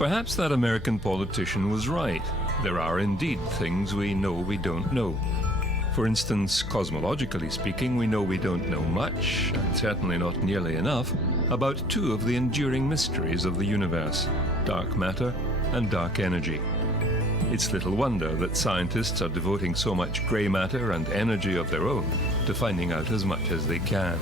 Perhaps that American politician was right. There are indeed things we know we don't know. For instance, cosmologically speaking, we know we don't know much, and certainly not nearly enough, about two of the enduring mysteries of the universe, dark matter and dark energy. It's little wonder that scientists are devoting so much grey matter and energy of their own to finding out as much as they can.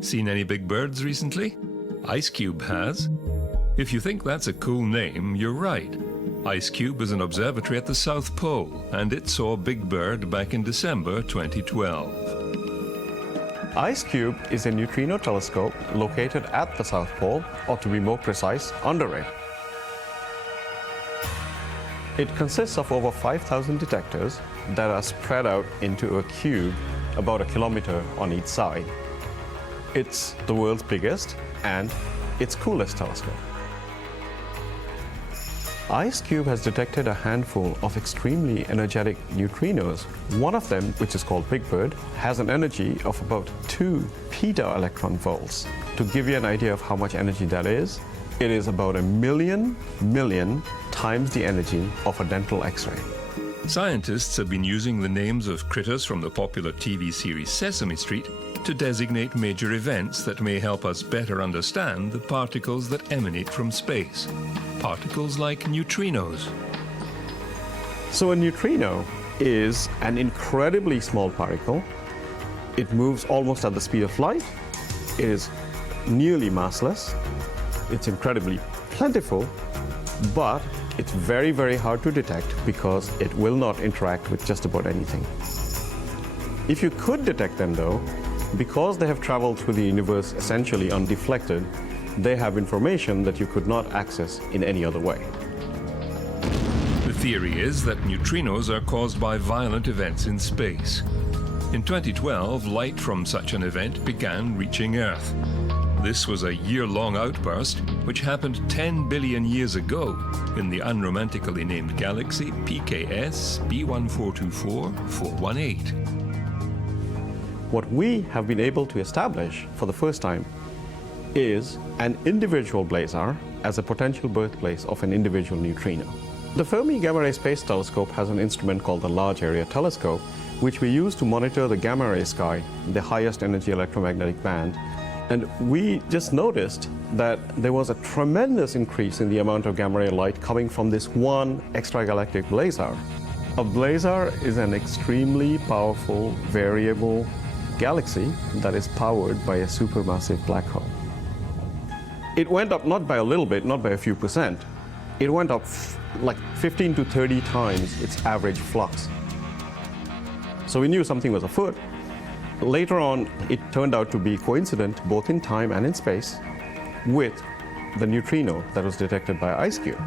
Seen any big birds recently? Ice Cube has. If you think that's a cool name, you're right. Ice Cube is an observatory at the South Pole, and it saw Big Bird back in December 2012. Ice Cube is a neutrino telescope located at the South Pole, or to be more precise, under it. It consists of over 5,000 detectors that are spread out into a cube about 1 kilometer on each side. It's the world's biggest and its coolest telescope. Ice Cube has detected a handful of extremely energetic neutrinos. One of them, which is called Big Bird, has an energy of about 2 peta-electron volts. To give you an idea of how much energy that is, it is about 1 million times the energy of a dental X-ray. Scientists have been using the names of critters from the popular TV series Sesame Street to designate major events that may help us better understand the particles that emanate from space. Particles like neutrinos. So a neutrino is an incredibly small particle. It moves almost at the speed of light. It is nearly massless. It's incredibly plentiful, but it's very, very hard to detect because it will not interact with just about anything. If you could detect them though, because they have traveled through the universe essentially undeflected, they have information that you could not access in any other way. The theory is that neutrinos are caused by violent events in space. In 2012, light from such an event began reaching Earth. This was a year-long outburst which happened 10 billion years ago in the unromantically named galaxy PKS B1424-418. What we have been able to establish for the first time is an individual blazar as a potential birthplace of an individual neutrino. The Fermi Gamma Ray Space Telescope has an instrument called the Large Area Telescope, which we use to monitor the gamma ray sky, the highest energy electromagnetic band. And we just noticed that there was a tremendous increase in the amount of gamma ray light coming from this one extragalactic blazar. A blazar is an extremely powerful variable galaxy that is powered by a supermassive black hole. It went up not by a little bit, not by a few percent. It went up like 15 to 30 times its average flux. So we knew something was afoot. Later on, it turned out to be coincident both in time and in space with the neutrino that was detected by Ice Cube.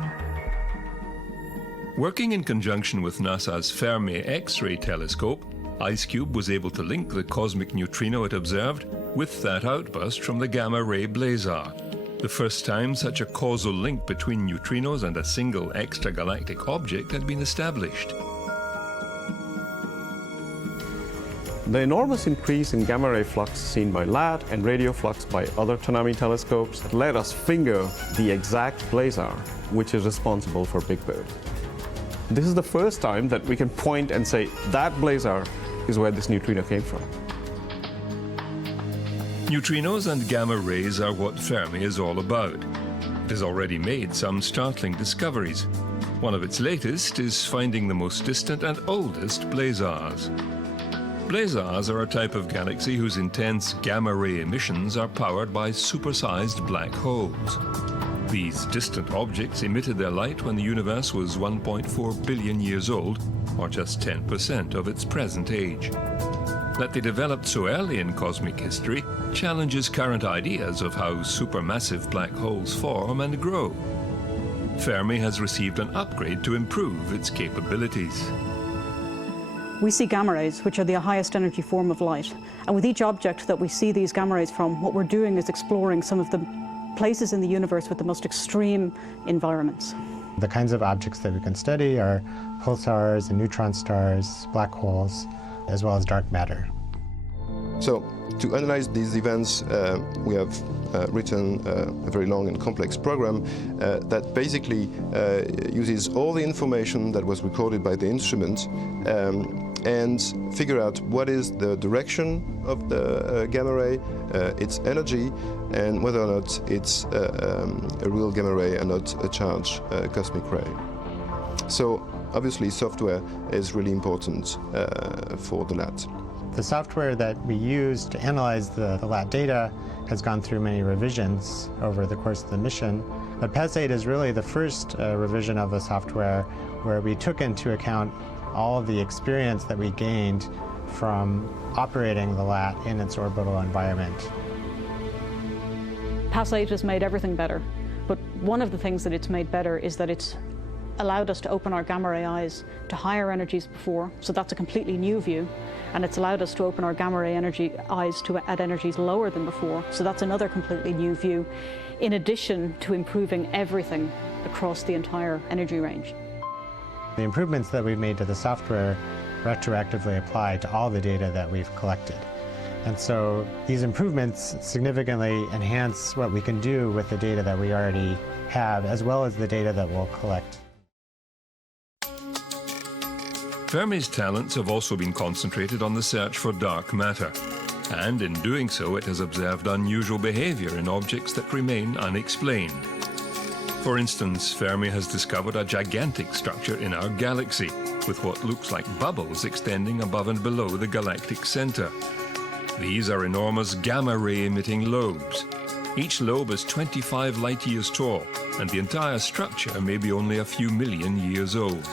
Working in conjunction with NASA's Fermi X-ray telescope, Ice Cube was able to link the cosmic neutrino it observed with that outburst from the gamma ray blazar. The first time such a causal link between neutrinos and a single extragalactic object had been established. The enormous increase in gamma ray flux seen by LAT and radio flux by other Tanami telescopes let us finger the exact blazar which is responsible for Big Bird. This is the first time that we can point and say that blazar is where this neutrino came from. Neutrinos and gamma rays are what Fermi is all about. It has already made some startling discoveries. One of its latest is finding the most distant and oldest blazars. Blazars are a type of galaxy whose intense gamma ray emissions are powered by supersized black holes. These distant objects emitted their light when the universe was 1.4 billion years old, or just 10% of its present age. that they developed so early in cosmic history challenges current ideas of how supermassive black holes form and grow. Fermi has received an upgrade to improve its capabilities. We see gamma rays, which are the highest energy form of light. And with each object that we see these gamma rays from, what we're doing is exploring some of the places in the universe with the most extreme environments. The kinds of objects that we can study are pulsars and neutron stars, black holes, as well as dark matter. So, to analyze these events, we have written a very long and complex program that basically uses all the information that was recorded by the instrument and figure out what is the direction of the gamma ray, its energy, and whether or not it's a real gamma ray and not a charged cosmic ray. So obviously software is really important for the LAT. The software that we use to analyze the LAT data has gone through many revisions over the course of the mission. But PAS-8 is really the first revision of the software where we took into account all of the experience that we gained from operating the LAT in its orbital environment. PAS-8 has made everything better, but one of the things that it's made better is that it's allowed us to open our gamma ray eyes to higher energies before, so that's a completely new view, and it's allowed us to open our gamma ray eyes at energies lower than before, so that's another completely new view, in addition to improving everything across the entire energy range. The improvements that we've made to the software retroactively apply to all the data that we've collected. And so these improvements significantly enhance what we can do with the data that we already have, as well as the data that we'll collect. Fermi's talents have also been concentrated on the search for dark matter, and in doing so it has observed unusual behavior in objects that remain unexplained. For instance, Fermi has discovered a gigantic structure in our galaxy, with what looks like bubbles extending above and below the galactic center. These are enormous gamma-ray emitting lobes. Each lobe is 25 light-years tall, and the entire structure may be only a few million years old.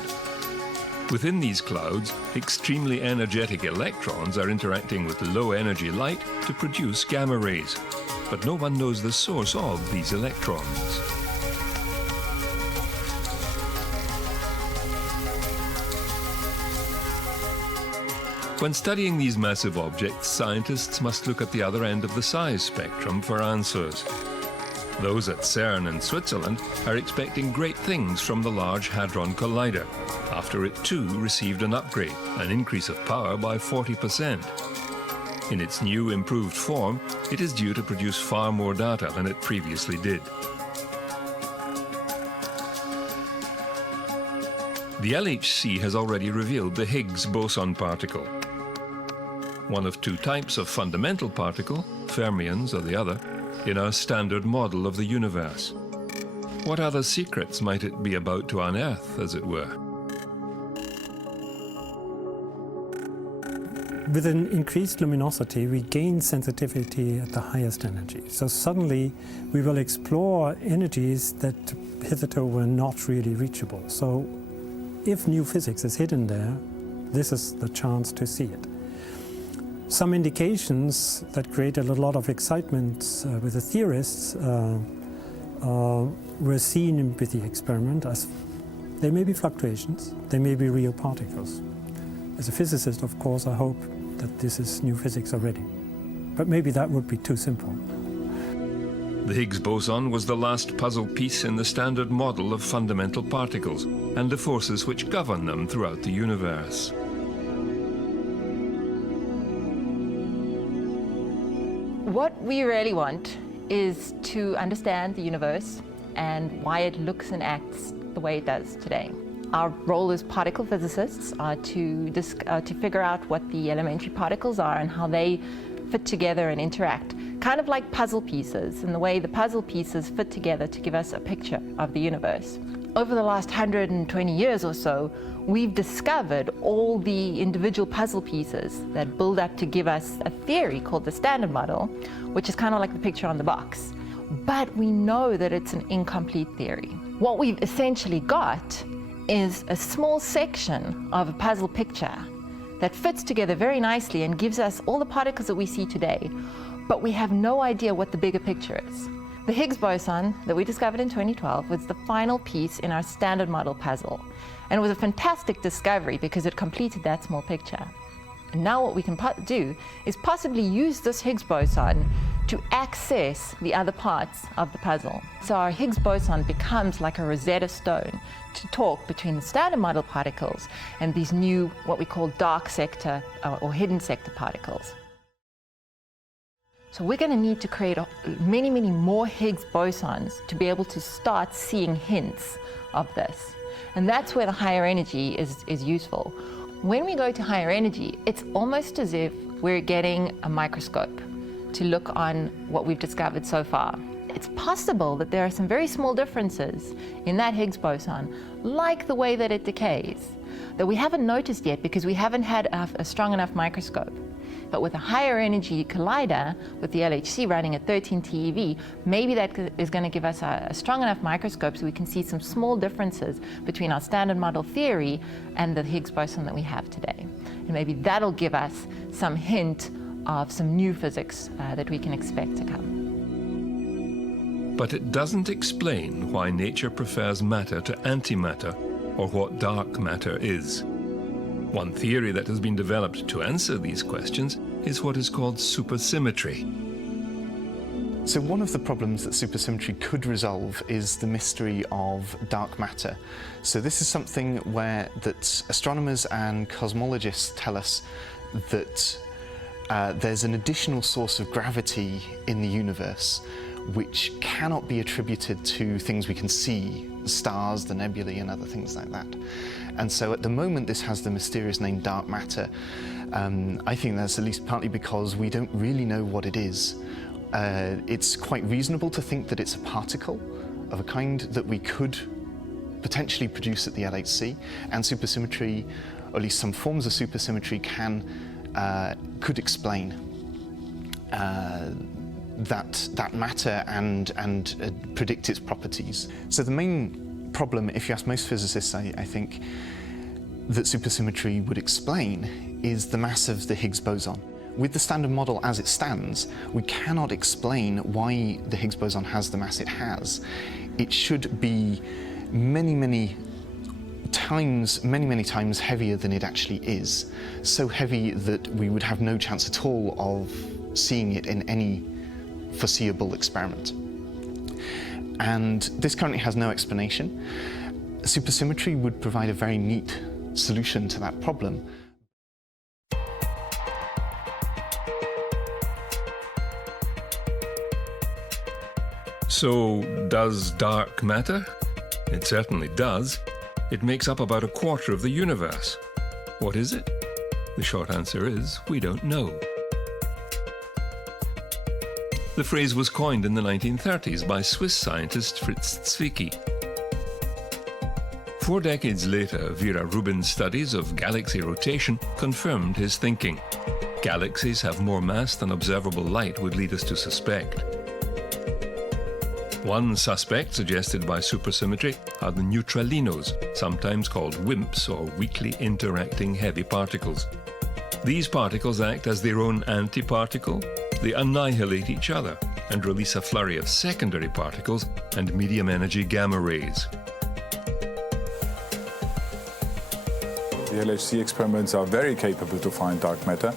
Within these clouds, extremely energetic electrons are interacting with low-energy light to produce gamma rays, but no one knows the source of these electrons. When studying these massive objects, scientists must look at the other end of the size spectrum for answers. Those at CERN in Switzerland are expecting great things from the Large Hadron Collider, after it too received an upgrade, an increase of power by 40%. In its new improved form, it is due to produce far more data than it previously did. The LHC has already revealed the Higgs boson particle. One of two types of fundamental particle, fermions or the other, in our standard model of the universe. What other secrets might it be about to unearth, as it were? With an increased luminosity, we gain sensitivity at the highest energy. So suddenly, we will explore energies that hitherto were not really reachable. So if new physics is hidden there, this is the chance to see it. Some indications that created a lot of excitement with the theorists were seen with the experiment as they may be fluctuations, they may be real particles. As a physicist, of course, I hope that this is new physics already. But maybe that would be too simple. The Higgs boson was the last puzzle piece in the standard model of fundamental particles and the forces which govern them throughout the universe. What we really want is to understand the universe and why it looks and acts the way it does today. Our role as particle physicists are to figure out what the elementary particles are and how they fit together and interact, kind of like puzzle pieces, and the way the puzzle pieces fit together to give us a picture of the universe. Over the last 120 years or so, we've discovered all the individual puzzle pieces that build up to give us a theory called the Standard Model, which is kind of like the picture on the box. But we know that it's an incomplete theory. What we've essentially got is a small section of a puzzle picture that fits together very nicely and gives us all the particles that we see today, but we have no idea what the bigger picture is. The Higgs boson that we discovered in 2012 was the final piece in our standard model puzzle, and it was a fantastic discovery because it completed that small picture. And now what we can do is possibly use this Higgs boson to access the other parts of the puzzle. So our Higgs boson becomes like a Rosetta Stone to talk between the standard model particles and these new, what we call dark sector or hidden sector particles. So we're going to need to create many, many more Higgs bosons to be able to start seeing hints of this. And that's where the higher energy is useful. When we go to higher energy, it's almost as if we're getting a microscope to look on what we've discovered so far. It's possible that there are some very small differences in that Higgs boson, like the way that it decays, that we haven't noticed yet because we haven't had a strong enough microscope. But with a higher energy collider, with the LHC running at 13 TeV, maybe that is going to give us a strong enough microscope so we can see some small differences between our standard model theory and the Higgs boson that we have today. And maybe that'll give us some hint of some new physics that we can expect to come. But it doesn't explain why nature prefers matter to antimatter, or what dark matter is. One theory that has been developed to answer these questions is what is called supersymmetry. So one of the problems that supersymmetry could resolve is the mystery of dark matter. So this is something that astronomers and cosmologists tell us that there's an additional source of gravity in the universe which cannot be attributed to things we can see, the stars, the nebulae, and other things like that. And so at the moment this has the mysterious name dark matter. I think that's at least partly because we don't really know what it is. It's quite reasonable to think that it's a particle of a kind that we could potentially produce at the LHC, and supersymmetry, or at least some forms of supersymmetry, could explain that matter and predict its properties. So the main problem, if you ask most physicists, I think, that supersymmetry would explain is the mass of the Higgs boson. With the standard model as it stands, we cannot explain why the Higgs boson has the mass it has. It should be many times heavier than it actually is. So heavy that we would have no chance at all of seeing it in any foreseeable experiment. And this currently has no explanation. Supersymmetry would provide a very neat solution to that problem. So, does dark matter? It certainly does. It makes up about a quarter of the universe. What is it? The short answer is, we don't know. The phrase was coined in the 1930s by Swiss scientist Fritz Zwicky. 4 decades later, Vera Rubin's studies of galaxy rotation confirmed his thinking. Galaxies have more mass than observable light would lead us to suspect. One suspect suggested by supersymmetry are the neutralinos, sometimes called WIMPs, or weakly interacting heavy particles. These particles act as their own antiparticle. They annihilate each other and release a flurry of secondary particles and medium energy gamma rays. The LHC experiments are very capable to find dark matter.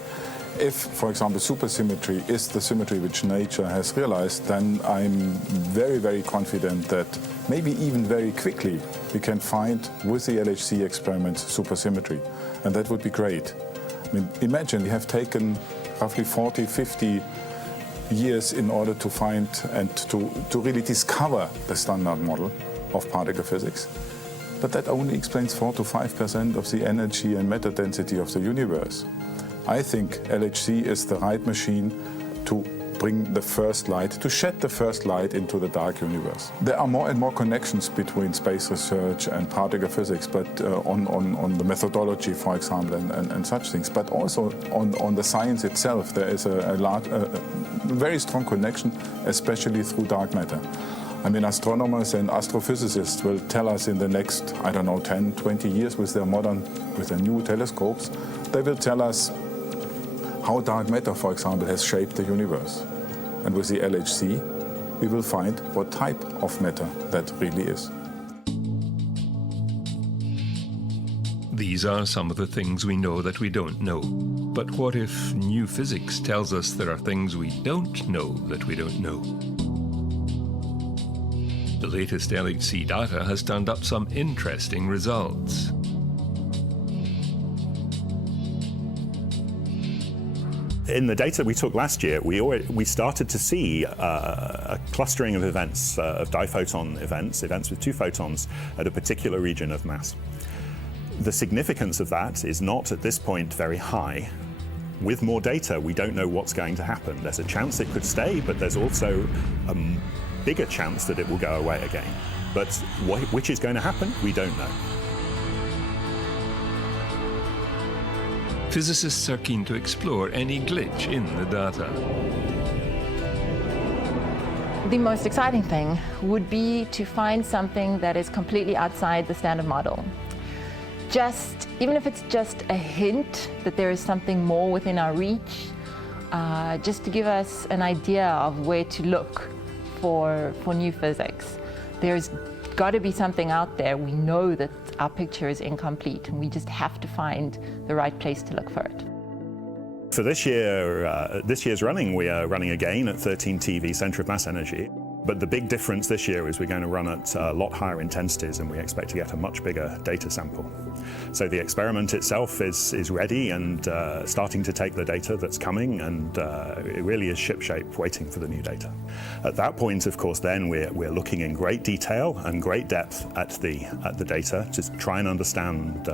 If, for example, supersymmetry is the symmetry which nature has realized, then I'm very confident that maybe even very quickly we can find, with the LHC experiments, supersymmetry. And that would be great. I mean, imagine we have taken roughly 40, 50 years in order to find and to really discover the standard model of particle physics. But that only explains 4 to 5% of the energy and matter density of the universe. I think LHC is the right machine to bring the first light, to shed the first light into the dark universe. There are more and more connections between space research and particle physics, but on the methodology, for example, and such things. But also on the science itself, there is a very strong connection, especially through dark matter. I mean, astronomers and astrophysicists will tell us in the next, I don't know, 10, 20 years with their new telescopes, they will tell us how dark matter, for example, has shaped the universe. And with the LHC, we will find what type of matter that really is. These are some of the things we know that we don't know. But what if new physics tells us there are things we don't know that we don't know? The latest LHC data has turned up some interesting results. In the data we took last year, we started to see a clustering of events, of diphoton events with 2 photons at a particular region of mass. The significance of that is not at this point very high. With more data, we don't know what's going to happen. There's a chance it could stay, but there's also a bigger chance that it will go away again. But which is going to happen, we don't know. Physicists are keen to explore any glitch in the data. The most exciting thing would be to find something that is completely outside the standard model. Even if it's just a hint that there is something more within our reach, just to give us an idea of where to look for new physics. There's got to be something out there. We know that our picture is incomplete, and we just have to find the right place to look for it. For this year's running, we are running again at 13 TeV center of mass energy. But the big difference this year is we're going to run at a lot higher intensities, and we expect to get a much bigger data sample. So the experiment itself is ready and starting to take the data that's coming, and it really is shipshape waiting for the new data. At that point, of course, then we're looking in great detail and great depth at the data to try and understand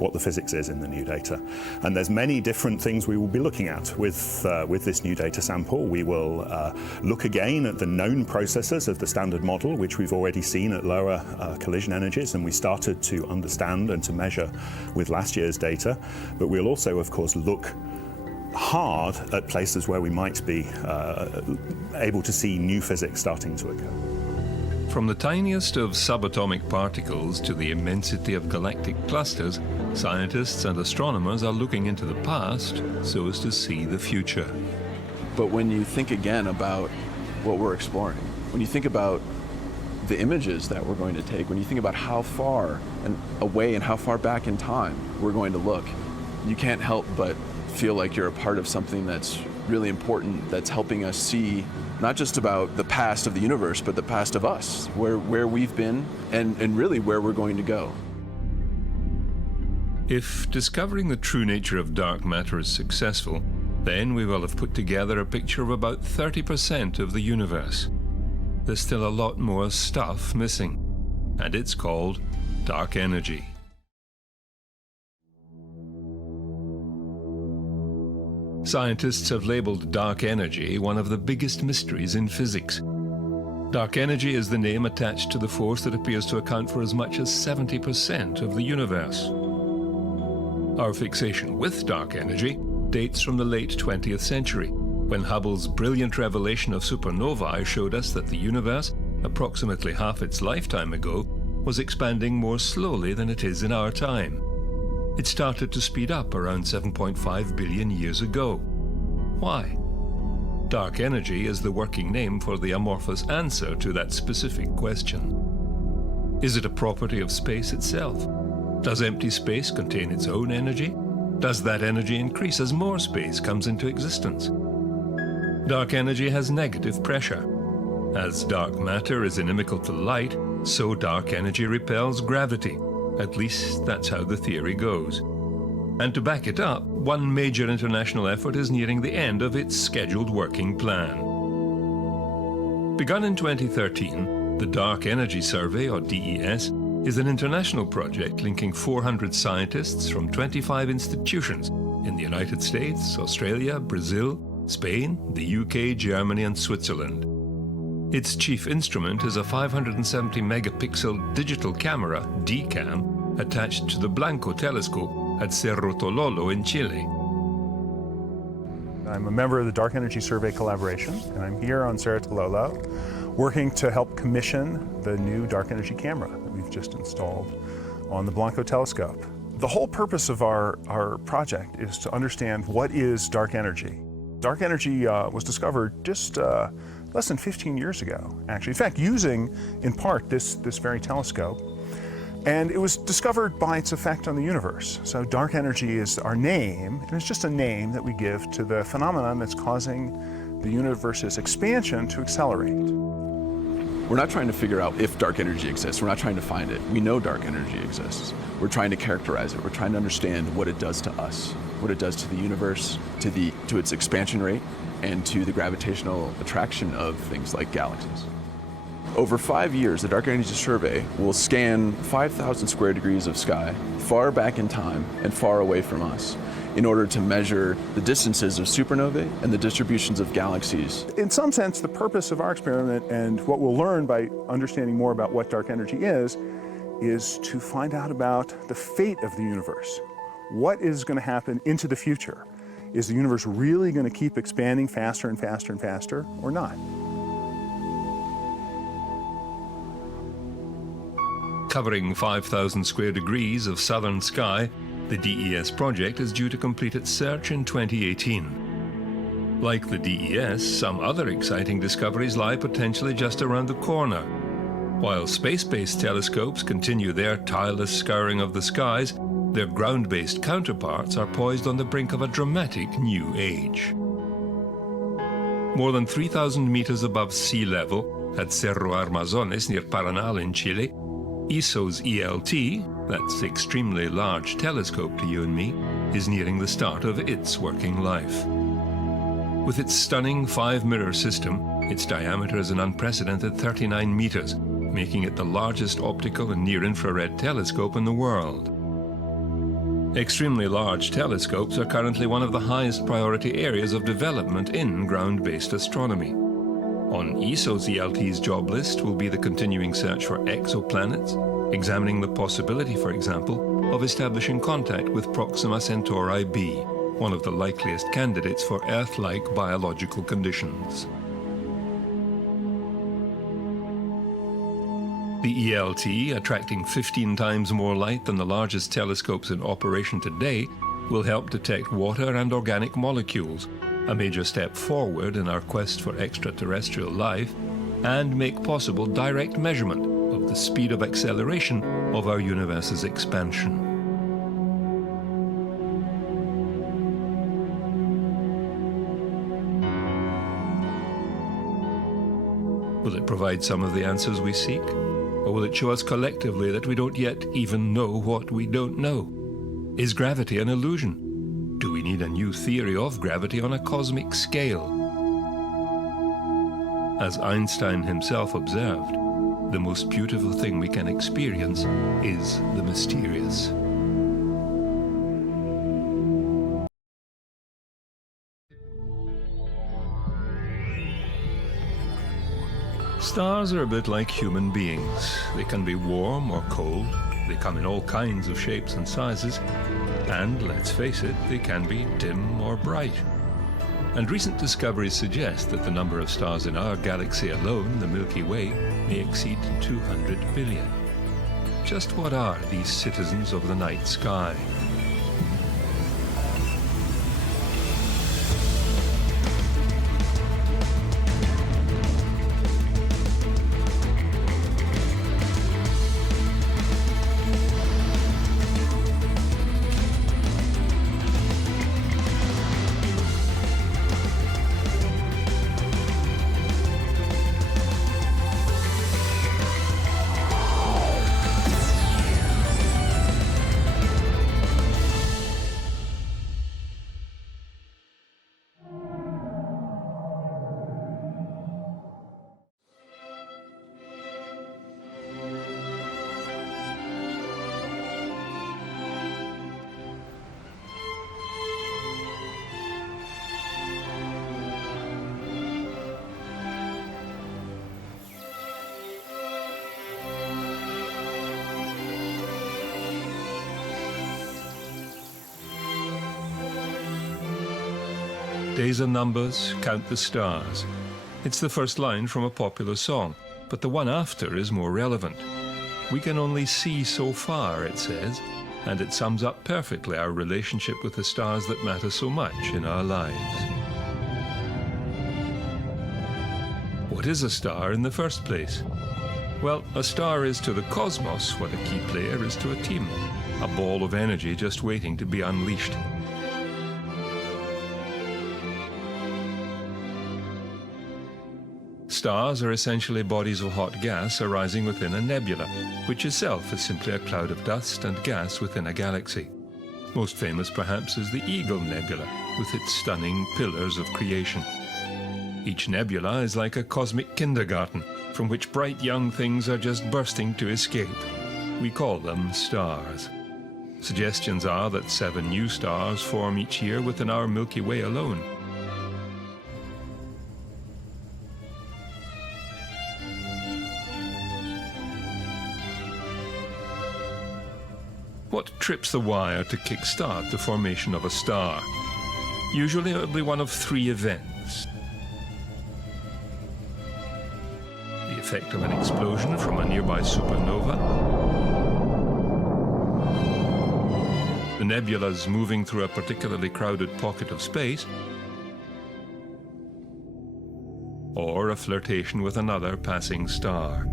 what the physics is in the new data. And there's many different things we will be looking at with this new data sample. We will look again at the known processes of the standard model, which we've already seen at lower collision energies, and we started to understand and to measure with last year's data. But we'll also, of course, look hard at places where we might be able to see new physics starting to occur. From the tiniest of subatomic particles to the immensity of galactic clusters, scientists and astronomers are looking into the past so as to see the future. But when you think again about what we're exploring, when you think about the images that we're going to take, when you think about how far away and how far back in time we're going to look, you can't help but feel like you're a part of something that's really important, that's helping us see not just about the past of the universe, but the past of us, where we've been and really where we're going to go. If discovering the true nature of dark matter is successful, then we will have put together a picture of about 30% of the universe. There's still a lot more stuff missing, and it's called dark energy. Scientists have labeled dark energy one of the biggest mysteries in physics. Dark energy is the name attached to the force that appears to account for as much as 70% of the universe. Our fixation with dark energy dates from the late 20th century, when Hubble's brilliant revelation of supernovae showed us that the universe, approximately half its lifetime ago, was expanding more slowly than it is in our time. It started to speed up around 7.5 billion years ago. Why? Dark energy is the working name for the amorphous answer to that specific question. Is it a property of space itself? Does empty space contain its own energy? Does that energy increase as more space comes into existence? Dark energy has negative pressure. As dark matter is inimical to light, so dark energy repels gravity. At least that's how the theory goes. And to back it up, one major international effort is nearing the end of its scheduled working plan. Begun in 2013, the Dark Energy Survey, or DES, is an international project linking 400 scientists from 25 institutions in the United States, Australia, Brazil, Spain, the UK, Germany, and Switzerland. Its chief instrument is a 570 megapixel digital camera, DCAM, attached to the Blanco telescope at Cerro Tololo in Chile. I'm a member of the Dark Energy Survey Collaboration, and I'm here on Cerro Tololo, working to help commission the new dark energy camera that we've just installed on the Blanco telescope. The whole purpose of our project is to understand what is dark energy. Dark energy was discovered just less than 15 years ago, actually. In fact, using, in part, this very telescope. And it was discovered by its effect on the universe. So dark energy is our name, and it's just a name that we give to the phenomenon that's causing the universe's expansion to accelerate. We're not trying to figure out if dark energy exists. We're not trying to find it. We know dark energy exists. We're trying to characterize it. We're trying to understand what it does to us, what it does to the universe, to its expansion rate, and to the gravitational attraction of things like galaxies. Over 5 years, the Dark Energy Survey will scan 5,000 square degrees of sky, far back in time and far away from us, in order to measure the distances of supernovae and the distributions of galaxies. In some sense, the purpose of our experiment and what we'll learn by understanding more about what dark energy is to find out about the fate of the universe. What is going to happen into the future? Is the universe really going to keep expanding faster and faster and faster, or not? Covering 5,000 square degrees of southern sky, the DES project is due to complete its search in 2018. Like the DES, some other exciting discoveries lie potentially just around the corner. While space-based telescopes continue their tireless scouring of the skies, their ground-based counterparts are poised on the brink of a dramatic new age. More than 3,000 meters above sea level, at Cerro Armazones near Paranal in Chile, ESO's ELT, that's Extremely Large Telescope to you and me, is nearing the start of its working life. With its stunning 5-mirror system, its diameter is an unprecedented 39 meters, making it the largest optical and near-infrared telescope in the world. Extremely large telescopes are currently one of the highest priority areas of development in ground-based astronomy. On ESO's ELT's job list will be the continuing search for exoplanets, examining the possibility, for example, of establishing contact with Proxima Centauri b, one of the likeliest candidates for Earth-like biological conditions. The ELT, attracting 15 times more light than the largest telescopes in operation today, will help detect water and organic molecules, a major step forward in our quest for extraterrestrial life, and make possible direct measurement of the speed of acceleration of our universe's expansion. Will it provide some of the answers we seek? Or will it show us collectively that we don't yet even know what we don't know? Is gravity an illusion? Do we need a new theory of gravity on a cosmic scale? As Einstein himself observed, the most beautiful thing we can experience is the mysterious. Stars are a bit like human beings. They can be warm or cold. They come in all kinds of shapes and sizes. And, let's face it, they can be dim or bright. And recent discoveries suggest that the number of stars in our galaxy alone, the Milky Way, may exceed 200 billion. Just what are these citizens of the night sky? Days are numbers, count the stars. It's the first line from a popular song, but the one after is more relevant. We can only see so far, it says, and it sums up perfectly our relationship with the stars that matter so much in our lives. What is a star in the first place? Well, a star is to the cosmos what a key player is to a team, a ball of energy just waiting to be unleashed. Stars are essentially bodies of hot gas arising within a nebula, which itself is simply a cloud of dust and gas within a galaxy. Most famous perhaps is the Eagle Nebula, with its stunning pillars of creation. Each nebula is like a cosmic kindergarten, from which bright young things are just bursting to escape. We call them stars. Suggestions are that 7 new stars form each year within our Milky Way alone. What trips the wire to kick-start the formation of a star? Usually it will be one of 3 events. The effect of an explosion from a nearby supernova, the nebulas moving through a particularly crowded pocket of space, or a flirtation with another passing star.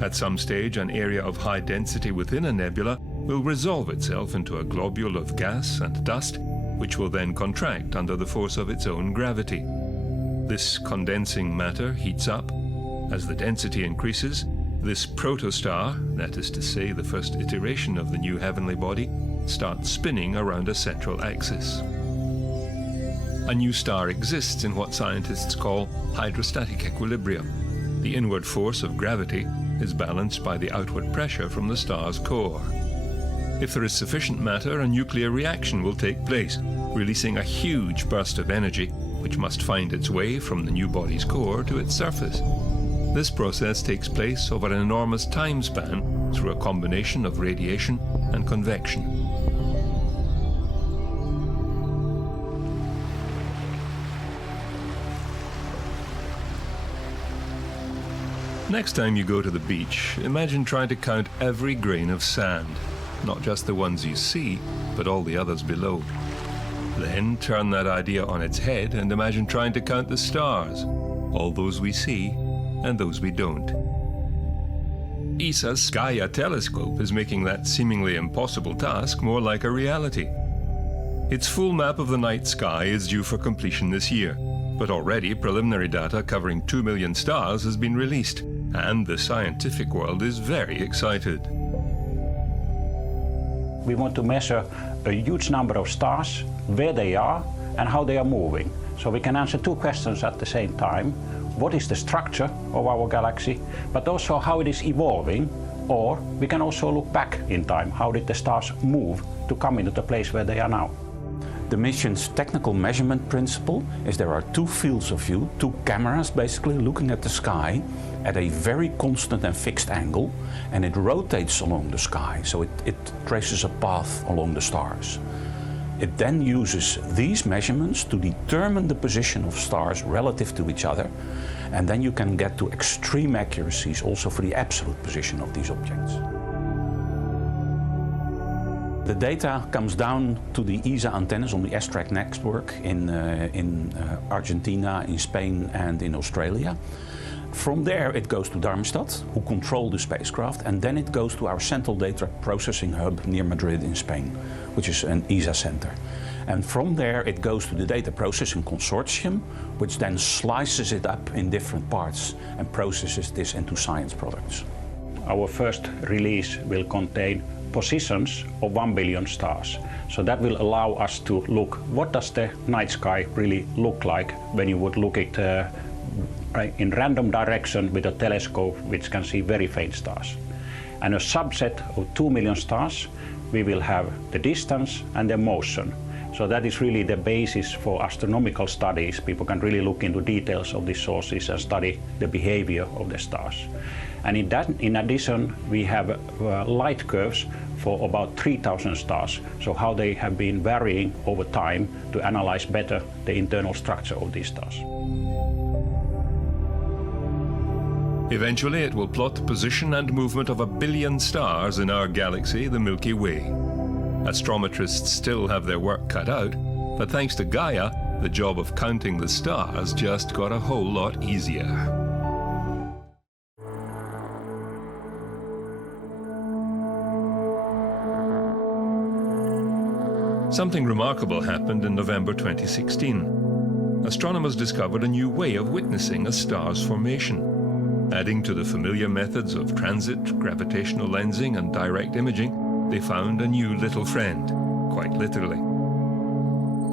At some stage, an area of high density within a nebula will resolve itself into a globule of gas and dust, which will then contract under the force of its own gravity. This condensing matter heats up. As the density increases, this protostar, that is to say the first iteration of the new heavenly body, starts spinning around a central axis. A new star exists in what scientists call hydrostatic equilibrium. The inward force of gravity is balanced by the outward pressure from the star's core. If there is sufficient matter, a nuclear reaction will take place, releasing a huge burst of energy, which must find its way from the new body's core to its surface. This process takes place over an enormous time span through a combination of radiation and convection. Next time you go to the beach, imagine trying to count every grain of sand, not just the ones you see, but all the others below. Then turn that idea on its head and imagine trying to count the stars, all those we see and those we don't. ESA's Gaia telescope is making that seemingly impossible task more like a reality. Its full map of the night sky is due for completion this year, but already preliminary data covering 2 million stars has been released, and the scientific world is very excited. We want to measure a huge number of stars, where they are and how they are moving. So we can answer 2 questions at the same time. What is the structure of our galaxy, but also how it is evolving, or we can also look back in time. How did the stars move to come into the place where they are now? The mission's technical measurement principle is there are 2 fields of view, 2 cameras basically looking at the sky at a very constant and fixed angle, and it rotates along the sky, so it traces a path along the stars. It then uses these measurements to determine the position of stars relative to each other, and then you can get to extreme accuracies also for the absolute position of these objects. The data comes down to the ESA antennas on the Asteroid network in Argentina, in Spain and in Australia. From there it goes to Darmstadt, who control the spacecraft, and then it goes to our central data processing hub near Madrid in Spain, which is an ESA center. And from there it goes to the data processing consortium, which then slices it up in different parts and processes this into science products. Our first release will contain positions of 1 billion stars. So that will allow us to look, what does the night sky really look like when you would look at in random direction with a telescope which can see very faint stars. And a subset of 2 million stars, we will have the distance and the motion. So that is really the basis for astronomical studies. People can really look into details of these sources and study the behavior of the stars. And in addition, we have light curves for about 3,000 stars, so how they have been varying over time to analyze better the internal structure of these stars. Eventually, it will plot the position and movement of 1 billion stars in our galaxy, the Milky Way. Astrometrists still have their work cut out, but thanks to Gaia, the job of counting the stars just got a whole lot easier. Something remarkable happened in November 2016. Astronomers discovered a new way of witnessing a star's formation. Adding to the familiar methods of transit, gravitational lensing, and direct imaging, they found a new little friend, quite literally.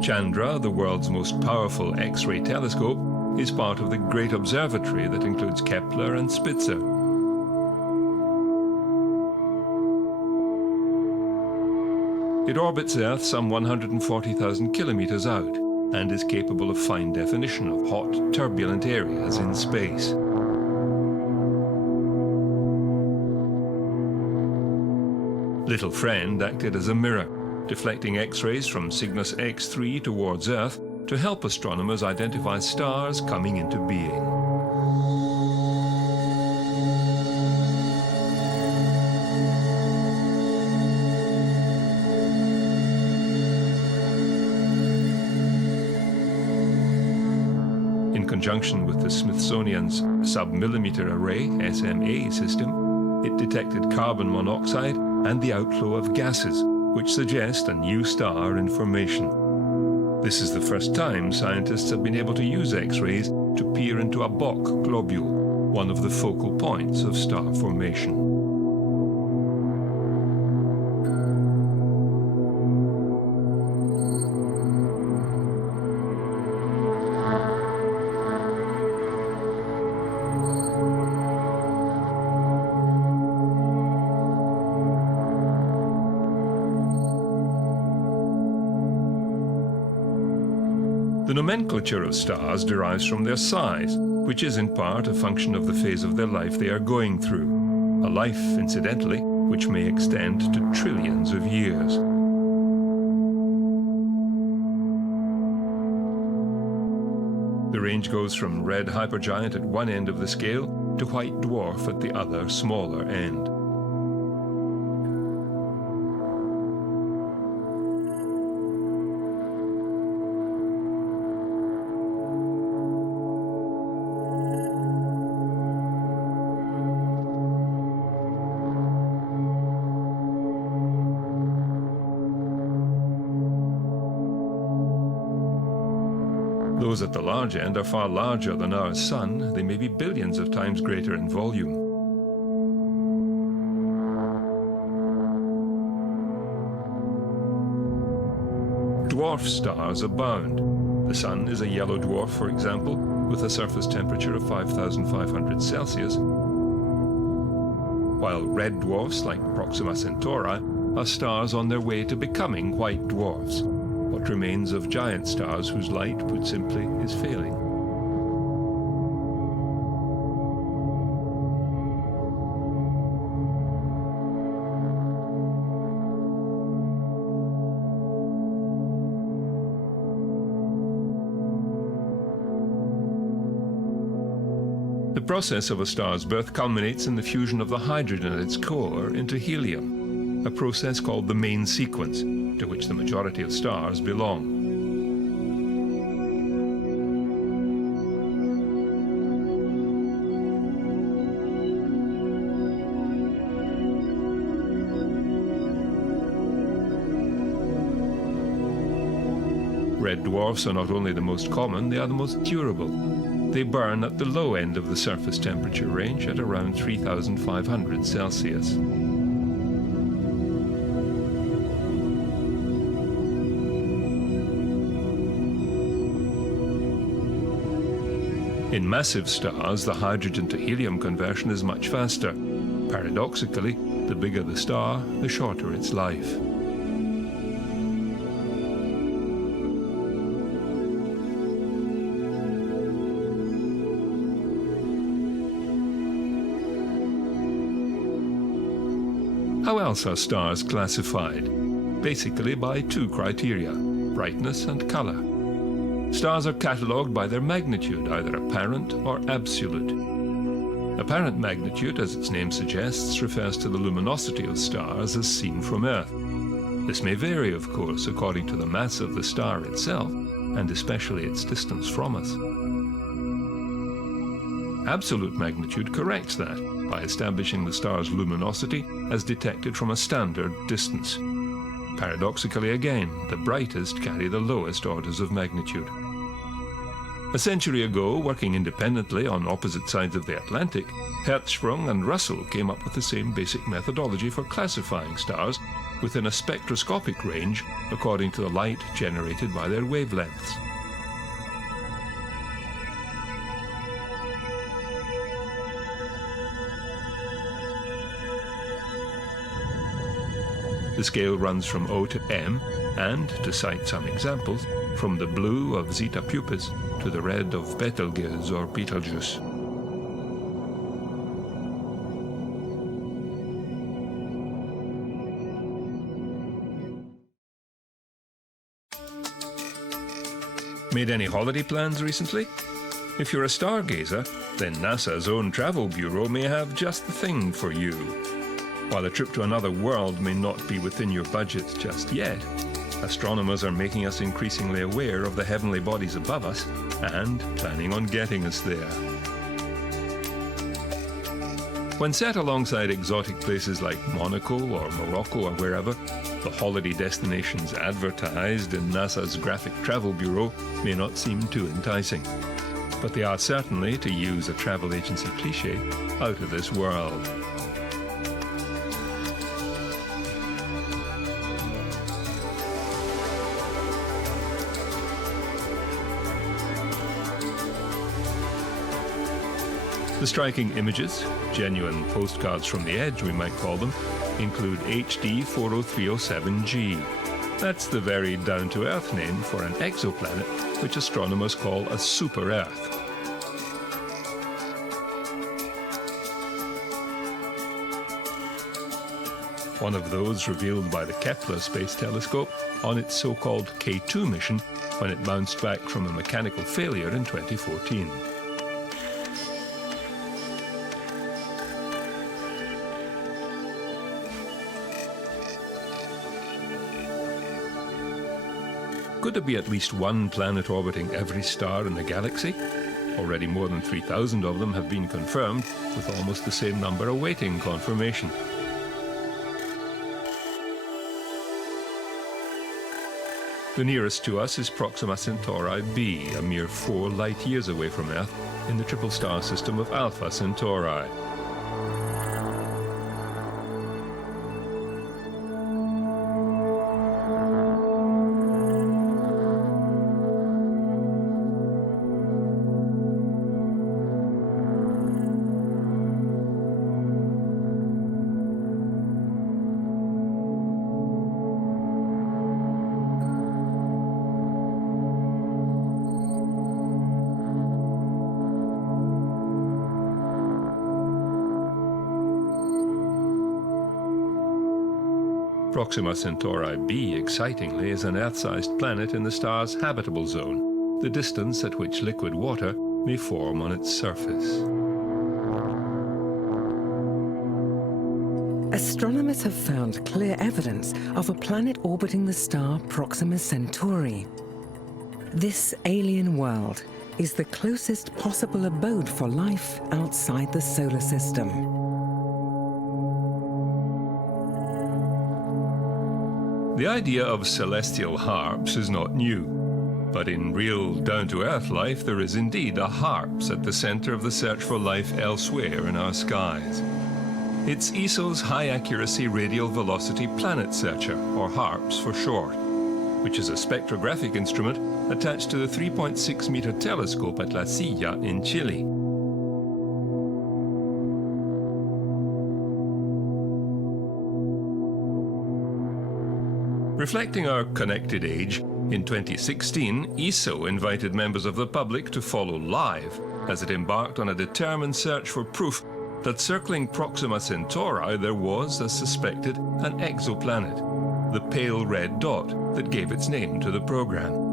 Chandra, the world's most powerful X-ray telescope, is part of the great observatory that includes Kepler and Spitzer. It orbits Earth some 140,000 kilometers out and is capable of fine definition of hot, turbulent areas in space. Little Friend acted as a mirror, deflecting X-rays from Cygnus X3 towards Earth to help astronomers identify stars coming into being. In conjunction with the Smithsonian's Submillimeter Array SMA system, it detected carbon monoxide and the outflow of gases, which suggest a new star in formation. This is the first time scientists have been able to use X-rays to peer into a Bok globule, one of the focal points of star formation. The nomenclature of stars derives from their size, which is in part a function of the phase of their life they are going through. A life, incidentally, which may extend to trillions of years. The range goes from red hypergiant at one end of the scale to white dwarf at the other, smaller end. Those at the large end are far larger than our Sun. They may be billions of times greater in volume. Dwarf stars abound. The Sun is a yellow dwarf, for example, with a surface temperature of 5,500 Celsius, while red dwarfs like Proxima Centauri are stars on their way to becoming white dwarfs. What remains of giant stars whose light, put simply, is failing. The process of a star's birth culminates in the fusion of the hydrogen at its core into helium, a process called the main sequence, to which the majority of stars belong. Red dwarfs are not only the most common, they are the most durable. They burn at the low end of the surface temperature range at around 3,500 Celsius. In massive stars, the hydrogen to helium conversion is much faster. Paradoxically, the bigger the star, the shorter its life. else are stars classified? Basically by two criteria, brightness and color. Stars are catalogued by their magnitude, either apparent or absolute. Apparent magnitude, as its name suggests, refers to the luminosity of stars as seen from Earth. This may vary, of course, according to the mass of the star itself, and especially its distance from us. Absolute magnitude corrects that by establishing the star's luminosity as detected from a standard distance. Paradoxically again, the brightest carry the lowest orders of magnitude. A century ago, working independently on opposite sides of the Atlantic, Hertzsprung and Russell came up with the same basic methodology for classifying stars within a spectroscopic range according to the light generated by their wavelengths. The scale runs from O to M, and, to cite some examples, from the blue of Zeta Puppis to the red of Betelgeuse or Betelgeuse. Made any holiday plans recently? If you're a stargazer, then NASA's own travel bureau may have just the thing for you. While a trip to another world may not be within your budget just yet, astronomers are making us increasingly aware of the heavenly bodies above us and planning on getting us there. When set alongside exotic places like Monaco or Morocco or wherever, the holiday destinations advertised in NASA's graphic travel bureau may not seem too enticing. But they are certainly, to use a travel agency cliché, out of this world. The striking images, genuine postcards from the edge we might call them, include HD 40307G. That's the very down-to-earth name for an exoplanet which astronomers call a super-Earth. One of those revealed by the Kepler Space Telescope on its so-called K2 mission when it bounced back from a mechanical failure in 2014. Could there be at least one planet orbiting every star in the galaxy? Already more than 3,000 of them have been confirmed, with almost the same number awaiting confirmation. The nearest to us is Proxima Centauri b, a mere 4 light-years away from Earth, in the triple star system of Alpha Centauri. Proxima Centauri b, excitingly, is an Earth-sized planet in the star's habitable zone, the distance at which liquid water may form on its surface. Astronomers have found clear evidence of a planet orbiting the star Proxima Centauri. This alien world is the closest possible abode for life outside the solar system. The idea of celestial harps is not new, but in real down-to-earth life there is indeed a HARPS at the center of the search for life elsewhere in our skies. It's ESO's High-Accuracy Radial Velocity Planet Searcher, or HARPS for short, which is a spectrographic instrument attached to the 3.6-meter telescope at La Silla in Chile. Reflecting our connected age, in 2016, ESO invited members of the public to follow live as it embarked on a determined search for proof that circling Proxima Centauri there was, as suspected, an exoplanet, the pale red dot that gave its name to the program.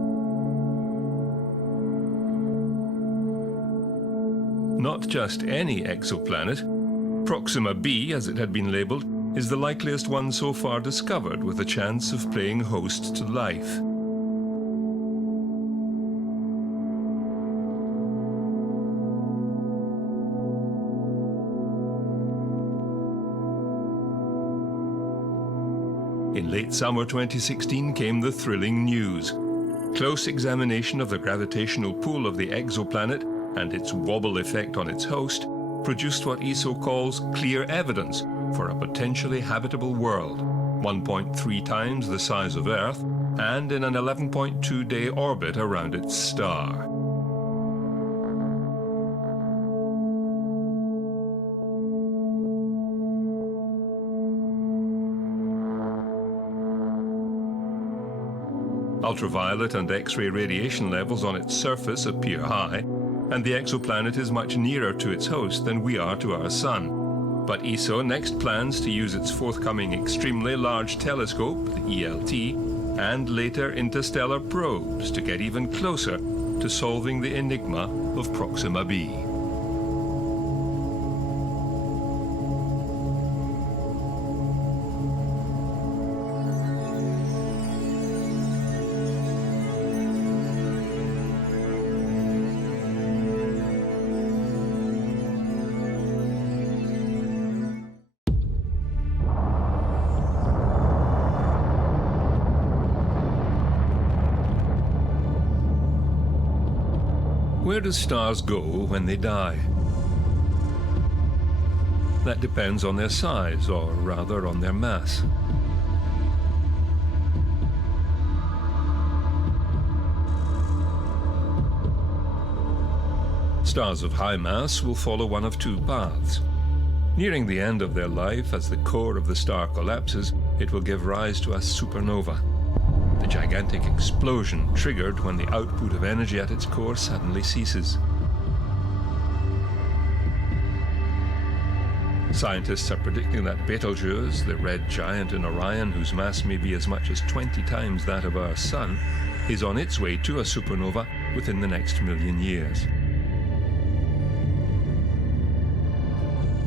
Not just any exoplanet, Proxima b, as it had been labelled, is the likeliest one so far discovered with a chance of playing host to life. In late summer 2016 came the thrilling news. Close examination of the gravitational pull of the exoplanet and its wobble effect on its host produced what ESO calls clear evidence for a potentially habitable world, 1.3 times the size of Earth, and in an 11.2-day orbit around its star. Ultraviolet and X-ray radiation levels on its surface appear high, and the exoplanet is much nearer to its host than we are to our Sun. But ESO next plans to use its forthcoming Extremely Large Telescope, the ELT, and later interstellar probes to get even closer to solving the enigma of Proxima b. Where do stars go when they die? That depends on their size, or rather on their mass. Stars of high mass will follow one of two paths. Nearing the end of their life, as the core of the star collapses, it will give rise to a supernova. The gigantic explosion triggered when the output of energy at its core suddenly ceases. Scientists are predicting that Betelgeuse, the red giant in Orion whose mass may be as much as 20 times that of our Sun, is on its way to a supernova within the next million years.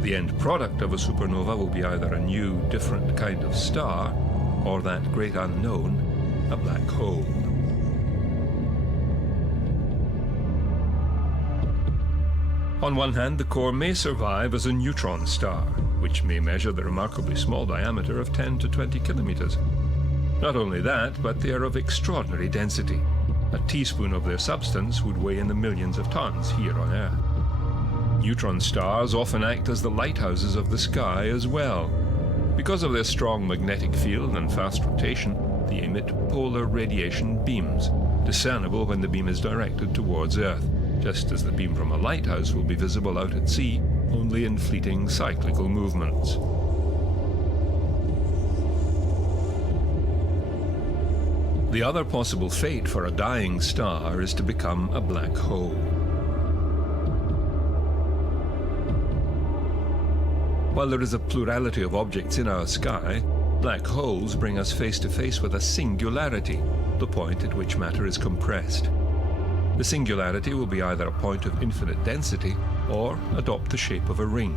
The end product of a supernova will be either a new, different kind of star, or that great unknown, a black hole. On one hand, the core may survive as a neutron star, which may measure the remarkably small diameter of 10 to 20 kilometers. Not only that, but they are of extraordinary density. A teaspoon of their substance would weigh in the millions of tons here on Earth. Neutron stars often act as the lighthouses of the sky as well. Because of their strong magnetic field and fast rotation, they emit polar radiation beams, discernible when the beam is directed towards Earth, just as the beam from a lighthouse will be visible out at sea only in fleeting cyclical movements. The other possible fate for a dying star is to become a black hole. While there is a plurality of objects in our sky, black holes bring us face to face with a singularity, the point at which matter is compressed. The singularity will be either a point of infinite density or adopt the shape of a ring.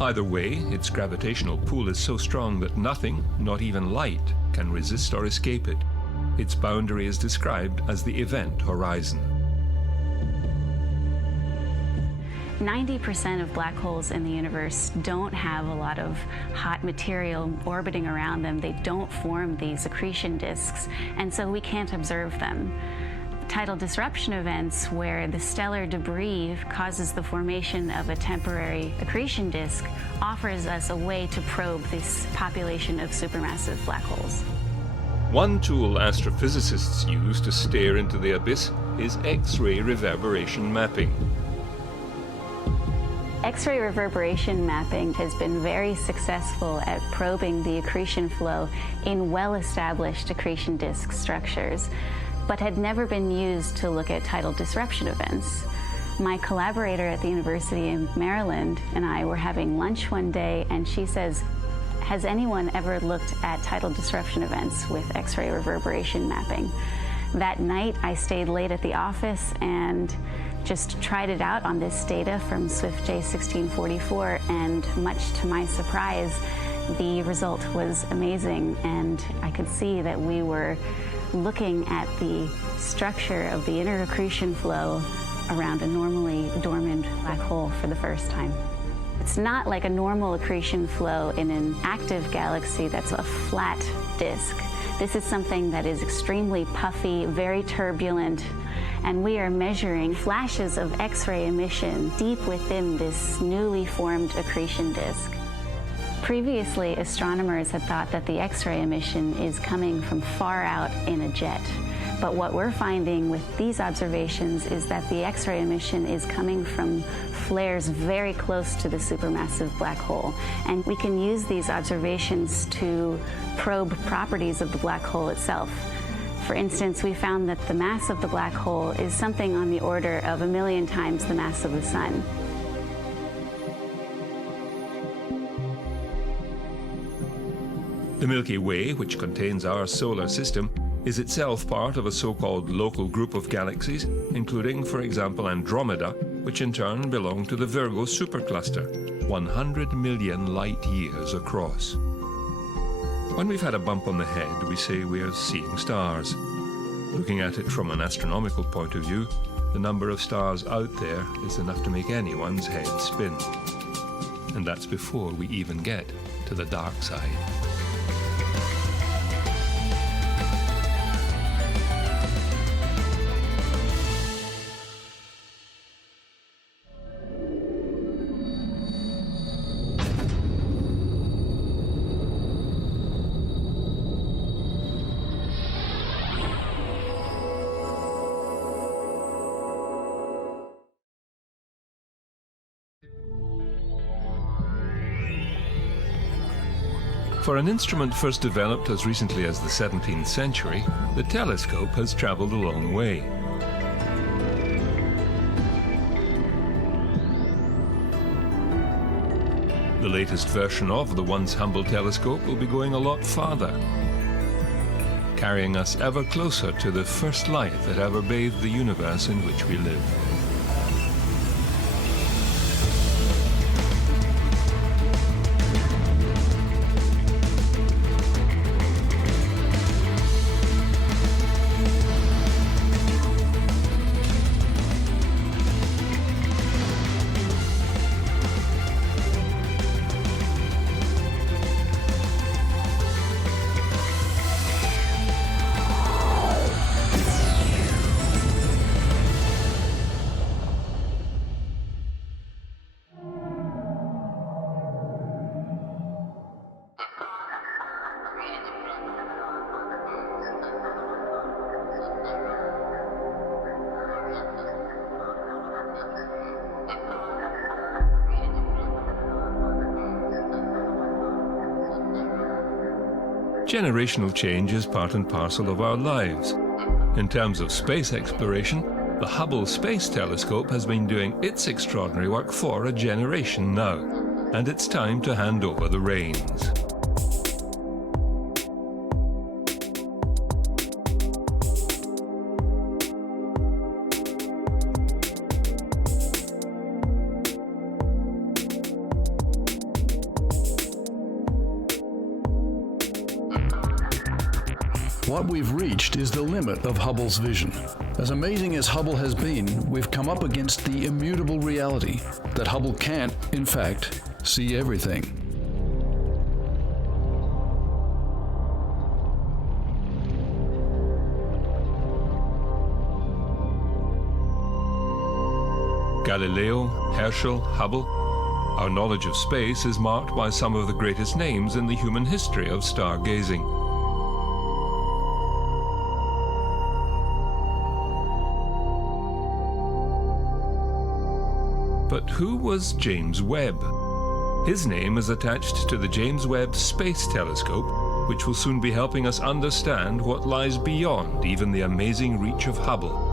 Either way, its gravitational pull is so strong that nothing, not even light, can resist or escape it. Its boundary is described as the event horizon. 90% of black holes in the universe don't have a lot of hot material orbiting around them. They don't form these accretion disks, and so we can't observe them. Tidal disruption events, where the stellar debris causes the formation of a temporary accretion disk, offers us a way to probe this population of supermassive black holes. One tool astrophysicists use to stare into the abyss is X-ray reverberation mapping. X-ray reverberation mapping has been very successful at probing the accretion flow in well-established accretion disk structures, but had never been used to look at tidal disruption events. My collaborator at the University of Maryland and I were having lunch one day, and she says, has anyone ever looked at tidal disruption events with X-ray reverberation mapping? That night, I stayed late at the office and just tried it out on this data from Swift J1644, and much to my surprise, the result was amazing, and I could see that we were looking at the structure of the inner accretion flow around a normally dormant black hole for the first time. It's not like a normal accretion flow in an active galaxy that's a flat disk. This is something that is extremely puffy, very turbulent, and we are measuring flashes of X-ray emission deep within this newly formed accretion disk. Previously, astronomers had thought that the X-ray emission is coming from far out in a jet. But what we're finding with these observations is that the X-ray emission is coming from flares very close to the supermassive black hole. And we can use these observations to probe properties of the black hole itself. For instance, we found that the mass of the black hole is something on the order of 1 million times the mass of the Sun. The Milky Way, which contains our solar system, is itself part of a so-called local group of galaxies, including, for example, Andromeda, which in turn belong to the Virgo supercluster, 100 million light-years across. When we've had a bump on the head, we say we are seeing stars. Looking at it from an astronomical point of view, the number of stars out there is enough to make anyone's head spin. And that's before we even get to the dark side. For an instrument first developed as recently as the 17th century, the telescope has traveled a long way. The latest version of the once humble telescope will be going a lot farther, carrying us ever closer to the first light that ever bathed the universe in which we live. Generational change is part and parcel of our lives. In terms of space exploration, the Hubble Space Telescope has been doing its extraordinary work for a generation now, and it's time to hand over the reins. What we've reached is the limit of Hubble's vision. As amazing as Hubble has been, we've come up against the immutable reality that Hubble can't, in fact, see everything. Galileo, Herschel, Hubble. Our knowledge of space is marked by some of the greatest names in the human history of stargazing. But who was James Webb? His name is attached to the James Webb Space Telescope, which will soon be helping us understand what lies beyond even the amazing reach of Hubble.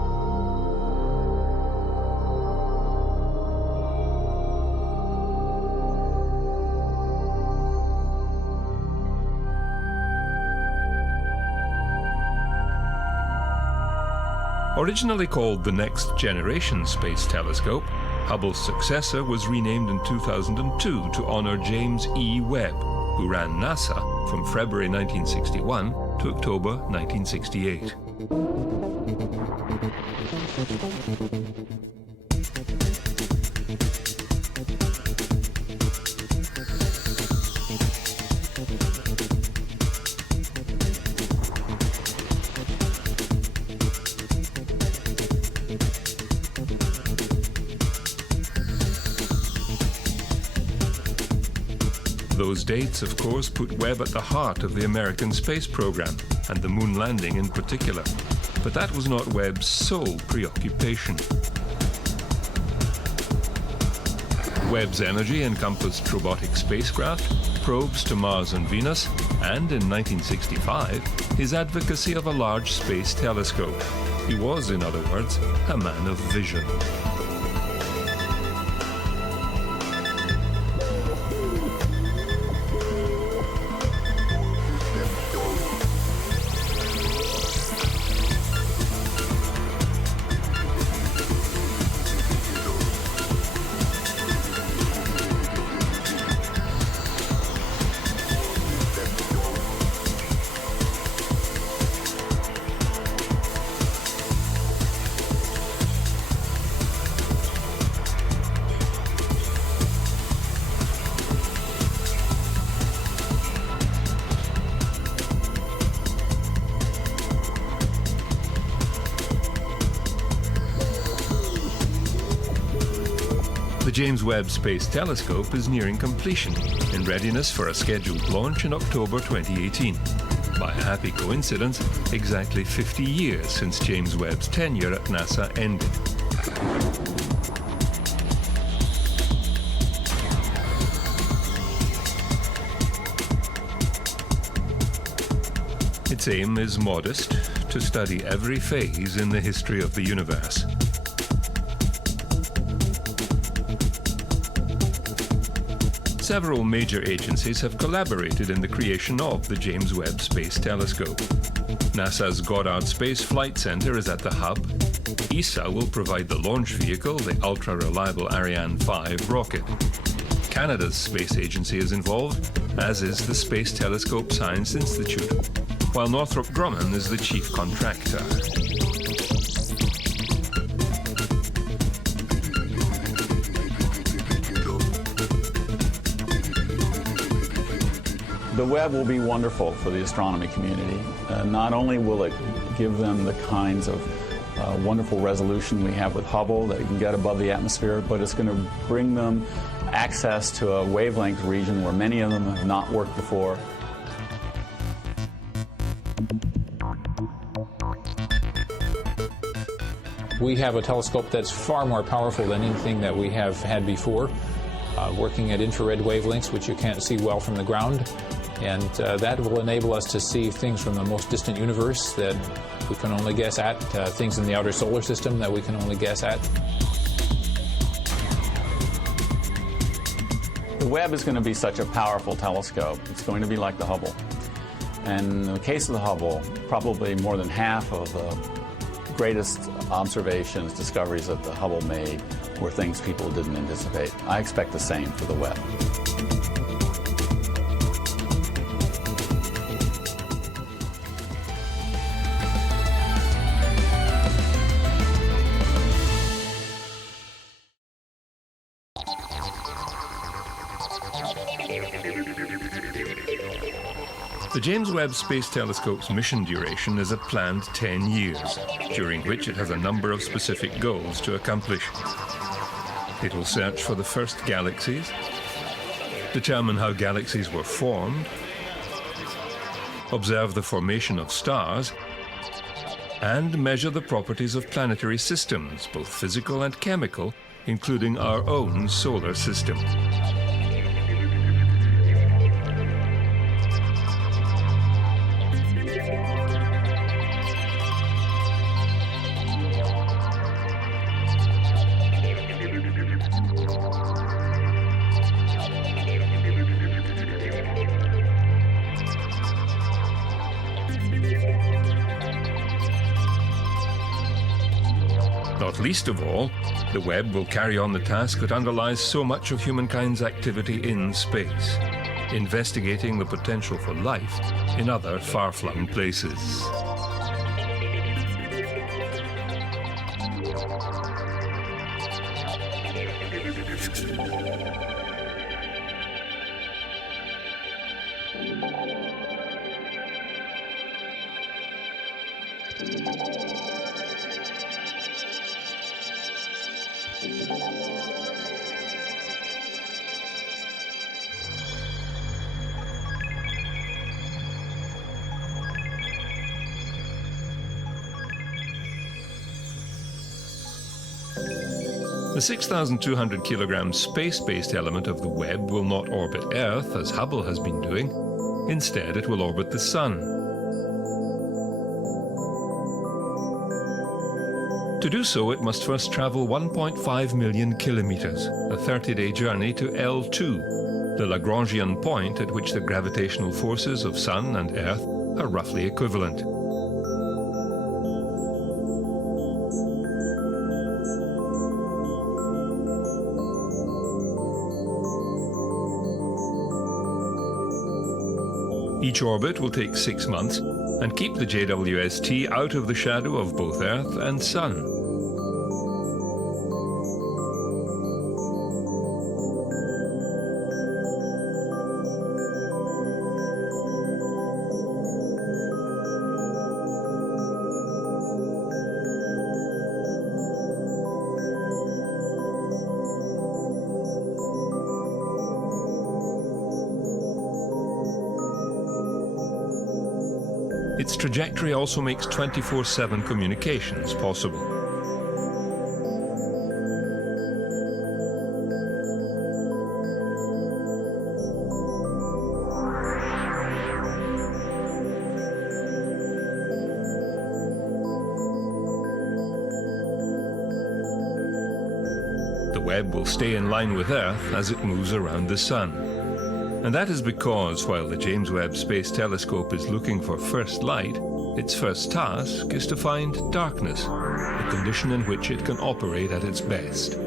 Originally called the Next Generation Space Telescope, Hubble's successor was renamed in 2002 to honor James E. Webb, who ran NASA from February 1961 to October 1968. Those dates, of course, put Webb at the heart of the American space program, and the moon landing in particular. But that was not Webb's sole preoccupation. Webb's energy encompassed robotic spacecraft, probes to Mars and Venus, and in 1965, his advocacy of a large space telescope. He was, in other words, a man of vision. The James Webb Space Telescope is nearing completion, in readiness for a scheduled launch in October 2018. By a happy coincidence, exactly 50 years since James Webb's tenure at NASA ended. Its aim is modest, to study every phase in the history of the universe. Several major agencies have collaborated in the creation of the James Webb Space Telescope. NASA's Goddard Space Flight Center is at the hub. ESA will provide the launch vehicle, the ultra-reliable Ariane 5 rocket. Canada's space agency is involved, as is the Space Telescope Science Institute, while Northrop Grumman is the chief contractor. The Webb will be wonderful for the astronomy community. Not only will it give them the kinds of wonderful resolution we have with Hubble that you can get above the atmosphere, but it's going to bring them access to a wavelength region where many of them have not worked before. We have a telescope that's far more powerful than anything that we have had before, working at infrared wavelengths, which you can't see well from the ground. And that will enable us to see things from the most distant universe that we can only guess at, things in the outer solar system that we can only guess at. The Webb is going to be such a powerful telescope. It's going to be like the Hubble. And in the case of the Hubble, probably more than half of the greatest observations, discoveries that the Hubble made were things people didn't anticipate. I expect the same for the Webb. The James Webb Space Telescope's mission duration is a planned 10 years, during which it has a number of specific goals to accomplish. It will search for the first galaxies, determine how galaxies were formed, observe the formation of stars, and measure the properties of planetary systems, both physical and chemical, including our own solar system. Not least of all, the Webb will carry on the task that underlies so much of humankind's activity in space, investigating the potential for life in other far-flung places. The 6,200 kilogram space-based element of the Webb will not orbit Earth, as Hubble has been doing. Instead, it will orbit the Sun. To do so, it must first travel 1.5 million kilometers, a 30-day journey to L2, the Lagrangian point at which the gravitational forces of Sun and Earth are roughly equivalent. Each orbit will take 6 months and keep the JWST out of the shadow of both Earth and Sun. Its trajectory also makes 24/7 communications possible. The Webb will stay in line with Earth as it moves around the Sun. And that is because, while the James Webb Space Telescope is looking for first light, its first task is to find darkness, the condition in which it can operate at its best.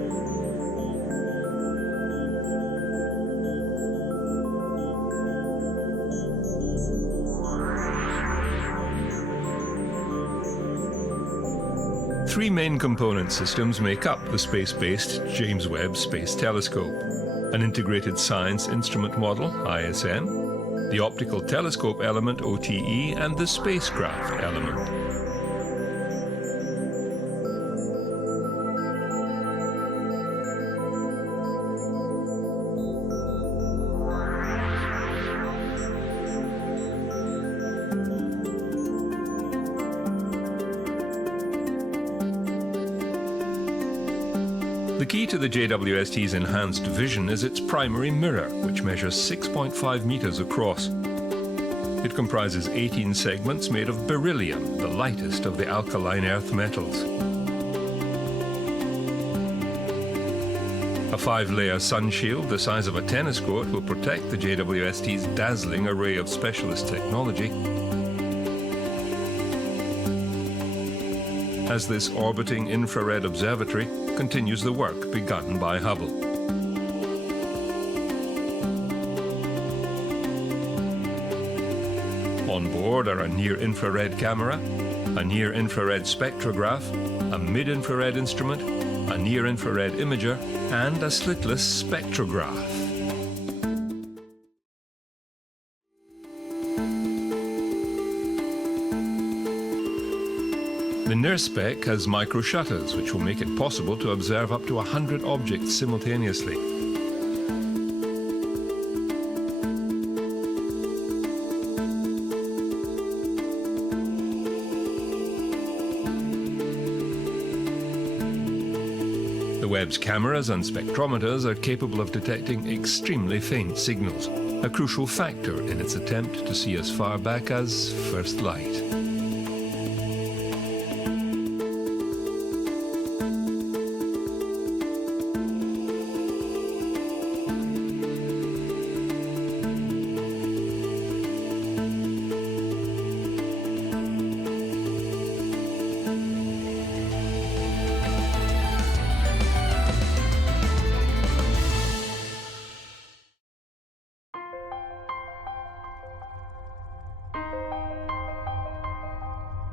Three main component systems make up the space-based James Webb Space Telescope: an integrated science instrument model, ISM, the optical telescope element, OTE, and the spacecraft element. The key to the JWST's enhanced vision is its primary mirror, which measures 6.5 meters across. It comprises 18 segments made of beryllium, the lightest of the alkaline earth metals. A 5-layer sun shield the size of a tennis court will protect the JWST's dazzling array of specialist technology. As this orbiting infrared observatory continues the work begun by Hubble. On board are a near-infrared camera, a near-infrared spectrograph, a mid-infrared instrument, a near-infrared imager, and a slitless spectrograph. The NIRSpec has micro-shutters, which will make it possible to observe up to 100 objects simultaneously. The Webb's cameras and spectrometers are capable of detecting extremely faint signals, a crucial factor in its attempt to see as far back as first light.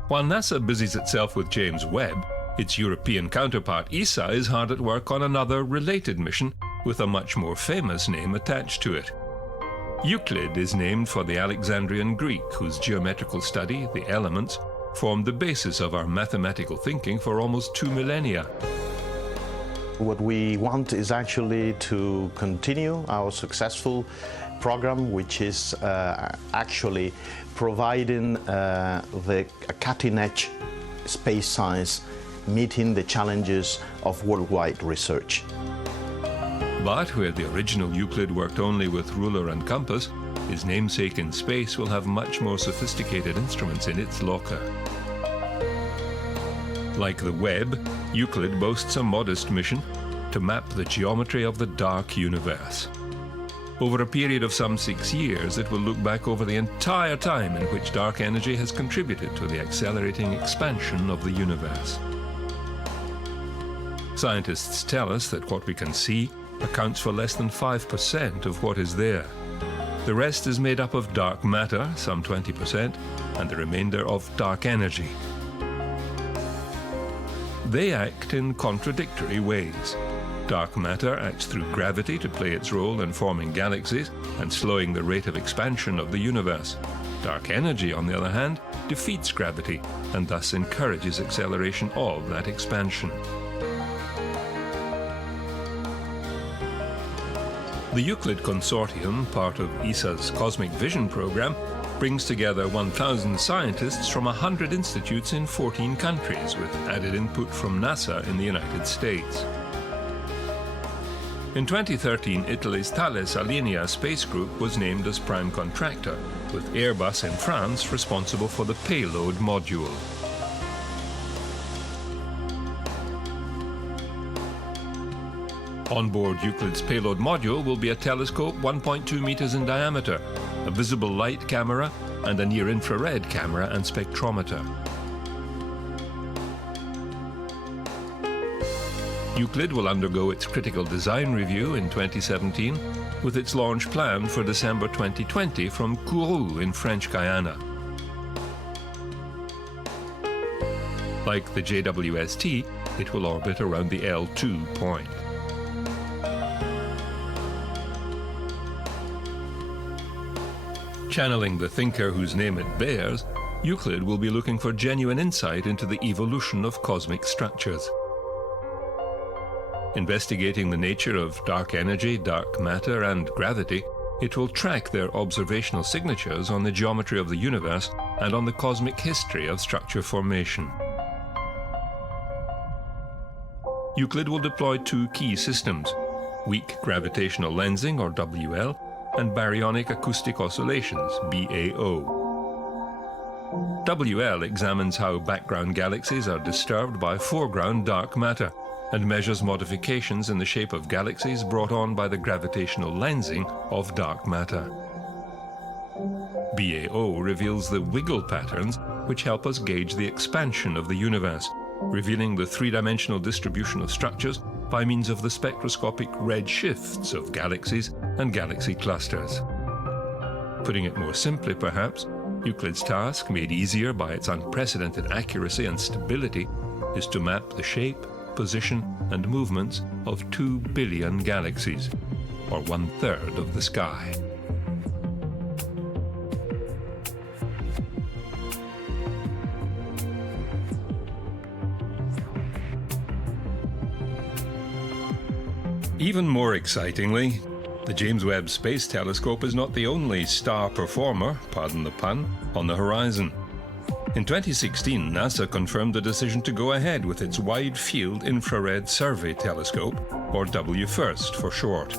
While NASA busies itself with James Webb, its European counterpart ESA is hard at work on another related mission with a much more famous name attached to it. Euclid is named for the Alexandrian Greek whose geometrical study, the elements, formed the basis of our mathematical thinking for almost 2 millennia. What we want is actually to continue our successful program, which is actually providing the cutting-edge space science, meeting the challenges of worldwide research. But where the original Euclid worked only with ruler and compass, his namesake in space will have much more sophisticated instruments in its locker. Like the Webb, Euclid boasts a modest mission to map the geometry of the dark universe. Over a period of some 6 years, it will look back over the entire time in which dark energy has contributed to the accelerating expansion of the universe. Scientists tell us that what we can see accounts for less than 5% of what is there. The rest is made up of dark matter, some 20%, and the remainder of dark energy. They act in contradictory ways. Dark matter acts through gravity to play its role in forming galaxies and slowing the rate of expansion of the universe. Dark energy, on the other hand, defeats gravity and thus encourages acceleration of that expansion. The Euclid Consortium, part of ESA's Cosmic Vision program, brings together 1,000 scientists from 100 institutes in 14 countries, with added input from NASA in the United States. In 2013, Italy's Thales Alenia Space Group was named as prime contractor, with Airbus in France responsible for the payload module. On board Euclid's payload module will be a telescope 1.2 meters in diameter, a visible light camera, and a near-infrared camera and spectrometer. Euclid will undergo its critical design review in 2017, with its launch planned for December 2020 from Kourou in French Guiana. Like the JWST, it will orbit around the L2 point. Channeling the thinker whose name it bears, Euclid will be looking for genuine insight into the evolution of cosmic structures. Investigating the nature of dark energy, dark matter, and gravity, it will track their observational signatures on the geometry of the universe and on the cosmic history of structure formation. Euclid will deploy 2 key systems: weak gravitational lensing, or WL, and baryonic acoustic oscillations, BAO. WL examines how background galaxies are disturbed by foreground dark matter and measures modifications in the shape of galaxies brought on by the gravitational lensing of dark matter. BAO reveals the wiggle patterns which help us gauge the expansion of the universe, revealing the 3-dimensional distribution of structures by means of the spectroscopic red shifts of galaxies and galaxy clusters. Putting it more simply, perhaps, Euclid's task, made easier by its unprecedented accuracy and stability, is to map the shape, position, and movements of 2 billion galaxies, or 1/3 of the sky. Even more excitingly, the James Webb Space Telescope is not the only star performer, pardon the pun, on the horizon. In 2016, NASA confirmed the decision to go ahead with its Wide Field Infrared Survey Telescope, or WFIRST for short.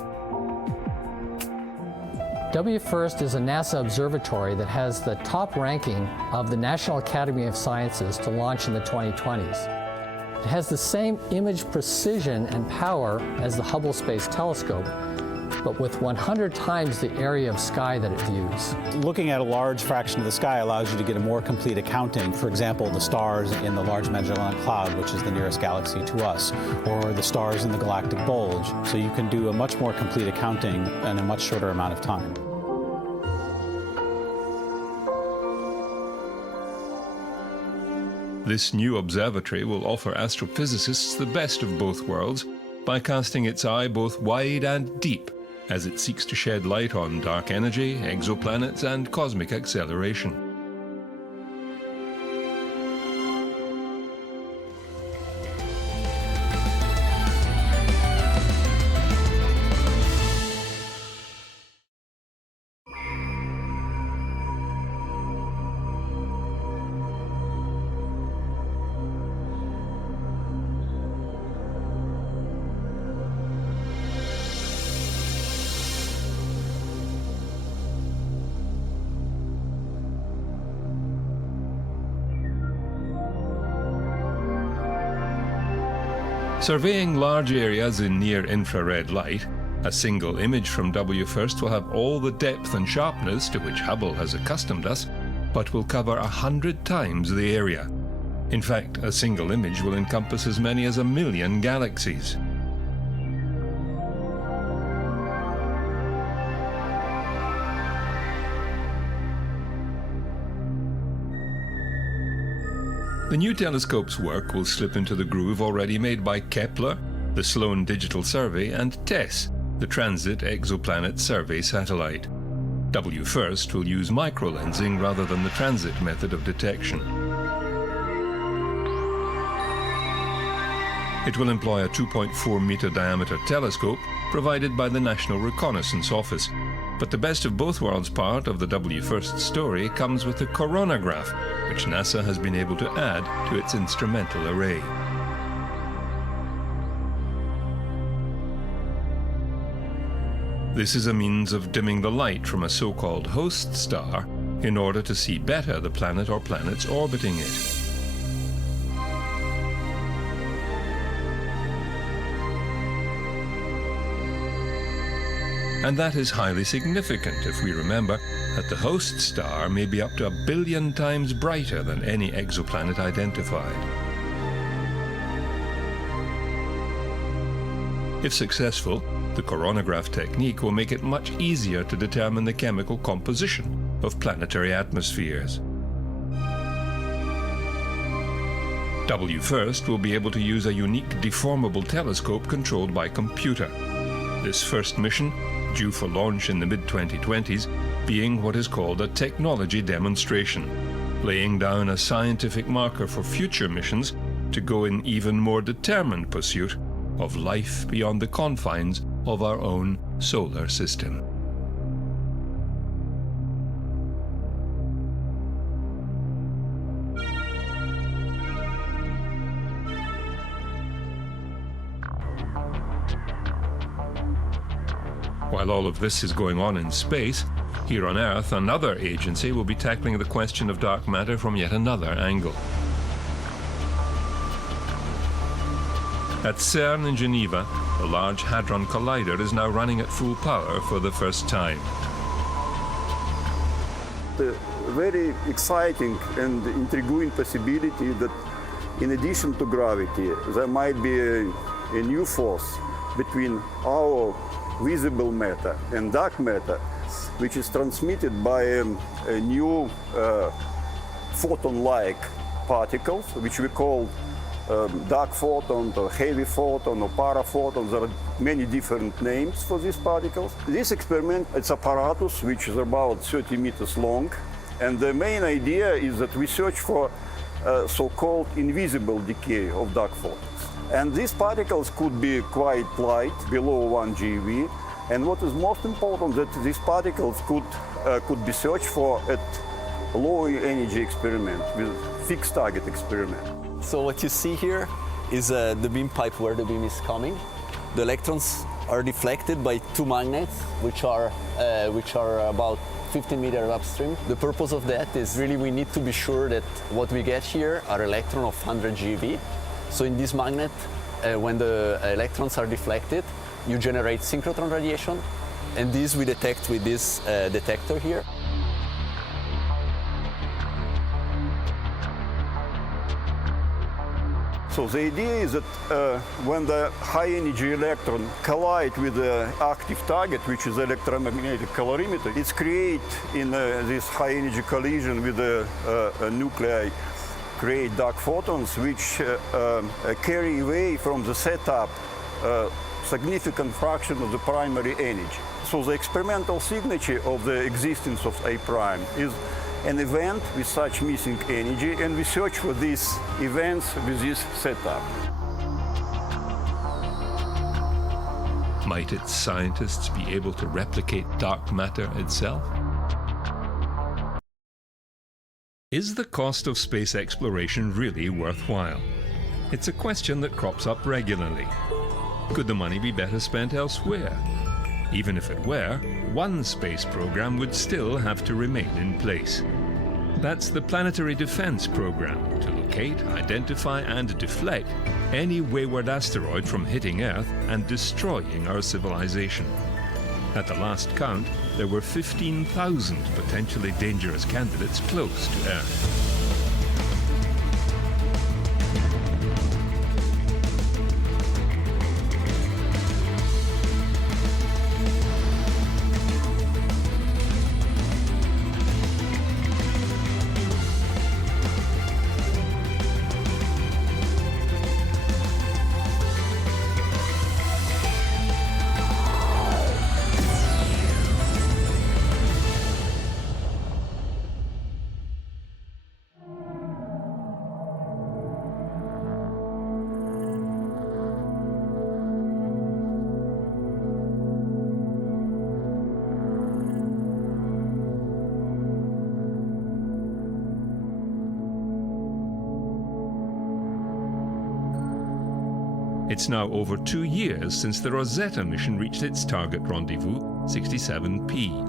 WFIRST is a NASA observatory that has the top ranking of the National Academy of Sciences to launch in the 2020s. It has the same image precision and power as the Hubble Space Telescope, but with 100 times the area of sky that it views. Looking at a large fraction of the sky allows you to get a more complete accounting. For example, the stars in the Large Magellanic Cloud, which is the nearest galaxy to us, or the stars in the galactic bulge. So you can do a much more complete accounting in a much shorter amount of time. This new observatory will offer astrophysicists the best of both worlds by casting its eye both wide and deep as it seeks to shed light on dark energy, exoplanets, and cosmic acceleration. Surveying large areas in near-infrared light, a single image from WFIRST will have all the depth and sharpness to which Hubble has accustomed us, but will cover 100 times the area. In fact, a single image will encompass as many as 1 million galaxies. The new telescope's work will slip into the groove already made by Kepler, the Sloan Digital Survey, and TESS, the Transit Exoplanet Survey satellite. WFIRST will use microlensing rather than the transit method of detection. It will employ a 2.4-meter diameter telescope provided by the National Reconnaissance Office. But the best of both worlds part of the WFIRST story comes with the coronagraph, which NASA has been able to add to its instrumental array. This is a means of dimming the light from a so-called host star in order to see better the planet or planets orbiting it. And that is highly significant if we remember that the host star may be up to 1 billion times brighter than any exoplanet identified. If successful, the coronagraph technique will make it much easier to determine the chemical composition of planetary atmospheres. WFIRST will be able to use a unique deformable telescope controlled by computer. This first mission, due for launch in the mid-2020s, being what is called a technology demonstration, laying down a scientific marker for future missions to go in even more determined pursuit of life beyond the confines of our own solar system. While all of this is going on in space, here on Earth, another agency will be tackling the question of dark matter from yet another angle. At CERN in Geneva, the Large Hadron Collider is now running at full power for the first time. The very exciting and intriguing possibility that in addition to gravity, there might be a new force between our visible matter and dark matter, which is transmitted by a new photon-like particles, which we call dark photon or heavy photon or paraphoton. There are many different names for these particles. This experiment, it's apparatus which is about 30 meters long, and the main idea is that we search for so-called invisible decay of dark photons. And these particles could be quite light, below 1 GeV, and what is most important that these particles could be searched for at low energy experiment with fixed target experiment. So what you see here is the beam pipe where the beam is coming. The electrons are deflected by two magnets, which are about 15 meters upstream. The purpose of that is really we need to be sure that what we get here are electrons of 100 GeV. So in this magnet, when the electrons are deflected, you generate synchrotron radiation, and this we detect with this detector here. So the idea is that when the high-energy electron collide with the active target, which is electromagnetic calorimeter, it's create in this high-energy collision with the nuclei create dark photons which carry away from the setup significant fraction of the primary energy. So the experimental signature of the existence of A prime is an event with such missing energy, and we search for these events with this setup. Might its scientists be able to replicate dark matter itself? Is the cost of space exploration really worthwhile? It's a question that crops up regularly. Could the money be better spent elsewhere? Even if it were, one space program would still have to remain in place. That's the Planetary Defense Program, to locate, identify and deflect any wayward asteroid from hitting Earth and destroying our civilization. At the last count, there were 15,000 potentially dangerous candidates close to Earth. It's now over 2 years since the Rosetta mission reached its target rendezvous, 67P.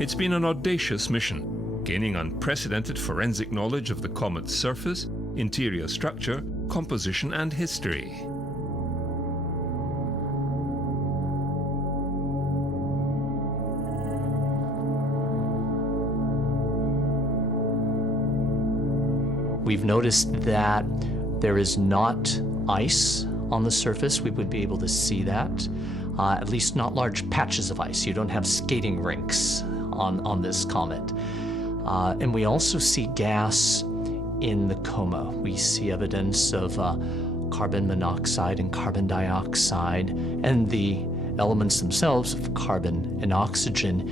It's been an audacious mission, gaining unprecedented forensic knowledge of the comet's surface, interior structure, composition and history. We've noticed that there is not ice on the surface. We would be able to see that, at least not large patches of ice. You don't have skating rinks on this comet. And we also see gas in the coma. We see evidence of carbon monoxide and carbon dioxide and the elements themselves of carbon and oxygen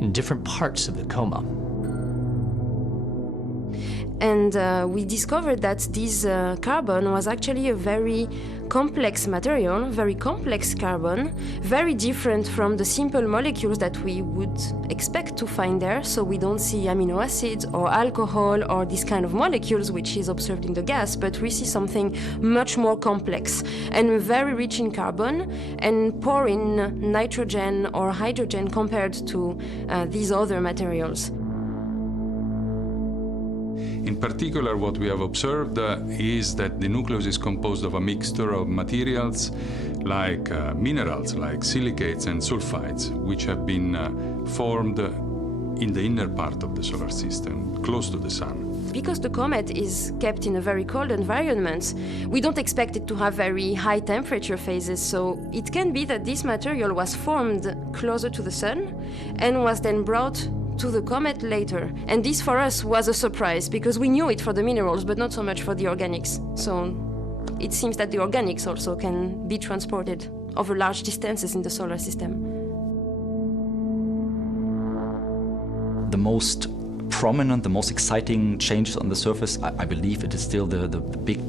in different parts of the coma. And we discovered that this carbon was actually a very complex material, very complex carbon, very different from the simple molecules that we would expect to find there. So we don't see amino acids or alcohol or this kind of molecules which is observed in the gas, but we see something much more complex and very rich in carbon and poor in nitrogen or hydrogen compared to these other materials. In particular, what we have observed is that the nucleus is composed of a mixture of materials like minerals, like silicates and sulfides, which have been formed in the inner part of the solar system, close to the sun. Because the comet is kept in a very cold environment, we don't expect it to have very high temperature phases, so it can be that this material was formed closer to the sun and was then brought to the comet later. And this for us was a surprise because we knew it for the minerals but not so much for the organics. So it seems that the organics also can be transported over large distances in the solar system. The most prominent, the most exciting changes on the surface, I believe it is still the big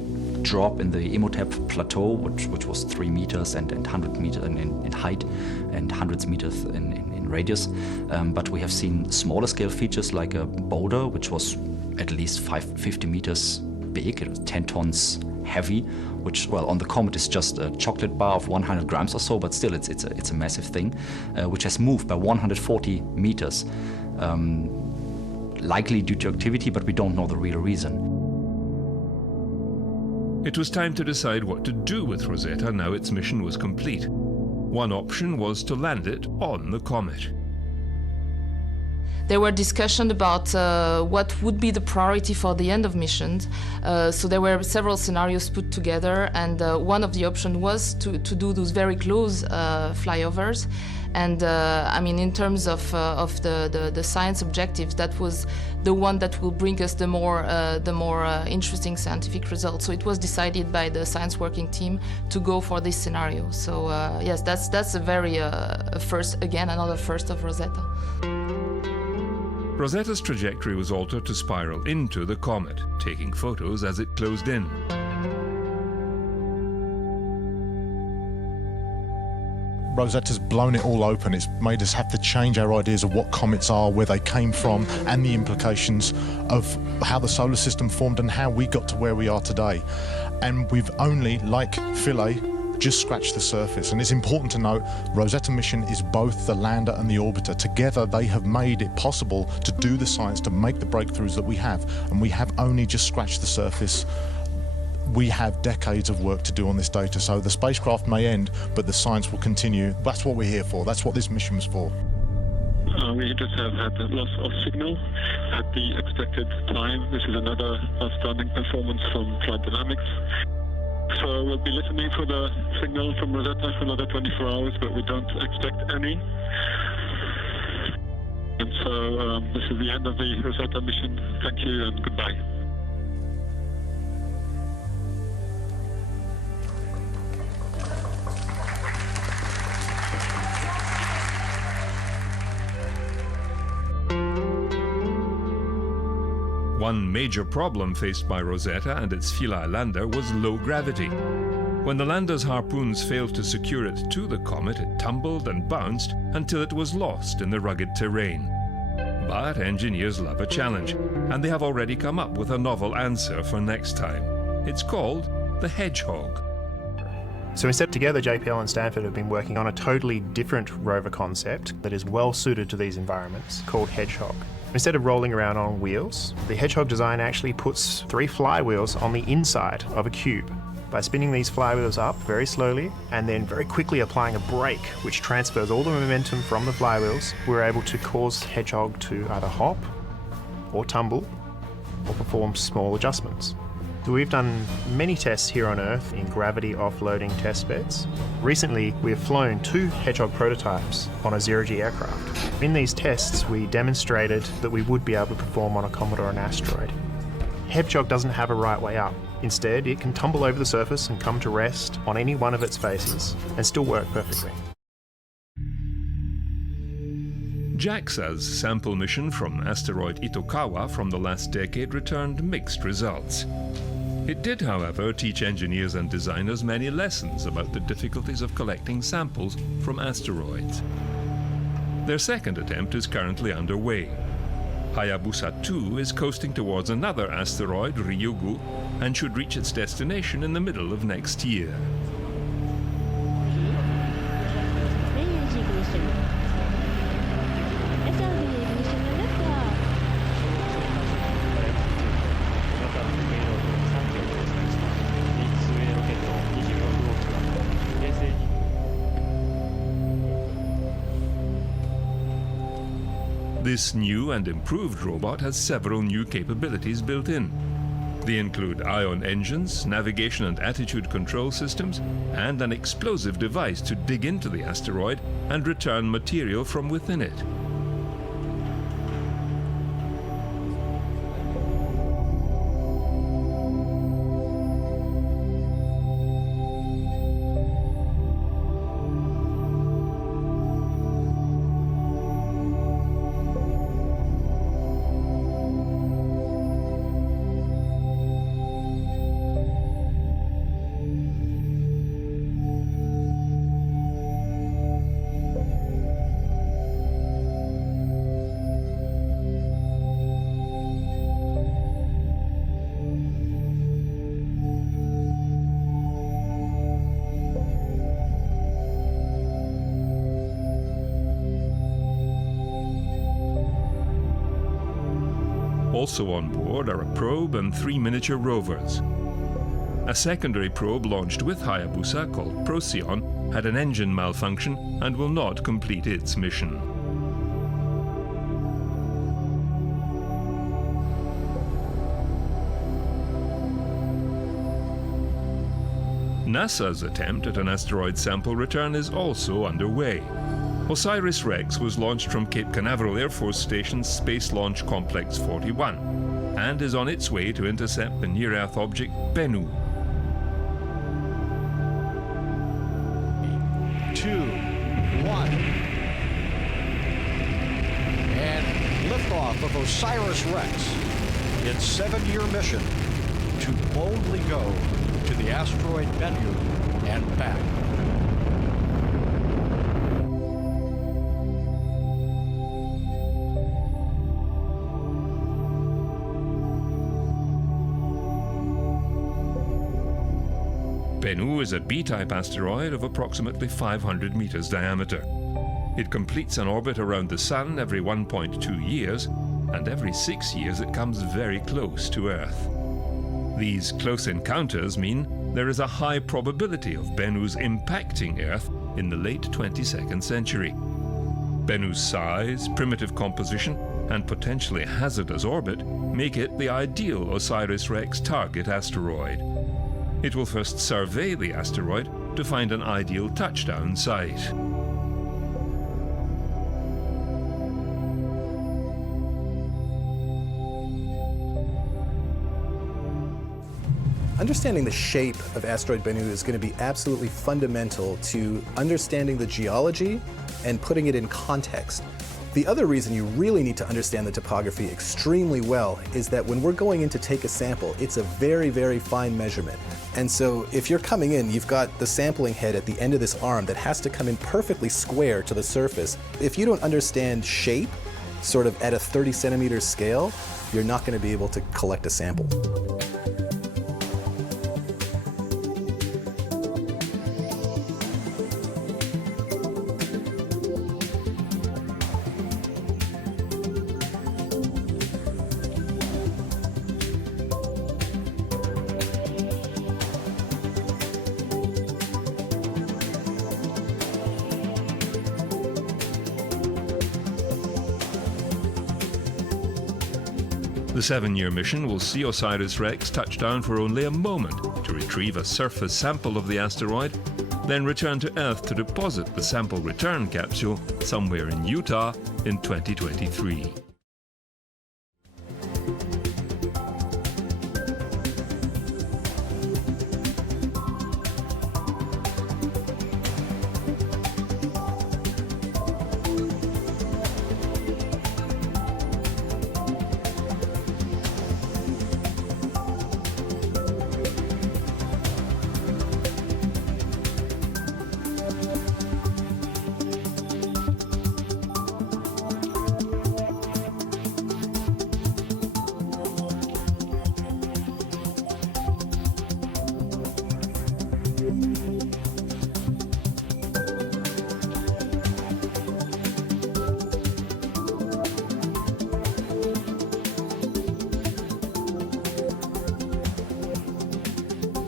drop in the Imhotep plateau, which was 3 meters and 100 meters in height and hundreds meters in radius. But we have seen smaller scale features like a boulder, which was at least 50 meters big. It was 10 tons heavy, which, well, on the comet is just a chocolate bar of 100 grams or so, but still it's a massive thing, which has moved by 140 meters. Likely due to activity, but we don't know the real reason. It was time to decide what to do with Rosetta now its mission was complete. One option was to land it on the comet. There were discussions about what would be the priority for the end of missions. So there were several scenarios put together, and one of the options was to do those very close flyovers. And I mean, in terms of the science objectives, that was the one that will bring us the more interesting scientific results. So it was decided by the science working team to go for this scenario. So yes, that's a very first, again, another first of Rosetta. Rosetta's trajectory was altered to spiral into the comet, taking photos as it closed in. Rosetta's blown it all open. It's made us have to change our ideas of what comets are, where they came from, and the implications of how the solar system formed and how we got to where we are today. And we've only, like Philae, just scratched the surface. And it's important to note, Rosetta mission is both the lander and the orbiter. Together, they have made it possible to do the science, to make the breakthroughs that we have. And we have only just scratched the surface. We have decades of work to do on this data. So the spacecraft may end, but the science will continue. That's what we're here for. That's what this mission was for. We just have had a loss of signal at the expected time. This is another outstanding performance from flight dynamics. So we'll be listening for the signal from Rosetta for another 24 hours, but we don't expect any. And so this is the end of the Rosetta mission. Thank you and goodbye. One major problem faced by Rosetta and its Philae lander was low gravity. When the lander's harpoons failed to secure it to the comet, it tumbled and bounced until it was lost in the rugged terrain. But engineers love a challenge, and they have already come up with a novel answer for next time. It's called the Hedgehog. So instead, together, JPL and Stanford have been working on a totally different rover concept that is well suited to these environments, called Hedgehog. Instead of rolling around on wheels, the Hedgehog design actually puts 3 flywheels on the inside of a cube. By spinning these flywheels up very slowly and then very quickly applying a brake, which transfers all the momentum from the flywheels, we're able to cause Hedgehog to either hop or tumble or perform small adjustments. So we've done many tests here on Earth in gravity offloading test beds. Recently, we have flown 2 Hedgehog prototypes on a zero-G aircraft. In these tests, we demonstrated that we would be able to perform on a comet or an asteroid. Hedgehog doesn't have a right way up. Instead, it can tumble over the surface and come to rest on any one of its faces and still work perfectly. JAXA's sample mission from asteroid Itokawa from the last decade returned mixed results. It did, however, teach engineers and designers many lessons about the difficulties of collecting samples from asteroids. Their second attempt is currently underway. Hayabusa 2 is coasting towards another asteroid, Ryugu, and should reach its destination in the middle of next year. This new and improved robot has several new capabilities built in. They include ion engines, navigation and attitude control systems, and an explosive device to dig into the asteroid and return material from within it. Also on board are a probe and 3 miniature rovers. A secondary probe launched with Hayabusa, called Procyon, had an engine malfunction and will not complete its mission. NASA's attempt at an asteroid sample return is also underway. OSIRIS-REx was launched from Cape Canaveral Air Force Station's Space Launch Complex 41 and is on its way to intercept the near-Earth object Bennu. 2, 1. And liftoff of OSIRIS-REx, its 7-year mission to boldly go to the asteroid Bennu and back. Bennu is a B-type asteroid of approximately 500 meters diameter. It completes an orbit around the Sun every 1.2 years, and every 6 years it comes very close to Earth. These close encounters mean there is a high probability of Bennu's impacting Earth in the late 22nd century. Bennu's size, primitive composition, and potentially hazardous orbit make it the ideal OSIRIS-REx target asteroid. It will first survey the asteroid to find an ideal touchdown site. Understanding the shape of asteroid Bennu is going to be absolutely fundamental to understanding the geology and putting it in context. The other reason you really need to understand the topography extremely well is that when we're going in to take a sample, it's a very, very fine measurement. And so if you're coming in, you've got the sampling head at the end of this arm that has to come in perfectly square to the surface. If you don't understand shape, sort of at a 30 centimeter scale, you're not going to be able to collect a sample. The 7-year mission will see OSIRIS-REx touch down for only a moment to retrieve a surface sample of the asteroid, then return to Earth to deposit the sample return capsule somewhere in Utah in 2023.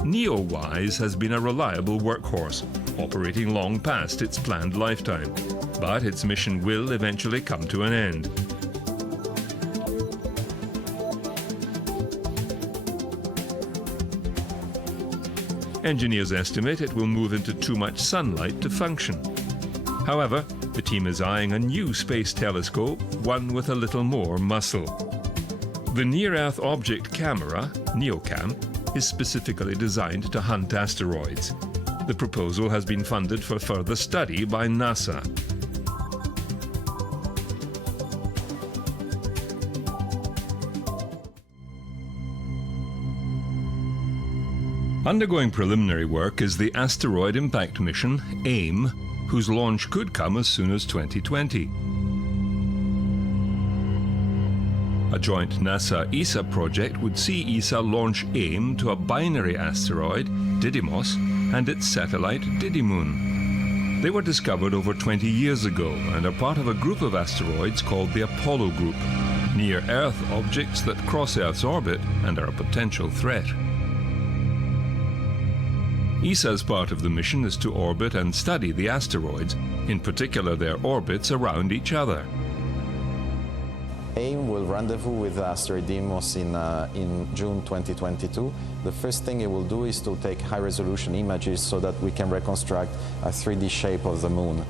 NEOWISE has been a reliable workhorse, operating long past its planned lifetime, but its mission will eventually come to an end. Engineers estimate it will move into too much sunlight to function. However, the team is eyeing a new space telescope, one with a little more muscle. The Near-Earth Object Camera, NEOCAM, is specifically designed to hunt asteroids. The proposal has been funded for further study by NASA. Undergoing preliminary work is the Asteroid Impact Mission, AIM, whose launch could come as soon as 2020. A joint NASA-ESA project would see ESA launch AIM to a binary asteroid, Didymos, and its satellite, Didymoon. They were discovered over 20 years ago and are part of a group of asteroids called the Apollo Group, near-Earth objects that cross Earth's orbit and are a potential threat. ESA's part of the mission is to orbit and study the asteroids, in particular their orbits around each other. AIM will rendezvous with asteroid Deimos in June 2022. The first thing it will do is to take high-resolution images so that we can reconstruct a 3D shape of the moon.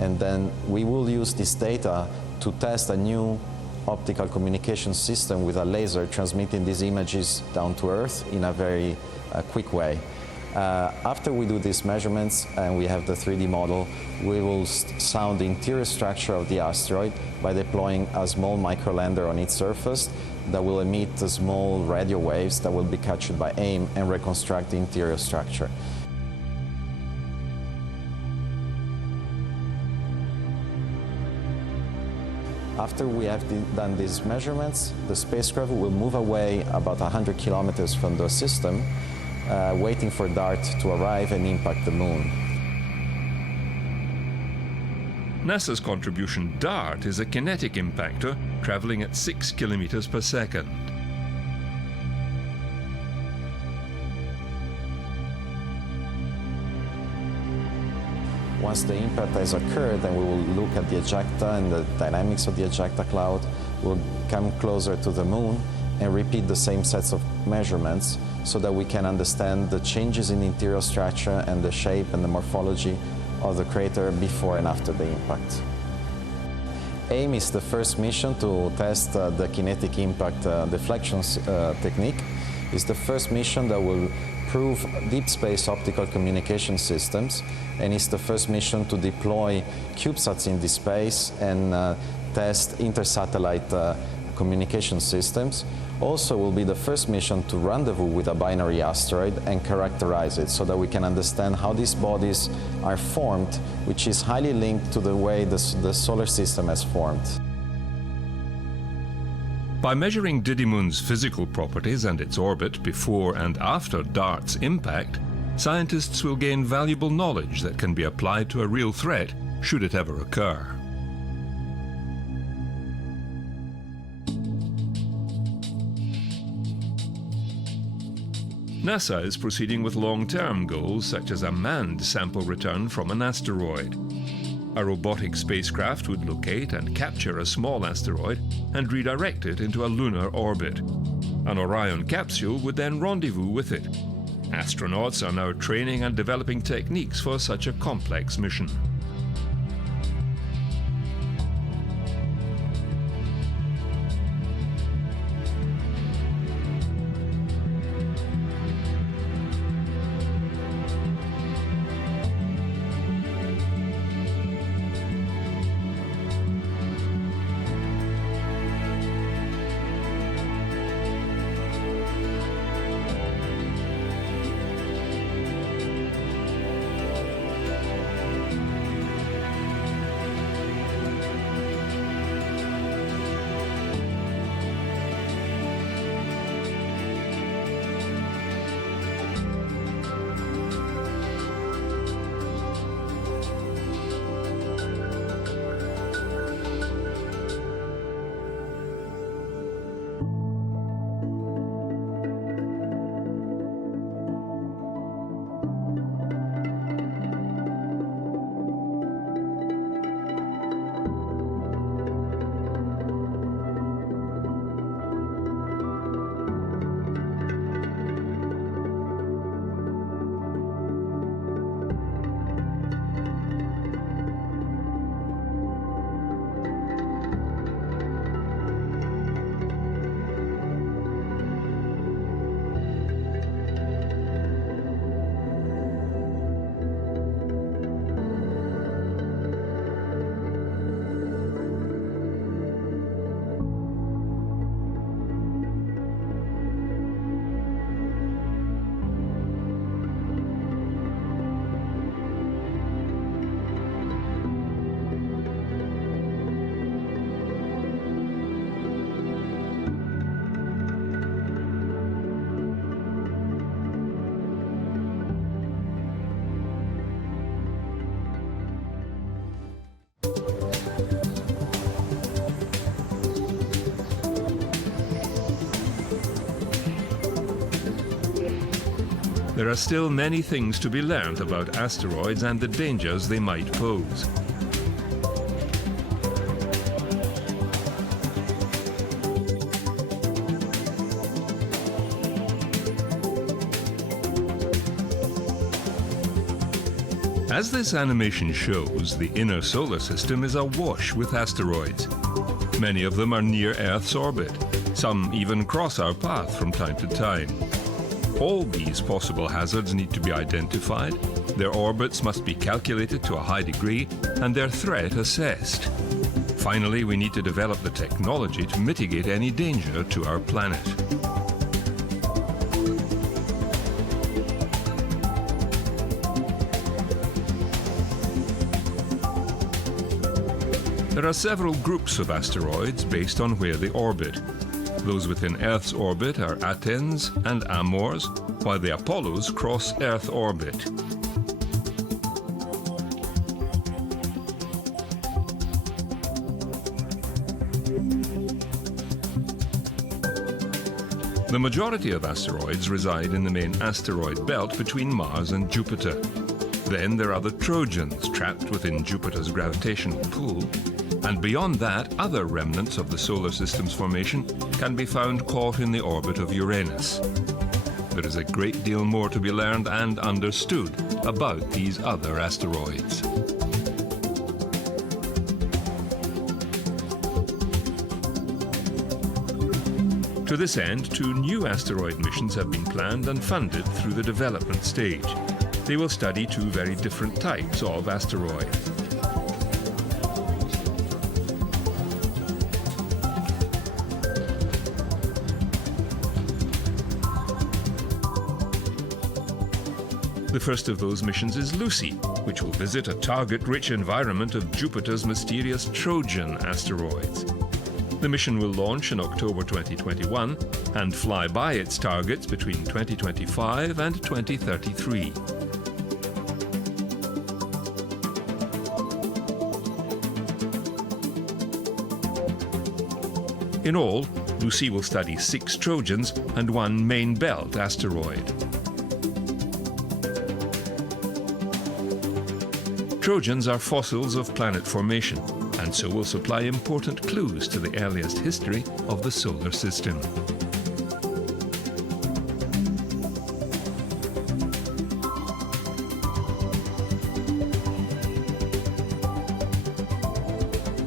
And then we will use this data to test a new optical communication system with a laser transmitting these images down to Earth in a very quick way. After we do these measurements and we have the 3D model, we will sound the interior structure of the asteroid by deploying a small microlander on its surface that will emit the small radio waves that will be captured by AIM and reconstruct the interior structure. After we have done these measurements, the spacecraft will move away about 100 kilometers from the system, waiting for DART to arrive and impact the moon. NASA's contribution DART is a kinetic impactor traveling at 6 kilometers per second. Once the impact has occurred, then we will look at the ejecta and the dynamics of the ejecta cloud. We'll come closer to the moon and repeat the same sets of measurements so that we can understand the changes in the interior structure and the shape and the morphology of the crater before and after the impact. AIM is the first mission to test the kinetic impact deflection technique. It's the first mission that will prove deep space optical communication systems, and it's the first mission to deploy CubeSats in this space and test intersatellite communication systems. Also will be the first mission to rendezvous with a binary asteroid and characterize it so that we can understand how these bodies are formed, which is highly linked to the way the solar system has formed. By measuring Didymoon's physical properties and its orbit before and after DART's impact, scientists will gain valuable knowledge that can be applied to a real threat should it ever occur. NASA is proceeding with long-term goals such as a manned sample return from an asteroid. A robotic spacecraft would locate and capture a small asteroid and redirect it into a lunar orbit. An Orion capsule would then rendezvous with it. Astronauts are now training and developing techniques for such a complex mission. There are still many things to be learned about asteroids and the dangers they might pose. As this animation shows, the inner solar system is awash with asteroids. Many of them are near Earth's orbit. Some even cross our path from time to time. All these possible hazards need to be identified, their orbits must be calculated to a high degree, and their threat assessed. Finally, we need to develop the technology to mitigate any danger to our planet. There are several groups of asteroids based on where they orbit. Those within Earth's orbit are Atens and Amors, while the Apollos cross Earth orbit. The majority of asteroids reside in the main asteroid belt between Mars and Jupiter. Then there are the Trojans, trapped within Jupiter's gravitational pull. And beyond that, other remnants of the solar system's formation can be found caught in the orbit of Uranus. There is a great deal more to be learned and understood about these other asteroids. To this end, 2 new asteroid missions have been planned and funded through the development stage. They will study 2 very different types of asteroid. The first of those missions is Lucy, which will visit a target-rich environment of Jupiter's mysterious Trojan asteroids. The mission will launch in October 2021 and fly by its targets between 2025 and 2033. In all, Lucy will study 6 Trojans and 1 main belt asteroid. Trojans are fossils of planet formation, and so will supply important clues to the earliest history of the solar system.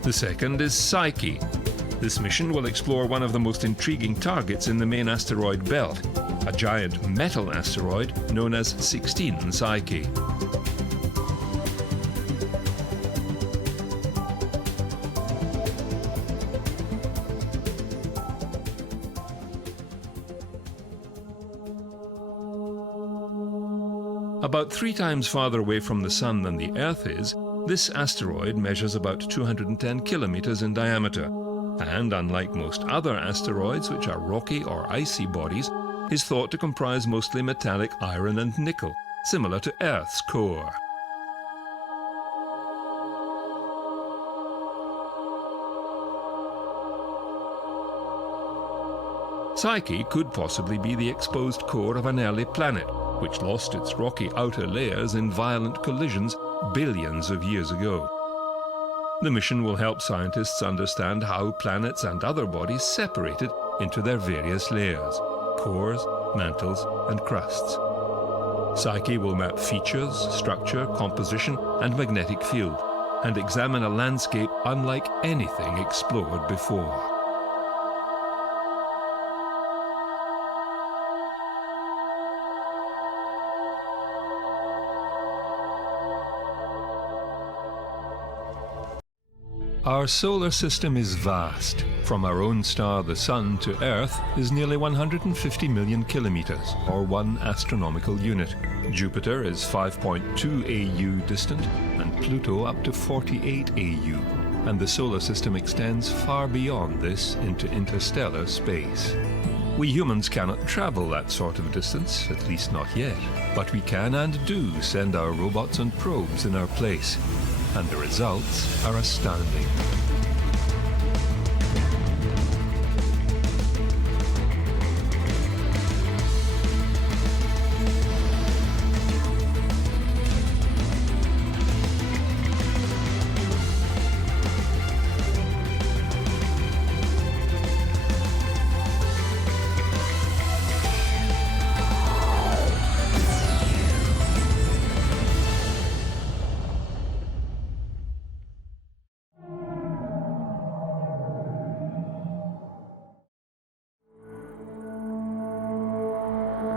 The second is Psyche. This mission will explore one of the most intriguing targets in the main asteroid belt, a giant metal asteroid known as 16 Psyche. About 3 times farther away from the Sun than the Earth is, this asteroid measures about 210 kilometers in diameter, and unlike most other asteroids, which are rocky or icy bodies, is thought to comprise mostly metallic iron and nickel, similar to Earth's core. Psyche could possibly be the exposed core of an early planet, which lost its rocky outer layers in violent collisions billions of years ago. The mission will help scientists understand how planets and other bodies separated into their various layers: cores, mantles, and crusts. Psyche will map features, structure, composition, and magnetic field, and examine a landscape unlike anything explored before. Our solar system is vast. From our own star, the Sun, to Earth is nearly 150 million kilometers, or 1 astronomical unit. Jupiter is 5.2 AU distant, and Pluto up to 48 AU. And the solar system extends far beyond this into interstellar space. We humans cannot travel that sort of distance, at least not yet. But we can and do send our robots and probes in our place. And the results are astounding.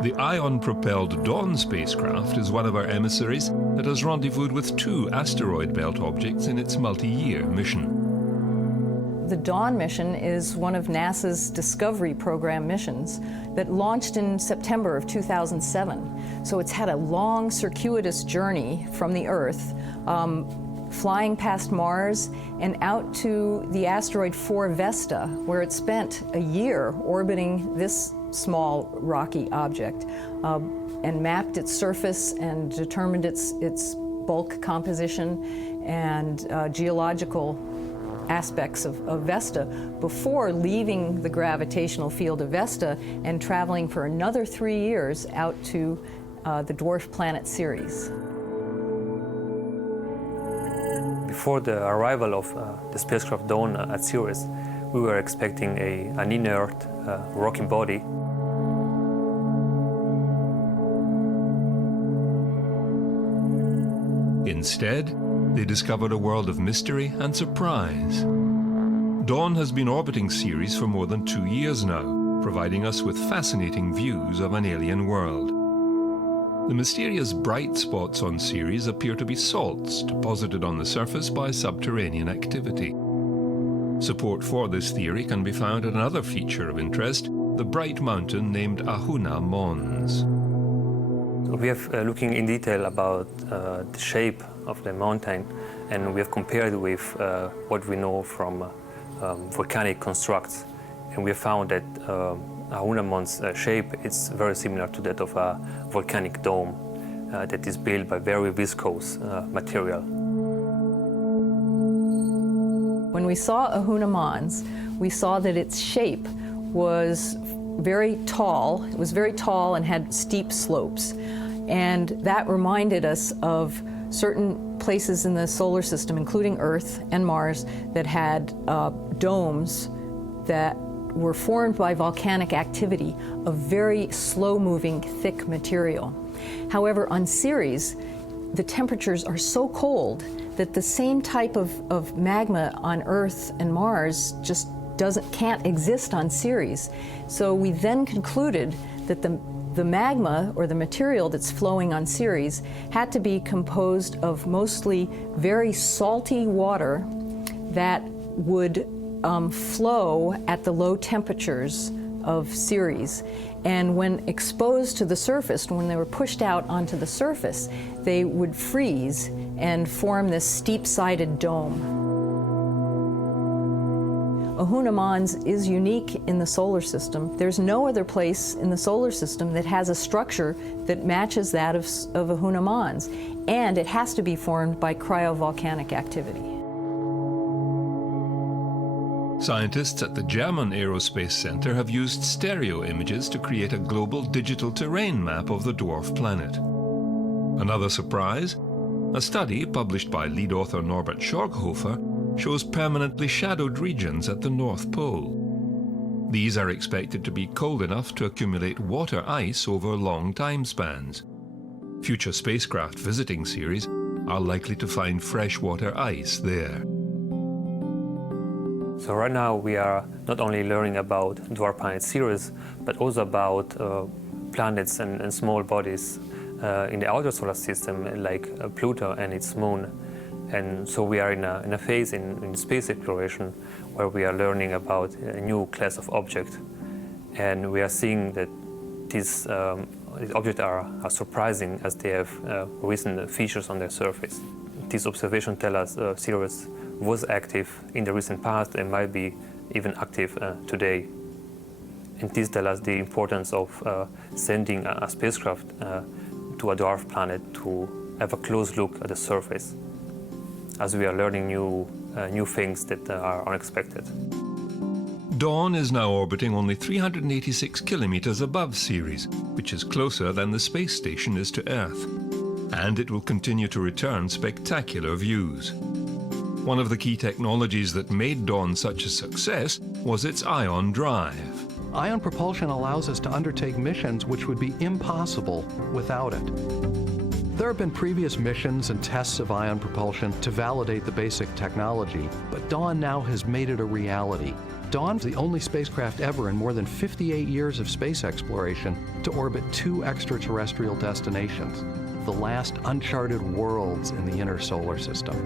The ion-propelled Dawn spacecraft is one of our emissaries that has rendezvoused with 2 asteroid belt objects in its multi-year mission. The Dawn mission is one of NASA's Discovery Program missions that launched in September of 2007. So it's had a long, circuitous journey from the Earth, flying past Mars and out to the asteroid 4 Vesta, where it spent a year orbiting this small rocky object and mapped its surface and determined its bulk composition and geological aspects of Vesta before leaving the gravitational field of Vesta and traveling for another 3 years out to the dwarf planet Ceres. Before the arrival of the spacecraft Dawn at Ceres, we were expecting an inert rocking body. Instead, they discovered a world of mystery and surprise. Dawn has been orbiting Ceres for more than 2 years now, providing us with fascinating views of an alien world. The mysterious bright spots on Ceres appear to be salts deposited on the surface by subterranean activity. Support for this theory can be found in another feature of interest, the bright mountain named Ahuna Mons. We have looking in detail about the shape of the mountain, and we have compared with what we know from volcanic constructs, and we have found that Ahuna Mons' shape is very similar to that of a volcanic dome that is built by very viscous material. When we saw Ahuna Mons, we saw that its shape was very tall. It was very tall and had steep slopes. And that reminded us of certain places in the solar system, including Earth and Mars, that had domes that were formed by volcanic activity of very slow-moving, thick material. However, on Ceres, the temperatures are so cold that the same type of magma on Earth and Mars just can't exist on Ceres. So we then concluded that the magma, or the material that's flowing on Ceres, had to be composed of mostly very salty water that would flow at the low temperatures of Ceres. And when exposed to the surface, when they were pushed out onto the surface, they would freeze and form this steep-sided dome. Ahuna Mons is unique in the solar system. There's no other place in the solar system that has a structure that matches that of Ahuna Mons, and it has to be formed by cryovolcanic activity. Scientists at the German Aerospace Center have used stereo images to create a global digital terrain map of the dwarf planet. Another surprise, a study published by lead author Norbert Schorghofer shows permanently shadowed regions at the North Pole. These are expected to be cold enough to accumulate water ice over long time spans. Future spacecraft visiting Ceres are likely to find freshwater ice there. So right now we are not only learning about dwarf planet Ceres, but also about planets and small bodies in the outer solar system, like Pluto and its moon. And so we are in a phase in space exploration where we are learning about a new class of objects. And we are seeing that these objects are surprising, as they have recent features on their surface. These observations tell us Ceres was active in the recent past and might be even active today. And this tells us the importance of sending a spacecraft to a dwarf planet to have a close look at the surface, as we are learning new things that are unexpected. Dawn is now orbiting only 386 kilometers above Ceres, which is closer than the space station is to Earth. And it will continue to return spectacular views. One of the key technologies that made Dawn such a success was its ion drive. Ion propulsion allows us to undertake missions which would be impossible without it. There have been previous missions and tests of ion propulsion to validate the basic technology, but Dawn now has made it a reality. Dawn's the only spacecraft ever in more than 58 years of space exploration to orbit 2 extraterrestrial destinations, the last uncharted worlds in the inner solar system.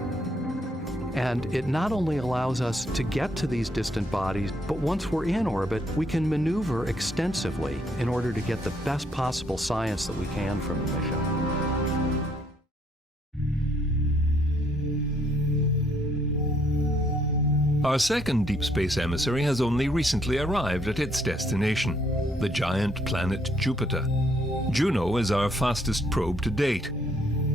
And it not only allows us to get to these distant bodies, but once we're in orbit, we can maneuver extensively in order to get the best possible science that we can from the mission. Our second deep space emissary has only recently arrived at its destination, the giant planet Jupiter. Juno is our fastest probe to date.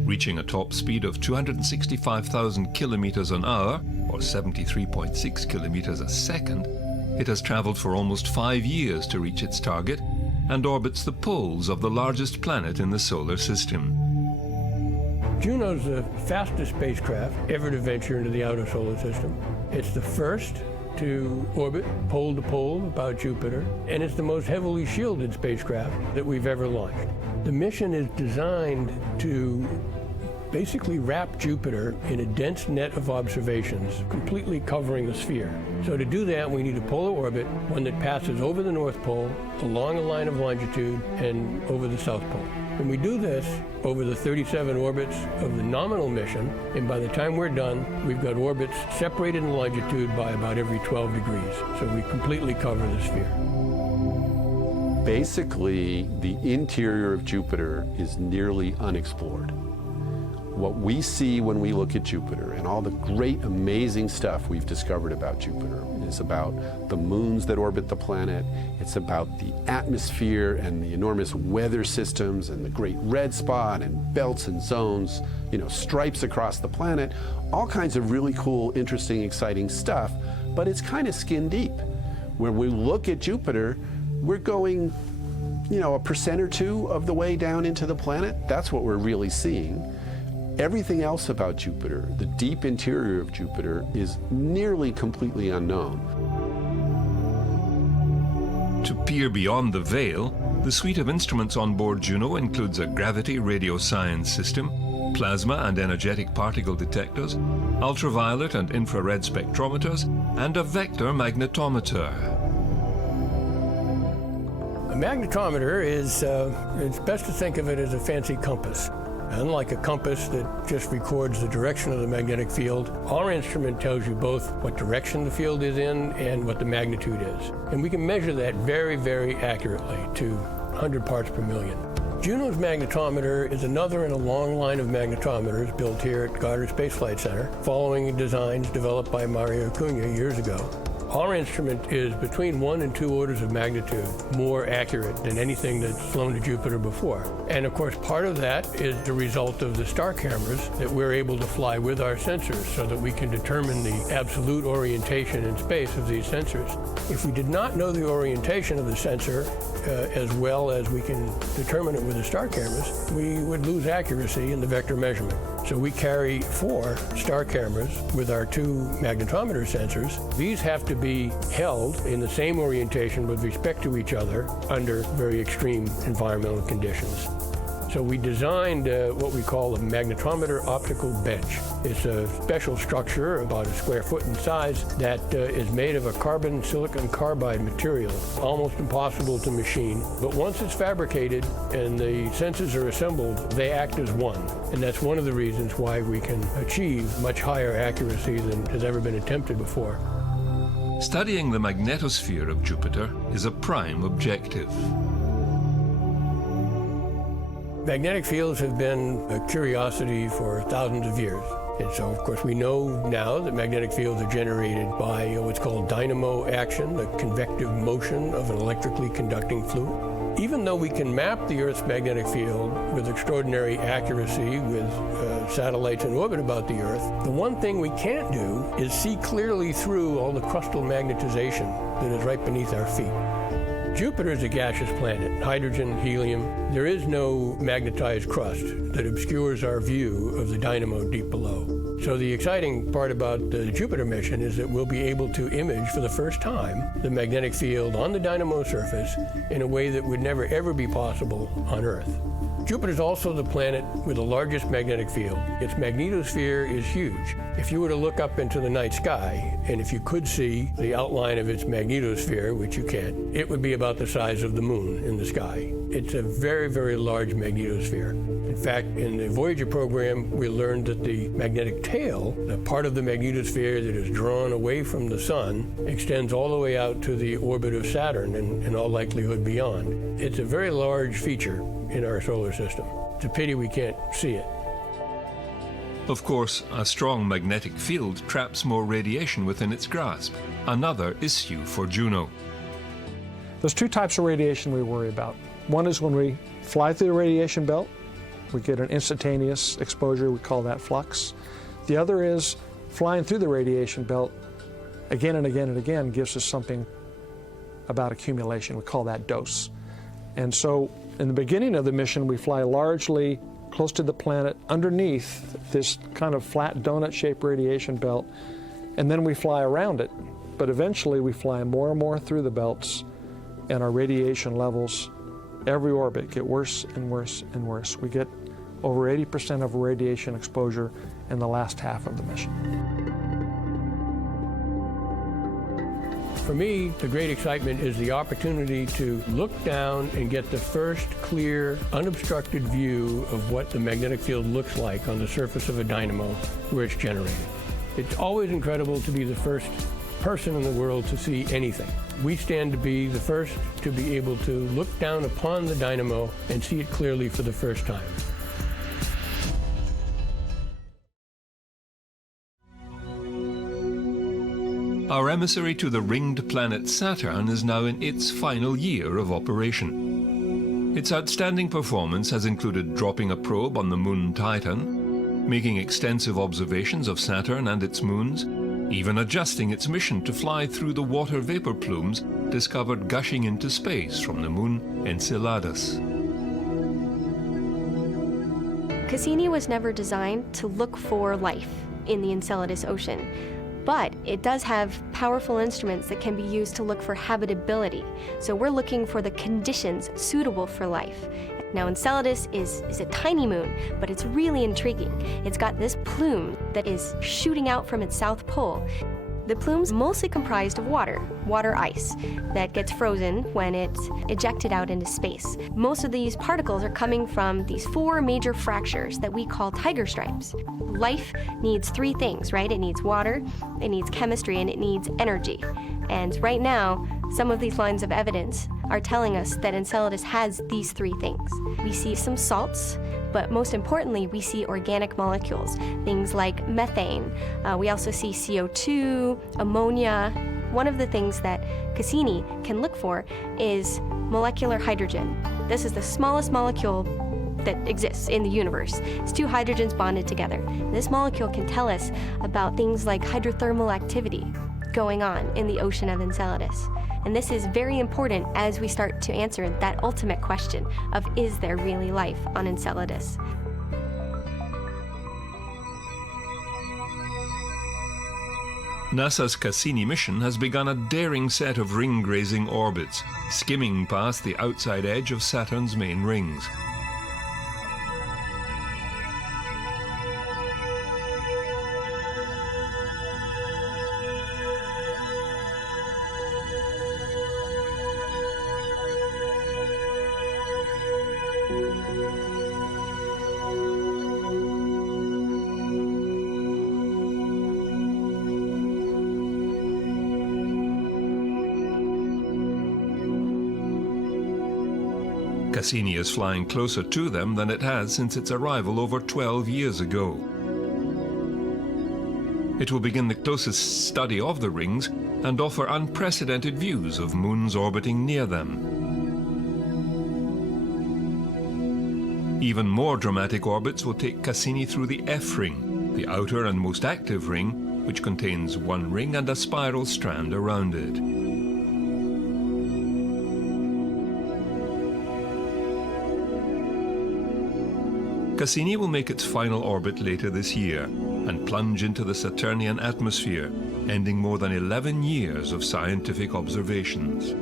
Reaching a top speed of 265,000 kilometers an hour, or 73.6 kilometers a second, it has traveled for almost 5 years to reach its target and orbits the poles of the largest planet in the solar system. Juno's the fastest spacecraft ever to venture into the outer solar system. It's the first to orbit pole to pole about Jupiter, and it's the most heavily shielded spacecraft that we've ever launched. The mission is designed to basically wrap Jupiter in a dense net of observations, completely covering the sphere. So to do that, we need a polar orbit, one that passes over the North Pole, along a line of longitude, and over the South Pole. And we do this over the 37 orbits of the nominal mission, and by the time we're done, we've got orbits separated in longitude by about every 12 degrees. So we completely cover the sphere. Basically, the interior of Jupiter is nearly unexplored. What we see when we look at Jupiter and all the great, amazing stuff we've discovered about Jupiter is about the moons that orbit the planet. It's about the atmosphere and the enormous weather systems and the great red spot and belts and zones, you know, stripes across the planet, all kinds of really cool, interesting, exciting stuff, but it's kind of skin deep. When we look at Jupiter, we're going, you know, 1% or 2% of the way down into the planet. That's what we're really seeing. Everything else about Jupiter, the deep interior of Jupiter, is nearly completely unknown. To peer beyond the veil, the suite of instruments on board Juno includes a gravity radio science system, plasma and energetic particle detectors, ultraviolet and infrared spectrometers, and a vector magnetometer. A magnetometer is, it's best to think of it as a fancy compass. Unlike a compass that just records the direction of the magnetic field, our instrument tells you both what direction the field is in and what the magnitude is. And we can measure that very, very accurately to 100 parts per million. Juno's magnetometer is another in a long line of magnetometers built here at Goddard Space Flight Center, following designs developed by Mario Cunha years ago. Our instrument is between 1 and 2 orders of magnitude more accurate than anything that's flown to Jupiter before. And of course, part of that is the result of the star cameras that we're able to fly with our sensors so that we can determine the absolute orientation in space of these sensors. If we did not know the orientation of the sensor as well as we can determine it with the star cameras, we would lose accuracy in the vector measurement. So we carry 4 star cameras with our 2 magnetometer sensors. These have to be held in the same orientation with respect to each other under very extreme environmental conditions. So we designed what we call a magnetometer optical bench. It's a special structure about a square foot in size that is made of a carbon silicon carbide material, almost impossible to machine. But once it's fabricated and the sensors are assembled, they act as one. And that's one of the reasons why we can achieve much higher accuracy than has ever been attempted before. Studying the magnetosphere of Jupiter is a prime objective. Magnetic fields have been a curiosity for thousands of years. And so, of course, we know now that magnetic fields are generated by what's called dynamo action, the convective motion of an electrically conducting fluid. Even though we can map the Earth's magnetic field with extraordinary accuracy with satellites in orbit about the Earth, the one thing we can't do is see clearly through all the crustal magnetization that is right beneath our feet. Jupiter is a gaseous planet, hydrogen, helium. There is no magnetized crust that obscures our view of the dynamo deep below. So the exciting part about the Jupiter mission is that we'll be able to image for the first time the magnetic field on the dynamo surface in a way that would never ever be possible on Earth. Jupiter is also the planet with the largest magnetic field. Its magnetosphere is huge. If you were to look up into the night sky, and if you could see the outline of its magnetosphere, which you can't, it would be about the size of the moon in the sky. It's a very, very large magnetosphere. In fact, in the Voyager program, we learned that the magnetic tail, the part of the magnetosphere that is drawn away from the sun, extends all the way out to the orbit of Saturn and in all likelihood beyond. It's a very large feature in our solar system. It's a pity we can't see it. Of course, a strong magnetic field traps more radiation within its grasp, another issue for Juno. There's two types of radiation we worry about. One is when we fly through the radiation belt, we get an instantaneous exposure, we call that flux. The other is flying through the radiation belt again and again and again gives us something about accumulation, we call that dose. And so in the beginning of the mission, we fly largely close to the planet underneath this kind of flat donut-shaped radiation belt, and then we fly around it. But eventually we fly more and more through the belts, and our radiation levels, every orbit, get worse and worse and worse. We get over 80% of radiation exposure in the last half of the mission. For me, the great excitement is the opportunity to look down and get the first clear, unobstructed view of what the magnetic field looks like on the surface of a dynamo where it's generated. It's always incredible to be the first person in the world to see anything. We stand to be the first to be able to look down upon the dynamo and see it clearly for the first time. Our emissary to the ringed planet Saturn is now in its final year of operation. Its outstanding performance has included dropping a probe on the moon Titan, making extensive observations of Saturn and its moons, even adjusting its mission to fly through the water vapor plumes discovered gushing into space from the moon Enceladus. Cassini was never designed to look for life in the Enceladus ocean. But it does have powerful instruments that can be used to look for habitability. So we're looking for the conditions suitable for life. Now Enceladus is a tiny moon, but it's really intriguing. It's got this plume that is shooting out from its south pole. The plume's mostly comprised of water ice, that gets frozen when it's ejected out into space. Most of these particles are coming from these 4 major fractures that we call tiger stripes. Life needs 3 things, right? It needs water, it needs chemistry, and it needs energy. And right now, some of these lines of evidence are telling us that Enceladus has these 3 things. We see some salts, but most importantly, we see organic molecules, things like methane. We also see CO2, ammonia. One of the things that Cassini can look for is molecular hydrogen. This is the smallest molecule that exists in the universe. It's 2 hydrogens bonded together. This molecule can tell us about things like hydrothermal activity going on in the ocean of Enceladus. And this is very important as we start to answer that ultimate question of, is there really life on Enceladus? NASA's Cassini mission has begun a daring set of ring-grazing orbits, skimming past the outside edge of Saturn's main rings. Cassini is flying closer to them than it has since its arrival over 12 years ago. It will begin the closest study of the rings and offer unprecedented views of moons orbiting near them. Even more dramatic orbits will take Cassini through the F ring, the outer and most active ring, which contains 1 ring and a spiral strand around it. Cassini will make its final orbit later this year, and plunge into the Saturnian atmosphere, ending more than 11 years of scientific observations.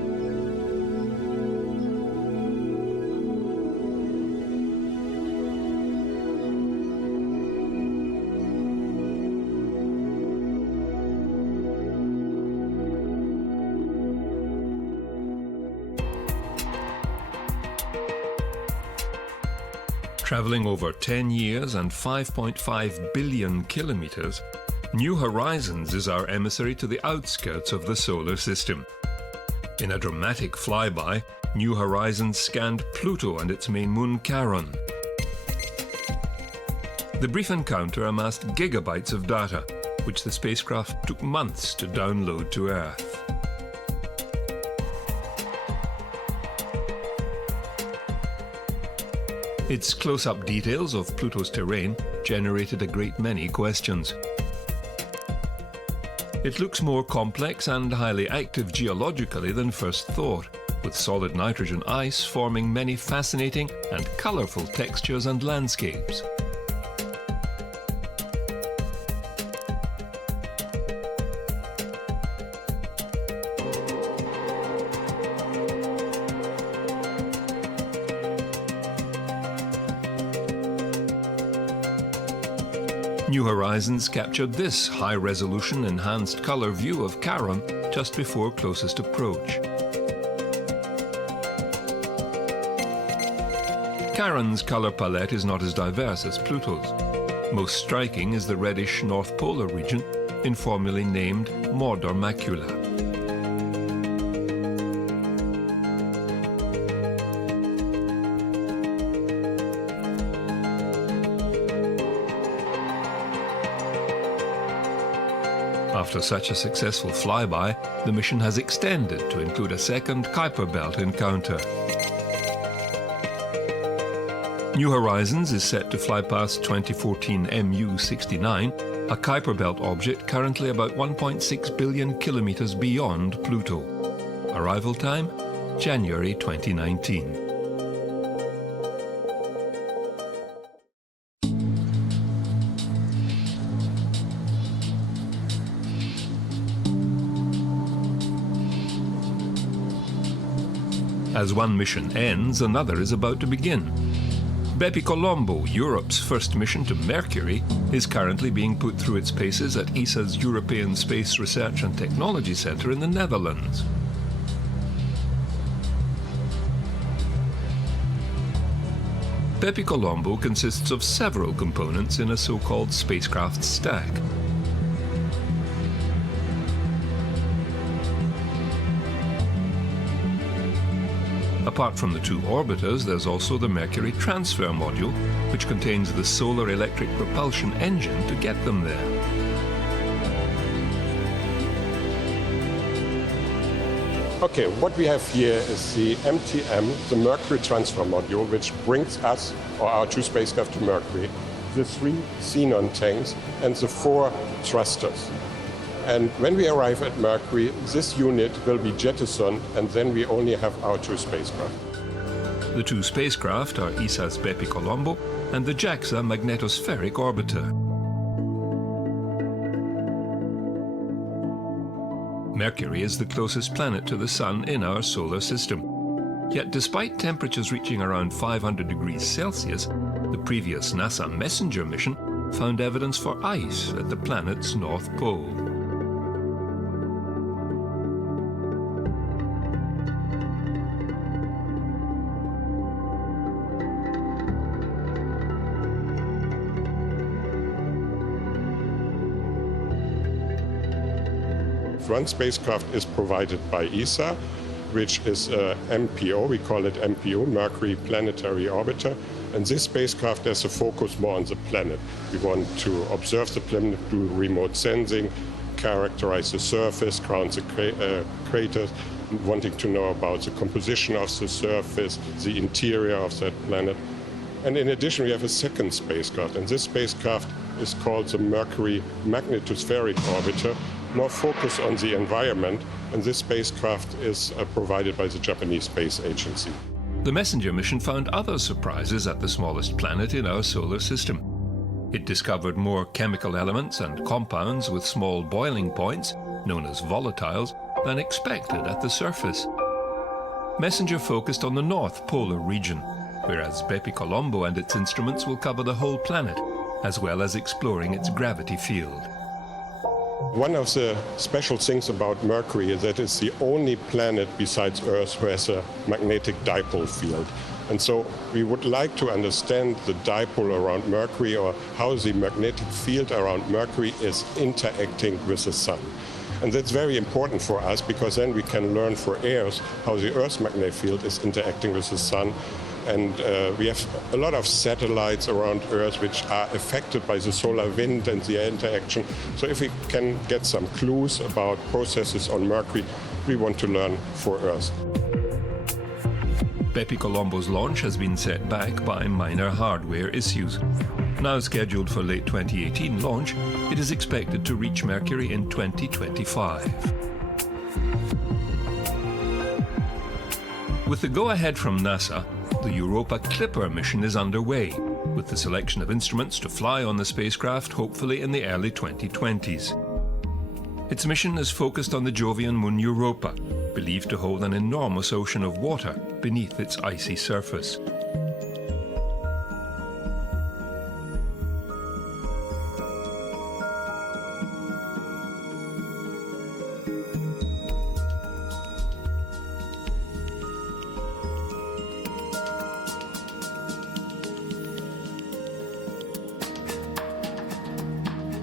Traveling over 10 years and 5.5 billion kilometers, New Horizons is our emissary to the outskirts of the solar system. In a dramatic flyby, New Horizons scanned Pluto and its main moon Charon. The brief encounter amassed gigabytes of data, which the spacecraft took months to download to Earth. Its close-up details of Pluto's terrain generated a great many questions. It looks more complex and highly active geologically than first thought, with solid nitrogen ice forming many fascinating and colorful textures and landscapes. New Horizons captured this high-resolution enhanced color view of Charon just before closest approach. Charon's color palette is not as diverse as Pluto's. Most striking is the reddish North Polar region, informally named Maunder Macula. After such a successful flyby, the mission has extended to include a second Kuiper belt encounter. New Horizons is set to fly past 2014 MU-69, a Kuiper belt object currently about 1.6 billion kilometers beyond Pluto. Arrival time, January 2019. As one mission ends, another is about to begin. BepiColombo, Europe's first mission to Mercury, is currently being put through its paces at ESA's European Space Research and Technology Centre in the Netherlands. BepiColombo consists of several components in a so-called spacecraft stack. Apart from the two orbiters, there's also the Mercury transfer module, which contains the solar electric propulsion engine to get them there. Okay, what we have here is the MTM, the Mercury transfer module, which brings us, or our two spacecraft, to Mercury, the 3 xenon tanks and the 4 thrusters. And when we arrive at Mercury, this unit will be jettisoned, and then we only have our 2 spacecraft. The 2 spacecraft are ESA's BepiColombo and the JAXA magnetospheric orbiter. Mercury is the closest planet to the Sun in our solar system. Yet despite temperatures reaching around 500 degrees Celsius, the previous NASA Messenger mission found evidence for ice at the planet's north pole. One spacecraft is provided by ESA, which is MPO, we call it MPO, Mercury Planetary Orbiter. And this spacecraft has a focus more on the planet. We want to observe the planet, do remote sensing, characterize the surface, count the craters, wanting to know about the composition of the surface, the interior of that planet. And in addition, we have a second spacecraft, and this spacecraft is called the Mercury Magnetospheric Orbiter, more focused on the environment, and this spacecraft is provided by the Japanese Space Agency. The Messenger mission found other surprises at the smallest planet in our solar system. It discovered more chemical elements and compounds with small boiling points, known as volatiles, than expected at the surface. MESSENGER focused on the North Polar region, whereas BepiColombo and its instruments will cover the whole planet, as well as exploring its gravity field. One of the special things about Mercury is that it's the only planet besides Earth who has a magnetic dipole field. And so we would like to understand the dipole around Mercury, or how the magnetic field around Mercury is interacting with the Sun. And that's very important for us, because then we can learn for Earth how the Earth's magnetic field is interacting with the Sun. And we have a lot of satellites around Earth which are affected by the solar wind and the interaction. So if we can get some clues about processes on Mercury, we want to learn for Earth. BepiColombo's launch has been set back by minor hardware issues. Now scheduled for late 2018 launch, it is expected to reach Mercury in 2025. With the go-ahead from NASA, the Europa Clipper mission is underway, with the selection of instruments to fly on the spacecraft hopefully in the early 2020s. Its mission is focused on the Jovian moon Europa, believed to hold an enormous ocean of water beneath its icy surface.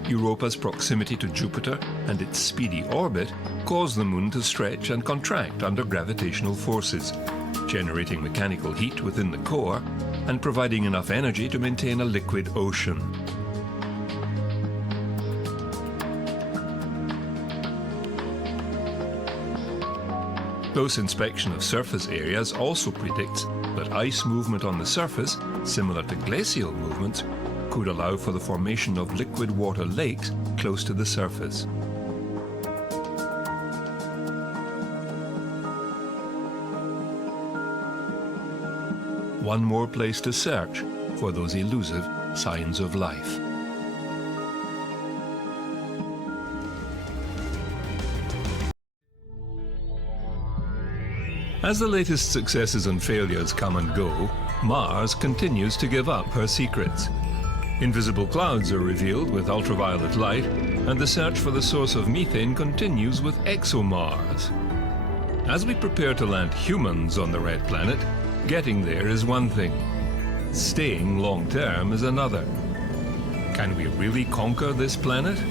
Europa's proximity to Jupiter and its speedy orbit cause the moon to stretch and contract under gravitational forces, generating mechanical heat within the core and providing enough energy to maintain a liquid ocean. Close inspection of surface areas also predicts that ice movement on the surface, similar to glacial movements, could allow for the formation of liquid water lakes close to the surface. One more place to search for those elusive signs of life. As the latest successes and failures come and go, Mars continues to give up her secrets. Invisible clouds are revealed with ultraviolet light, and the search for the source of methane continues with ExoMars. As we prepare to land humans on the red planet, getting there is one thing. Staying long-term is another. Can we really conquer this planet?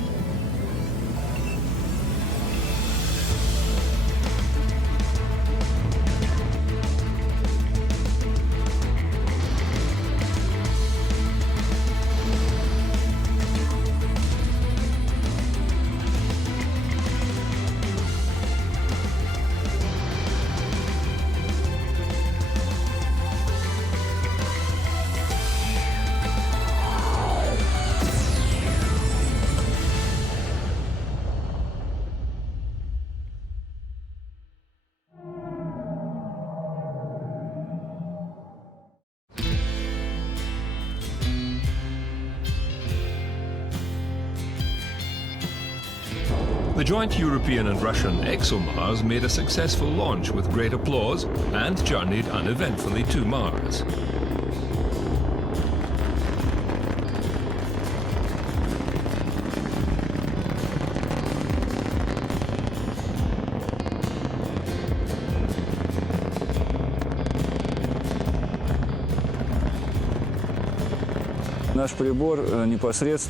The joint European and Russian ExoMars made a successful launch with great applause and journeyed uneventfully to Mars.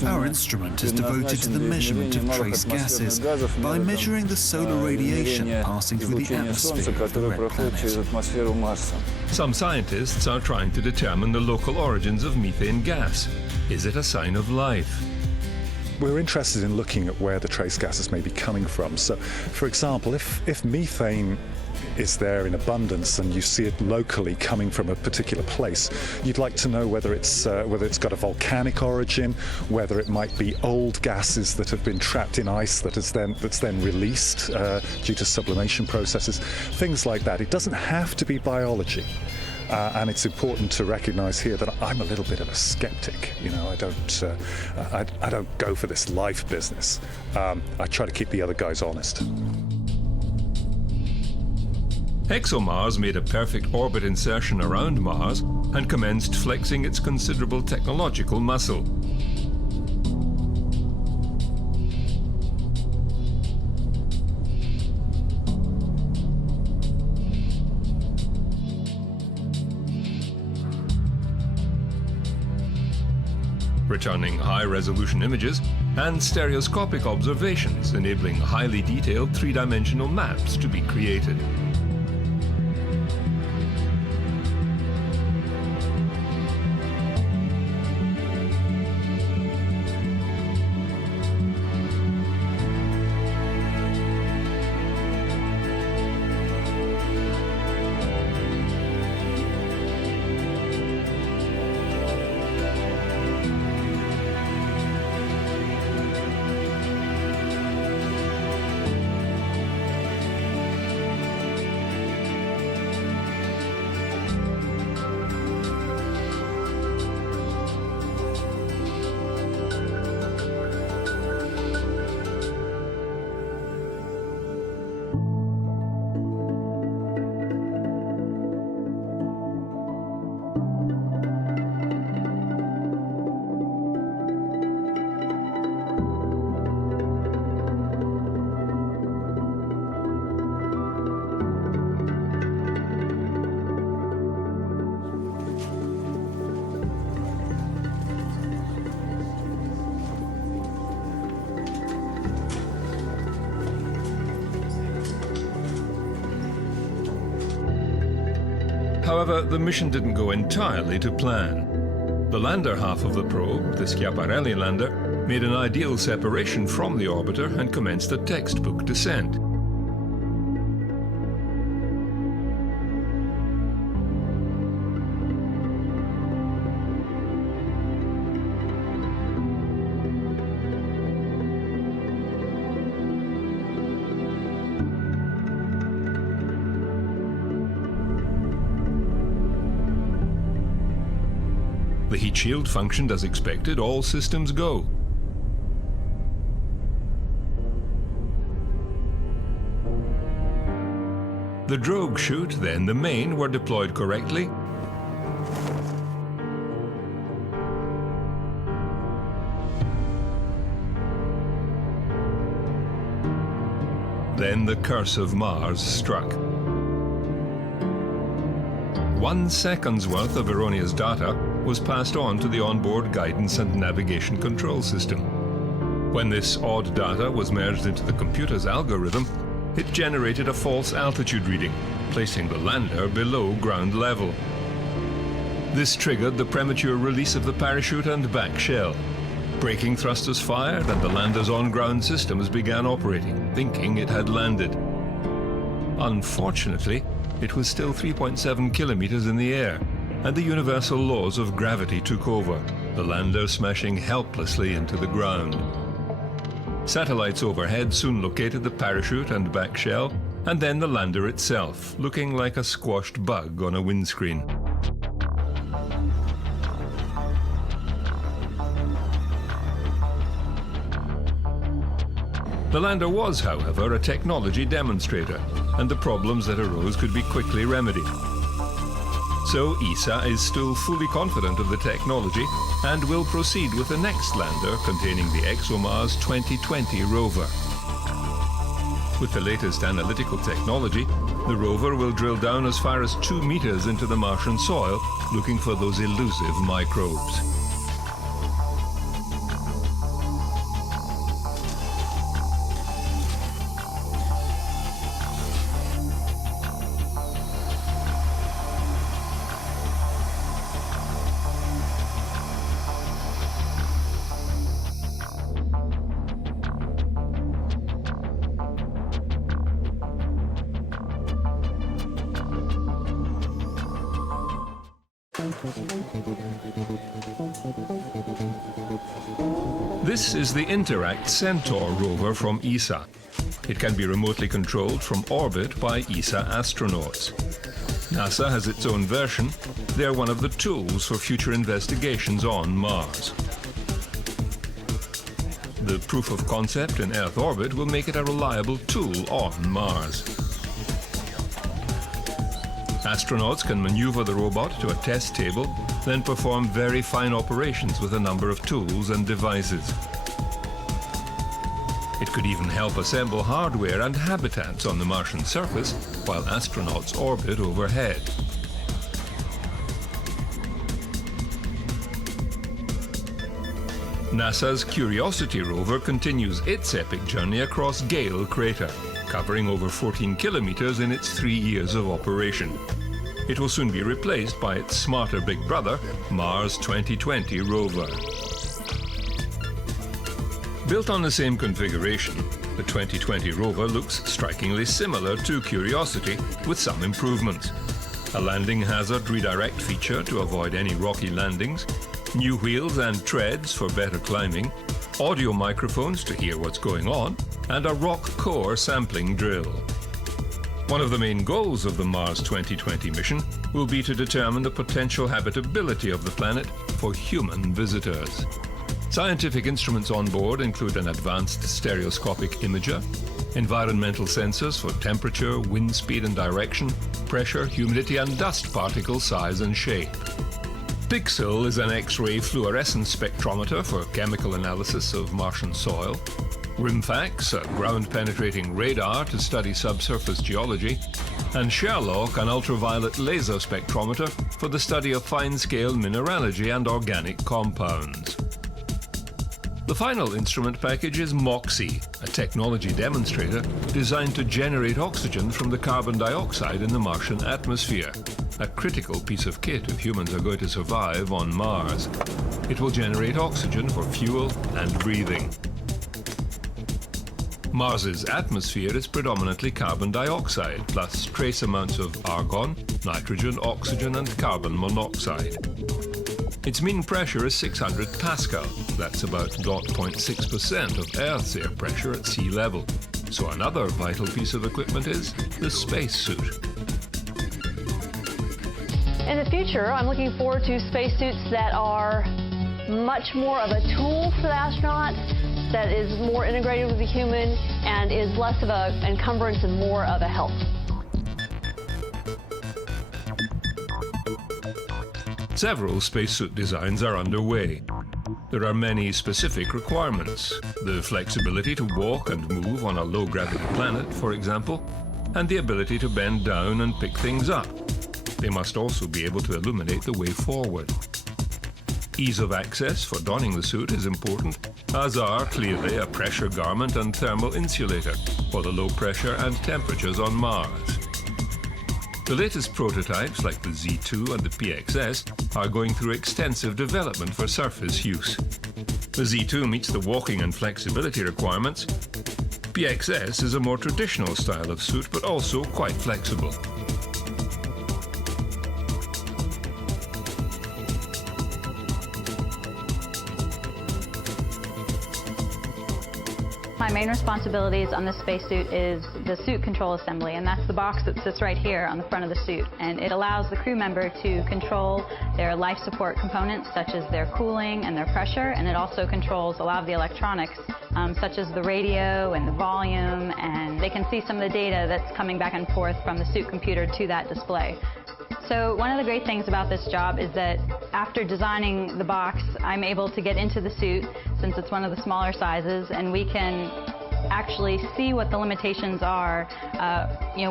Our instrument is devoted to the measurement of trace gases by measuring the solar radiation passing through the atmosphere of the red planet. Some scientists are trying to determine the local origins of methane gas. Is it a sign of life? We're interested in looking at where the trace gases may be coming from. So, for example, if methane is there in abundance and you see it locally coming from a particular place, you'd like to know whether it's got a volcanic origin, whether it might be old gases that have been trapped in ice that's then released due to sublimation processes, things like that. It doesn't have to be biology. And it's important to recognize here that I'm a little bit of a skeptic. You know, I don't go for this life business. I try to keep the other guys honest. ExoMars made a perfect orbit insertion around Mars and commenced flexing its considerable technological muscle. Returning high-resolution images and stereoscopic observations, enabling highly detailed three-dimensional maps to be created. However, the mission didn't go entirely to plan. The lander half of the probe, the Schiaparelli lander, made an ideal separation from the orbiter and commenced a textbook descent. The heat shield functioned as expected, all systems go. The drogue chute, then the main, were deployed correctly. Then the curse of Mars struck. 1 second's worth of erroneous data was passed on to the onboard guidance and navigation control system. When this odd data was merged into the computer's algorithm, it generated a false altitude reading, placing the lander below ground level. This triggered the premature release of the parachute and back shell. Braking thrusters fired and the lander's on-ground systems began operating, thinking it had landed. Unfortunately, it was still 3.7 kilometers in the air, and the universal laws of gravity took over, the lander smashing helplessly into the ground. Satellites overhead soon located the parachute and back shell, and then the lander itself, looking like a squashed bug on a windscreen. The lander was, however, a technology demonstrator, and the problems that arose could be quickly remedied. So ESA is still fully confident of the technology and will proceed with the next lander containing the ExoMars 2020 rover. With the latest analytical technology, the rover will drill down as far as 2 meters into the Martian soil, looking for those elusive microbes. This is the Interact Centaur rover from ESA. It can be remotely controlled from orbit by ESA astronauts. NASA has its own version. They're one of the tools for future investigations on Mars. The proof of concept in Earth orbit will make it a reliable tool on Mars. Astronauts can maneuver the robot to a test table, then perform very fine operations with a number of tools and devices. It could even help assemble hardware and habitats on the Martian surface while astronauts orbit overhead. NASA's Curiosity rover continues its epic journey across Gale Crater, covering over 14 kilometers in its 3 years of operation. It will soon be replaced by its smarter big brother, Mars 2020 rover. Built on the same configuration, the 2020 rover looks strikingly similar to Curiosity, with some improvements. A landing hazard redirect feature to avoid any rocky landings, new wheels and treads for better climbing, audio microphones to hear what's going on, and a rock core sampling drill. One of the main goals of the Mars 2020 mission will be to determine the potential habitability of the planet for human visitors. Scientific instruments on board include an advanced stereoscopic imager, environmental sensors for temperature, wind speed and direction, pressure, humidity and dust particle size and shape. PIXL is an X-ray fluorescence spectrometer for chemical analysis of Martian soil. RIMFAX, a ground-penetrating radar to study subsurface geology, and SHERLOCK, an ultraviolet laser spectrometer for the study of fine-scale mineralogy and organic compounds. The final instrument package is MOXIE, a technology demonstrator designed to generate oxygen from the carbon dioxide in the Martian atmosphere, a critical piece of kit if humans are going to survive on Mars. It will generate oxygen for fuel and breathing. Mars's atmosphere is predominantly carbon dioxide, plus trace amounts of argon, nitrogen, oxygen and carbon monoxide. Its mean pressure is 600 Pascal. That's about 0.6% of Earth's air pressure at sea level. So another vital piece of equipment is the spacesuit. In the future, I'm looking forward to spacesuits that are much more of a tool for the astronaut, that is more integrated with the human, and is less of an encumbrance and more of a help. Several spacesuit designs are underway. There are many specific requirements. The flexibility to walk and move on a low-gravity planet, for example, and the ability to bend down and pick things up. They must also be able to illuminate the way forward. Ease of access for donning the suit is important, as are clearly a pressure garment and thermal insulator for the low pressure and temperatures on Mars. The latest prototypes, like the Z2 and the PXS, are going through extensive development for surface use. The Z2 meets the walking and flexibility requirements. PXS is a more traditional style of suit, but also quite flexible. My main responsibilities on this spacesuit is the suit control assembly, and that's the box that sits right here on the front of the suit. And it allows the crew member to control their life support components, such as their cooling and their pressure, and it also controls a lot of the electronics, such as the radio and the volume, and they can see some of the data that's coming back and forth from the suit computer to that display. So one of the great things about this job is that after designing the box, I'm able to get into the suit, since it's one of the smaller sizes, and we can actually see what the limitations are,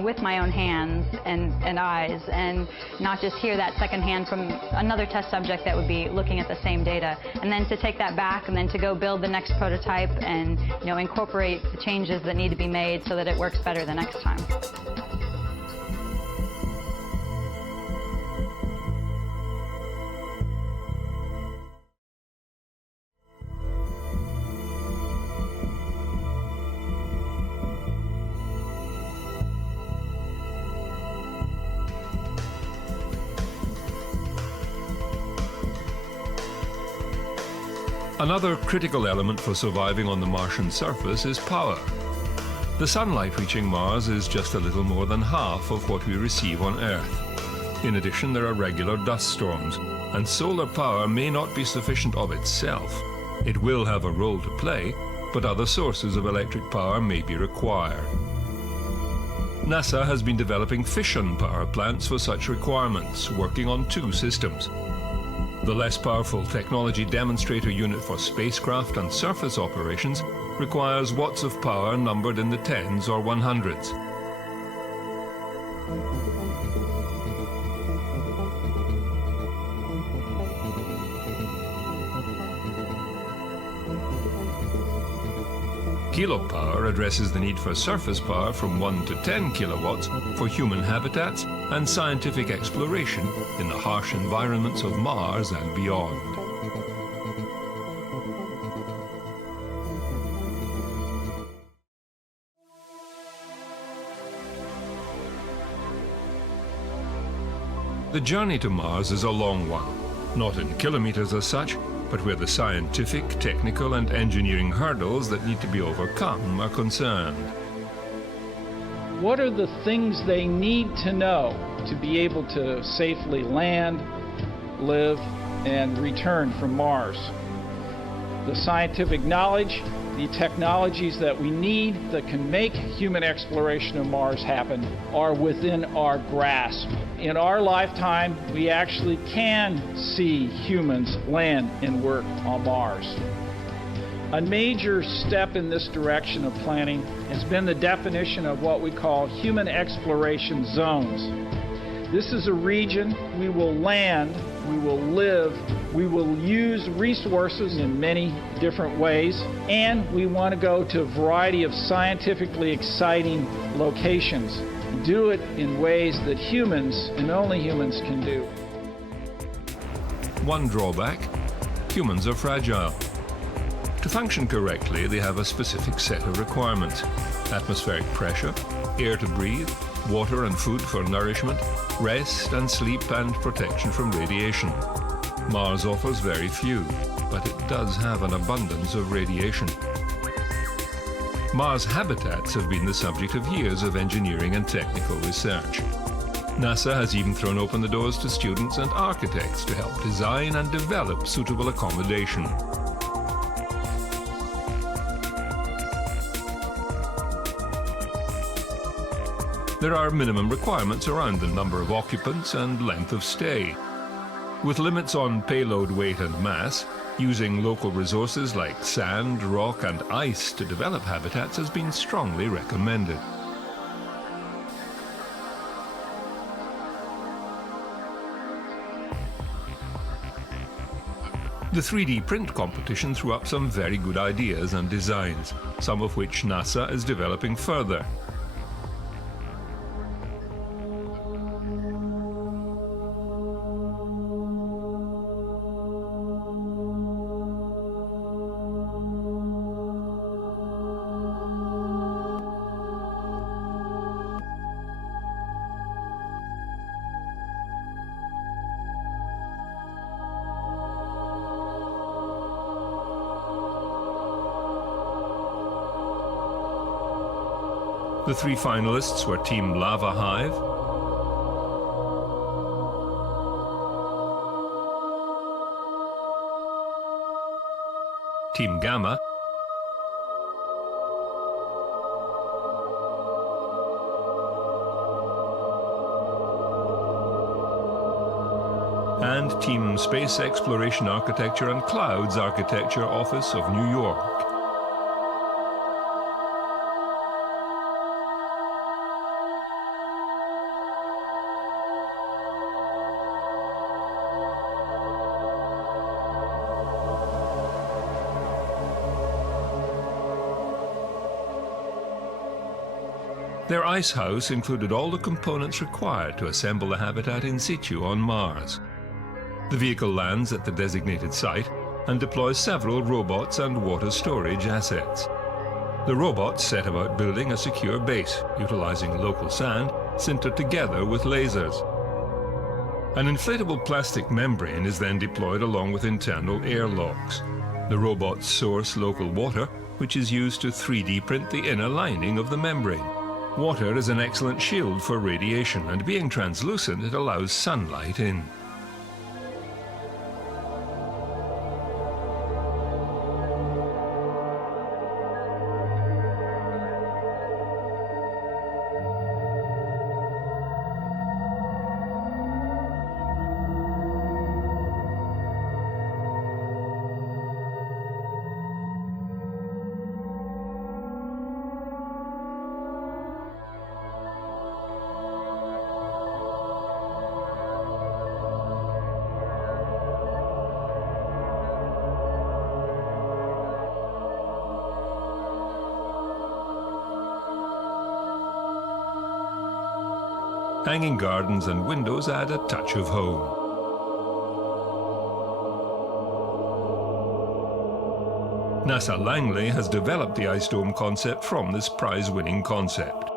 with my own hands and eyes, and not just hear that secondhand from another test subject that would be looking at the same data. And then to take that back and then to go build the next prototype and incorporate the changes that need to be made so that it works better the next time. Another critical element for surviving on the Martian surface is power. The sunlight reaching Mars is just a little more than half of what we receive on Earth. In addition, there are regular dust storms, and solar power may not be sufficient of itself. It will have a role to play, but other sources of electric power may be required. NASA has been developing fission power plants for such requirements, working on 2 systems. The less powerful technology demonstrator unit for spacecraft and surface operations requires watts of power numbered in the tens or 100s. Kilopower addresses the need for surface power from 1 to 10 kilowatts for human habitats and scientific exploration in the harsh environments of Mars and beyond. The journey to Mars is a long one, not in kilometers as such, but where the scientific, technical and engineering hurdles that need to be overcome are concerned. What are the things they need to know to be able to safely land, live, and return from Mars? The scientific knowledge, the technologies that we need that can make human exploration of Mars happen are within our grasp. In our lifetime, we actually can see humans land and work on Mars. A major step in this direction of planning has been the definition of what we call human exploration zones. This is a region we will land, we will live, we will use resources in many different ways, and we want to go to a variety of scientifically exciting locations. Do it in ways that humans and only humans can do. One drawback: humans are fragile. To function correctly, they have a specific set of requirements: atmospheric pressure, air to breathe, water and food for nourishment, rest and sleep, and protection from radiation. Mars offers very few, but it does have an abundance of radiation. Mars habitats have been the subject of years of engineering and technical research. NASA has even thrown open the doors to students and architects to help design and develop suitable accommodation. There are minimum requirements around the number of occupants and length of stay. With limits on payload weight and mass, using local resources like sand, rock and ice to develop habitats has been strongly recommended. The 3D print competition threw up some very good ideas and designs, some of which NASA is developing further. The 3 finalists were Team Lava Hive, Team Gamma, and Team Space Exploration Architecture and Clouds Architecture Office of New York. Their ice house included all the components required to assemble the habitat in situ on Mars. The vehicle lands at the designated site and deploys several robots and water storage assets. The robots set about building a secure base, utilizing local sand sintered together with lasers. An inflatable plastic membrane is then deployed along with internal airlocks. The robots source local water, which is used to 3D print the inner lining of the membrane. Water is an excellent shield for radiation, and being translucent, it allows sunlight in. Hanging gardens and windows add a touch of home. NASA Langley has developed the ice dome concept from this prize-winning concept.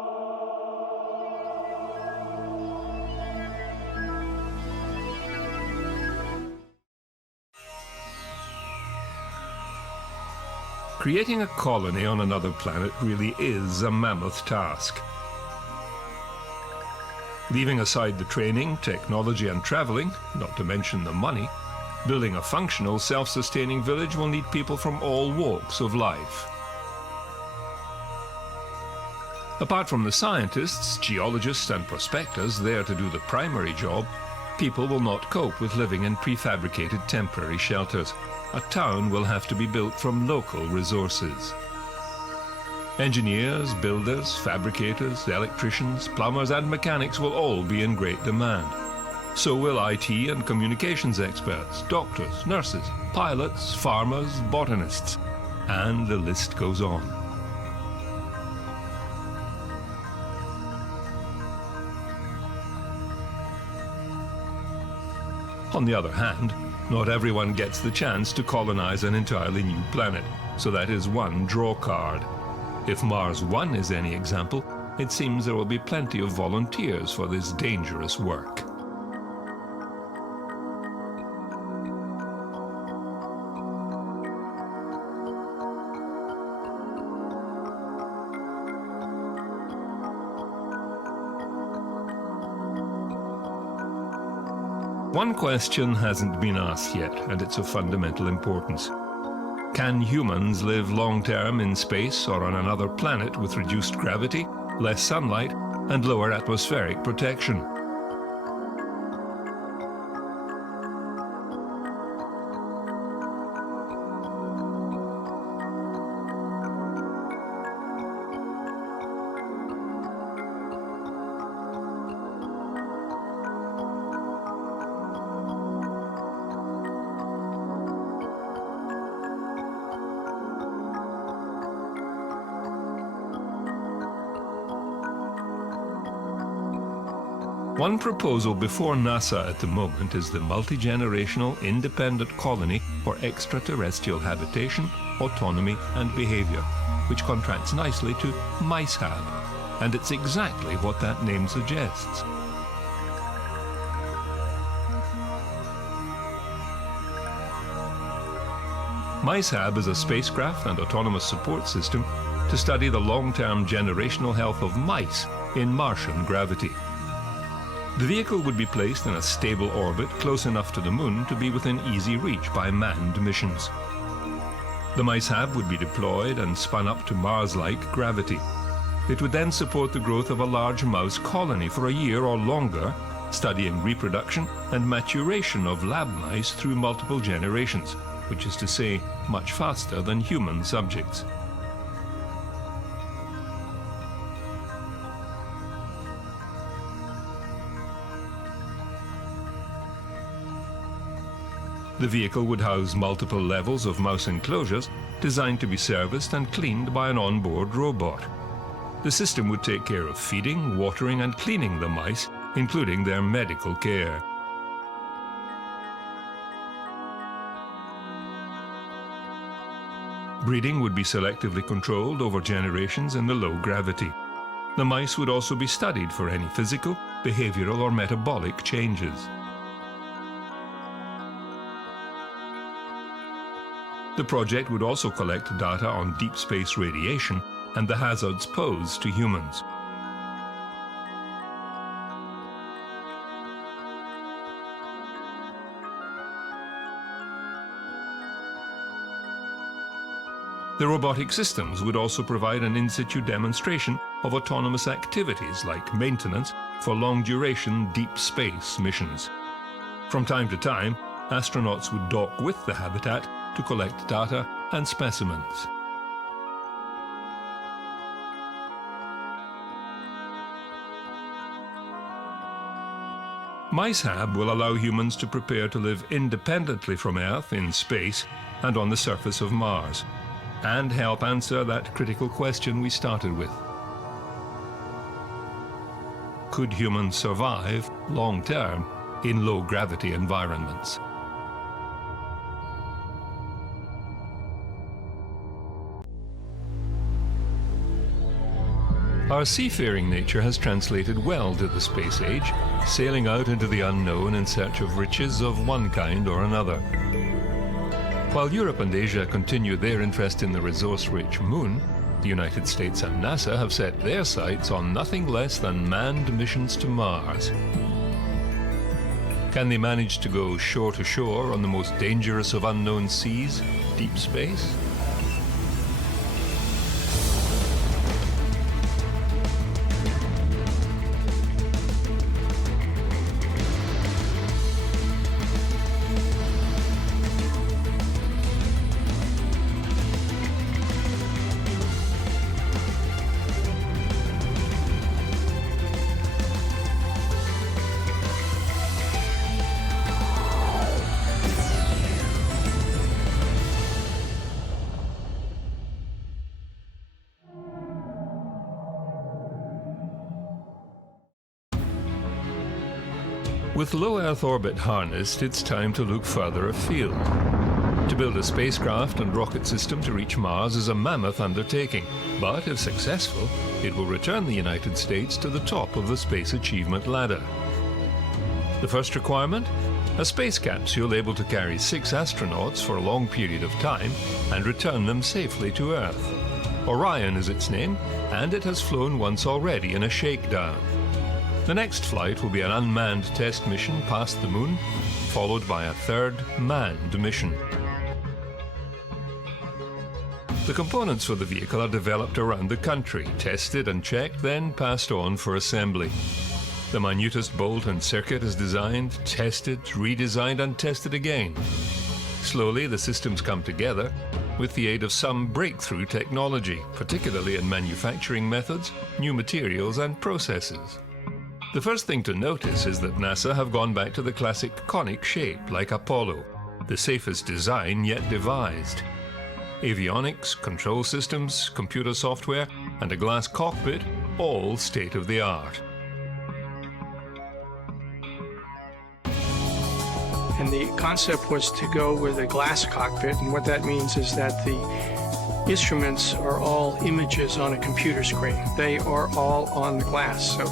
Creating a colony on another planet really is a mammoth task. Leaving aside the training, technology and traveling, not to mention the money, building a functional, self-sustaining village will need people from all walks of life. Apart from the scientists, geologists and prospectors there to do the primary job, people will not cope with living in prefabricated temporary shelters. A town will have to be built from local resources. Engineers, builders, fabricators, electricians, plumbers and mechanics will all be in great demand. So will IT and communications experts, doctors, nurses, pilots, farmers, botanists, and the list goes on. On the other hand, not everyone gets the chance to colonize an entirely new planet, so that is one draw card. If Mars 1 is any example, it seems there will be plenty of volunteers for this dangerous work. One question hasn't been asked yet, and it's of fundamental importance. Can humans live long-term in space or on another planet with reduced gravity, less sunlight, and lower atmospheric protection? One proposal before NASA at the moment is the multi-generational independent colony for extraterrestrial habitation, autonomy and behavior, which contrasts nicely to MiceHab, and it's exactly what that name suggests. MiceHab is a spacecraft and autonomous support system to study the long-term generational health of mice in Martian gravity. The vehicle would be placed in a stable orbit close enough to the Moon to be within easy reach by manned missions. The MiceHab would be deployed and spun up to Mars-like gravity. It would then support the growth of a large mouse colony for a year or longer, studying reproduction and maturation of lab mice through multiple generations, which is to say, much faster than human subjects. The vehicle would house multiple levels of mouse enclosures designed to be serviced and cleaned by an onboard robot. The system would take care of feeding, watering and cleaning the mice, including their medical care. Breeding would be selectively controlled over generations in the low gravity. The mice would also be studied for any physical, behavioral or metabolic changes. The project would also collect data on deep space radiation and the hazards posed to humans. The robotic systems would also provide an in-situ demonstration of autonomous activities like maintenance for long-duration deep space missions. From time to time, astronauts would dock with the habitat to collect data and specimens. MICEHAB will allow humans to prepare to live independently from Earth in space and on the surface of Mars, and help answer that critical question we started with. Could humans survive long-term in low-gravity environments? Our seafaring nature has translated well to the space age, sailing out into the unknown in search of riches of one kind or another. While Europe and Asia continue their interest in the resource-rich moon, the United States and NASA have set their sights on nothing less than manned missions to Mars. Can they manage to go shore to shore on the most dangerous of unknown seas, deep space? With low Earth orbit harnessed, it's time to look further afield. To build a spacecraft and rocket system to reach Mars is a mammoth undertaking, but if successful, it will return the United States to the top of the space achievement ladder. The first requirement? A space capsule able to carry 6 astronauts for a long period of time and return them safely to Earth. Orion is its name, and it has flown once already in a shakedown. The next flight will be an unmanned test mission past the moon, followed by a third manned mission. The components for the vehicle are developed around the country, tested and checked, then passed on for assembly. The minutest bolt and circuit is designed, tested, redesigned and tested again. Slowly the systems come together with the aid of some breakthrough technology, particularly in manufacturing methods, new materials and processes. The first thing to notice is that NASA have gone back to the classic conic shape like Apollo, the safest design yet devised. Avionics, control systems, computer software, and a glass cockpit, all state-of-the-art. And the concept was to go with a glass cockpit, and what that means is that the instruments are all images on a computer screen. They are all on the glass. So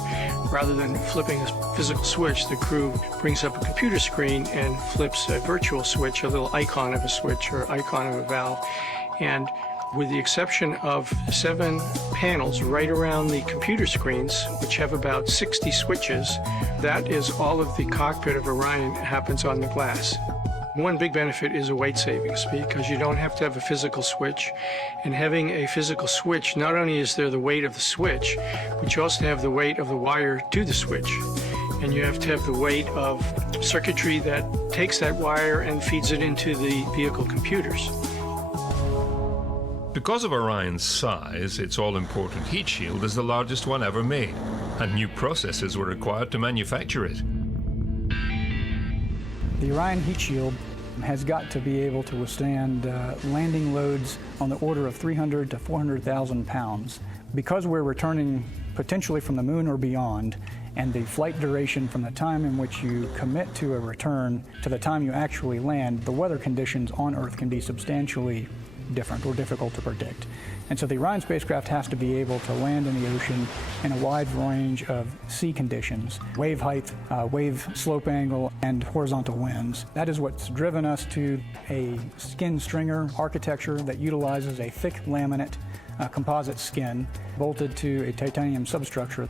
rather than flipping a physical switch, the crew brings up a computer screen and flips a virtual switch, a little icon of a switch or icon of a valve. And with the exception of 7 panels right around the computer screens, which have about 60 switches, that is all of the cockpit of Orion happens on the glass. One big benefit is a weight savings because you don't have to have a physical switch. And having a physical switch, not only is there the weight of the switch, but you also have the weight of the wire to the switch. And you have to have the weight of circuitry that takes that wire and feeds it into the vehicle computers. Because of Orion's size, its all-important heat shield is the largest one ever made, and new processes were required to manufacture it. The Orion heat shield has got to be able to withstand landing loads on the order of 300 to 400,000 pounds. Because we're returning potentially from the moon or beyond, and the flight duration from the time in which you commit to a return to the time you actually land, the weather conditions on Earth can be substantially different or difficult to predict. And so the Orion spacecraft has to be able to land in the ocean in a wide range of sea conditions, wave height, wave slope angle, and horizontal winds. That is what's driven us to a skin stringer architecture that utilizes a thick laminate composite skin bolted to a titanium substructure.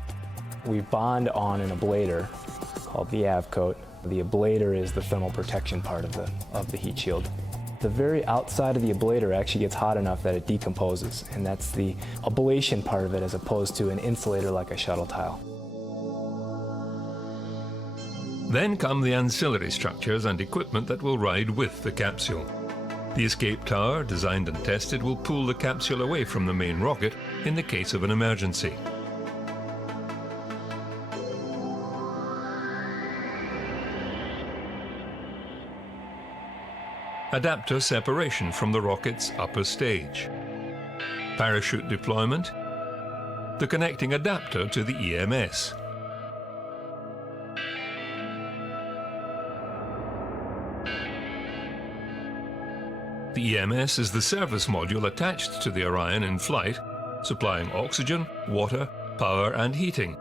We bond on an ablator called the AVCoat. The ablator is the thermal protection part of the heat shield. The very outside of the ablator actually gets hot enough that it decomposes, and that's the ablation part of it as opposed to an insulator like a shuttle tile. Then come the ancillary structures and equipment that will ride with the capsule. The escape tower, designed and tested, will pull the capsule away from the main rocket in the case of an emergency. Adapter separation from the rocket's upper stage. Parachute deployment. The connecting adapter to the EMS. The EMS is the service module attached to the Orion in flight, supplying oxygen, water, power and heating.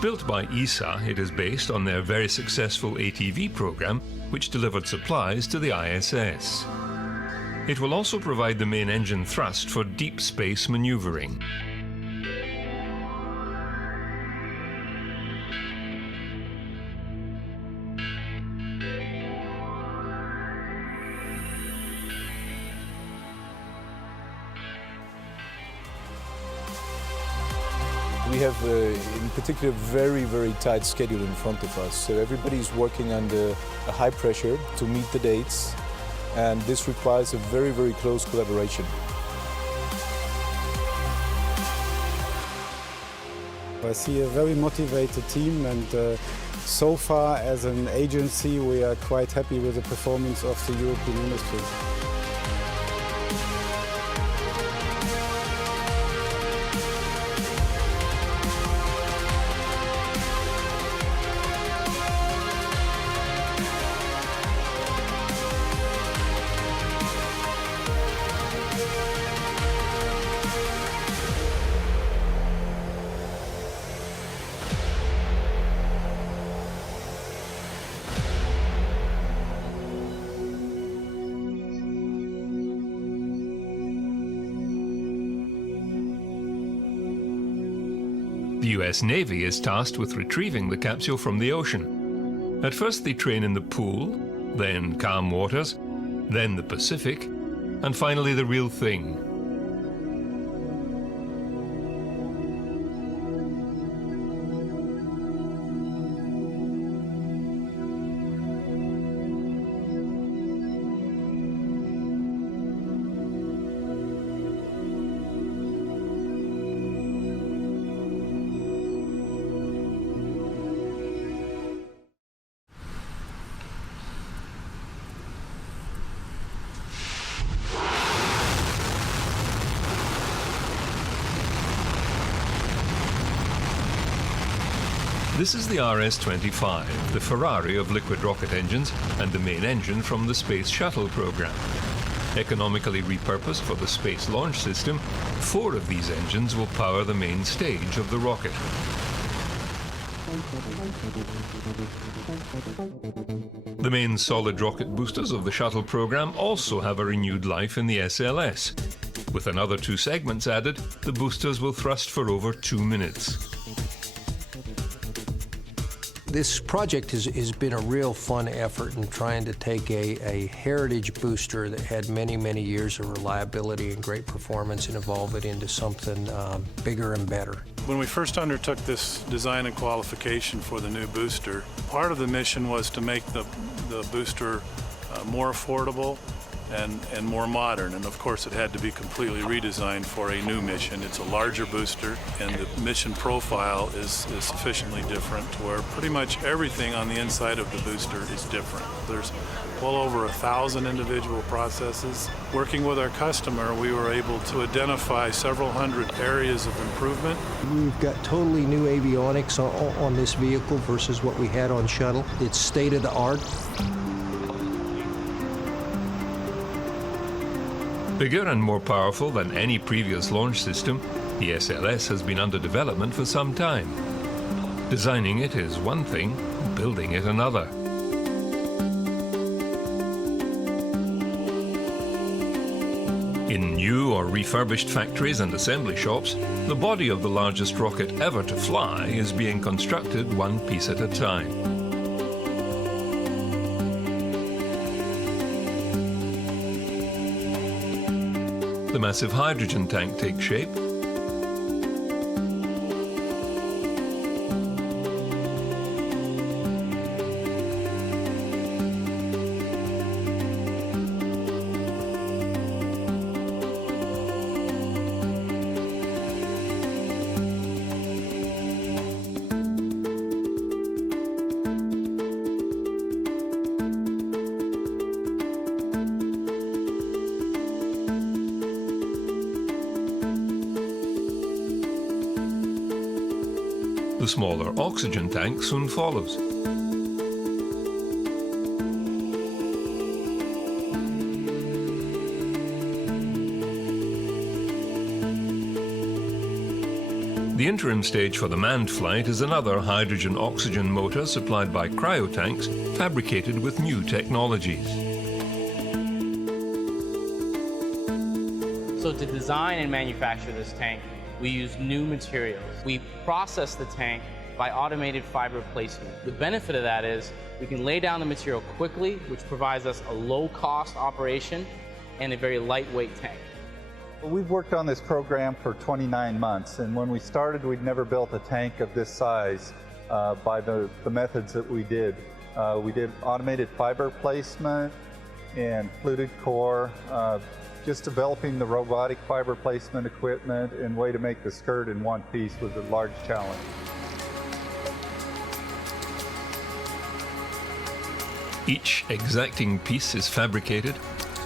Built by ESA, it is based on their very successful ATV program, which delivered supplies to the ISS. It will also provide the main engine thrust for deep space maneuvering. We have, in particular, very tight schedule in front of us. So everybody's working under a high pressure to meet the dates, and this requires a very close collaboration. I see a very motivated team, and so far as an agency we are quite happy with the performance of the European industry. The US Navy is tasked with retrieving the capsule from the ocean. At first they train in the pool, then calm waters, then the Pacific, and finally the real thing. This is the RS-25, the Ferrari of liquid rocket engines and the main engine from the Space Shuttle program. Economically repurposed for the Space Launch System, 4 of these engines will power the main stage of the rocket. The main solid rocket boosters of the shuttle program also have a renewed life in the SLS. With another 2 segments added, the boosters will thrust for over 2 minutes. This project has been a real fun effort in trying to take a heritage booster that had many years of reliability and great performance and evolve it into something bigger and better. When we first undertook this design and qualification for the new booster, part of the mission was to make the booster more affordable and more modern, and of course it had to be completely redesigned for a new mission. It's a larger booster, and the mission profile is sufficiently different to where pretty much everything on the inside of the booster is different. There's well over 1,000 individual processes. Working with our customer, we were able to identify several hundred areas of improvement. We've got totally new avionics on this vehicle versus what we had on shuttle. It's state-of-the-art. Bigger and more powerful than any previous launch system, the SLS has been under development for some time. Designing it is one thing, building it another. In new or refurbished factories and assembly shops, the body of the largest rocket ever to fly is being constructed one piece at a time. The massive hydrogen tank takes shape. The smaller oxygen tank soon follows. The interim stage for the manned flight is another hydrogen-oxygen motor supplied by cryotanks fabricated with new technologies. So to design and manufacture this tank, we use new materials. We process the tank by automated fiber placement. The benefit of that is we can lay down the material quickly, which provides us a low-cost operation and a very lightweight tank. We've worked on this program for 29 months, and when we started, we'd never built a tank of this size by the methods that we did. We did automated fiber placement and fluted core, just developing the robotic fiber placement equipment and way to make the skirt in one piece was a large challenge. Each exacting piece is fabricated,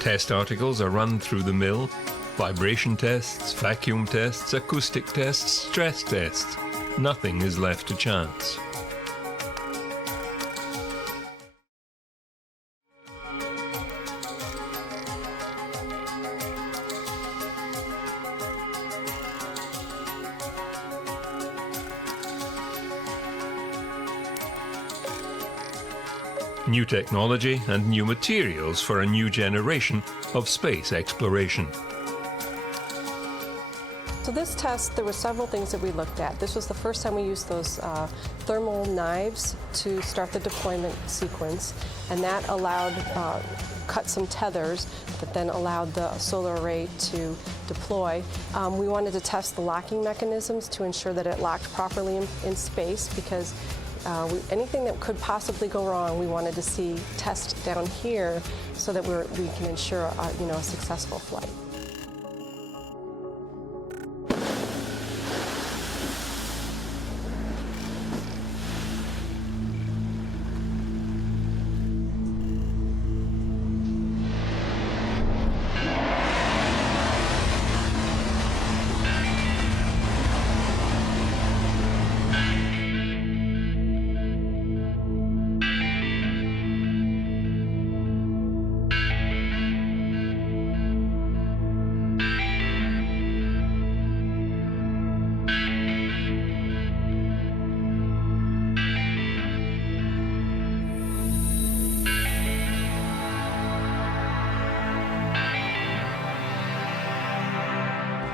test articles are run through the mill, vibration tests, vacuum tests, acoustic tests, stress tests. Nothing is left to chance. New technology and new materials for a new generation of space exploration. So this test, there were several things that we looked at. This was the first time we used those thermal knives to start the deployment sequence, and that allowed cut some tethers that then allowed the solar array to deploy. We wanted to test the locking mechanisms to ensure that it locked properly in space, because anything that could possibly go wrong, we wanted to see test down here so that we can ensure a successful flight.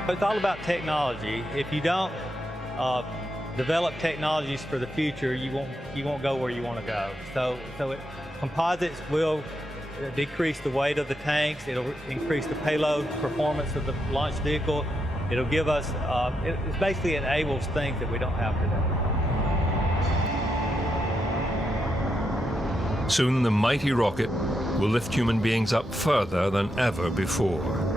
It's all about technology. If you don't develop technologies for the future, you won't go where you want to go. So composites will decrease the weight of the tanks. It'll increase the payload performance of the launch vehicle. It'll give us, it basically enables things that we don't have today. Soon the mighty rocket will lift human beings up further than ever before.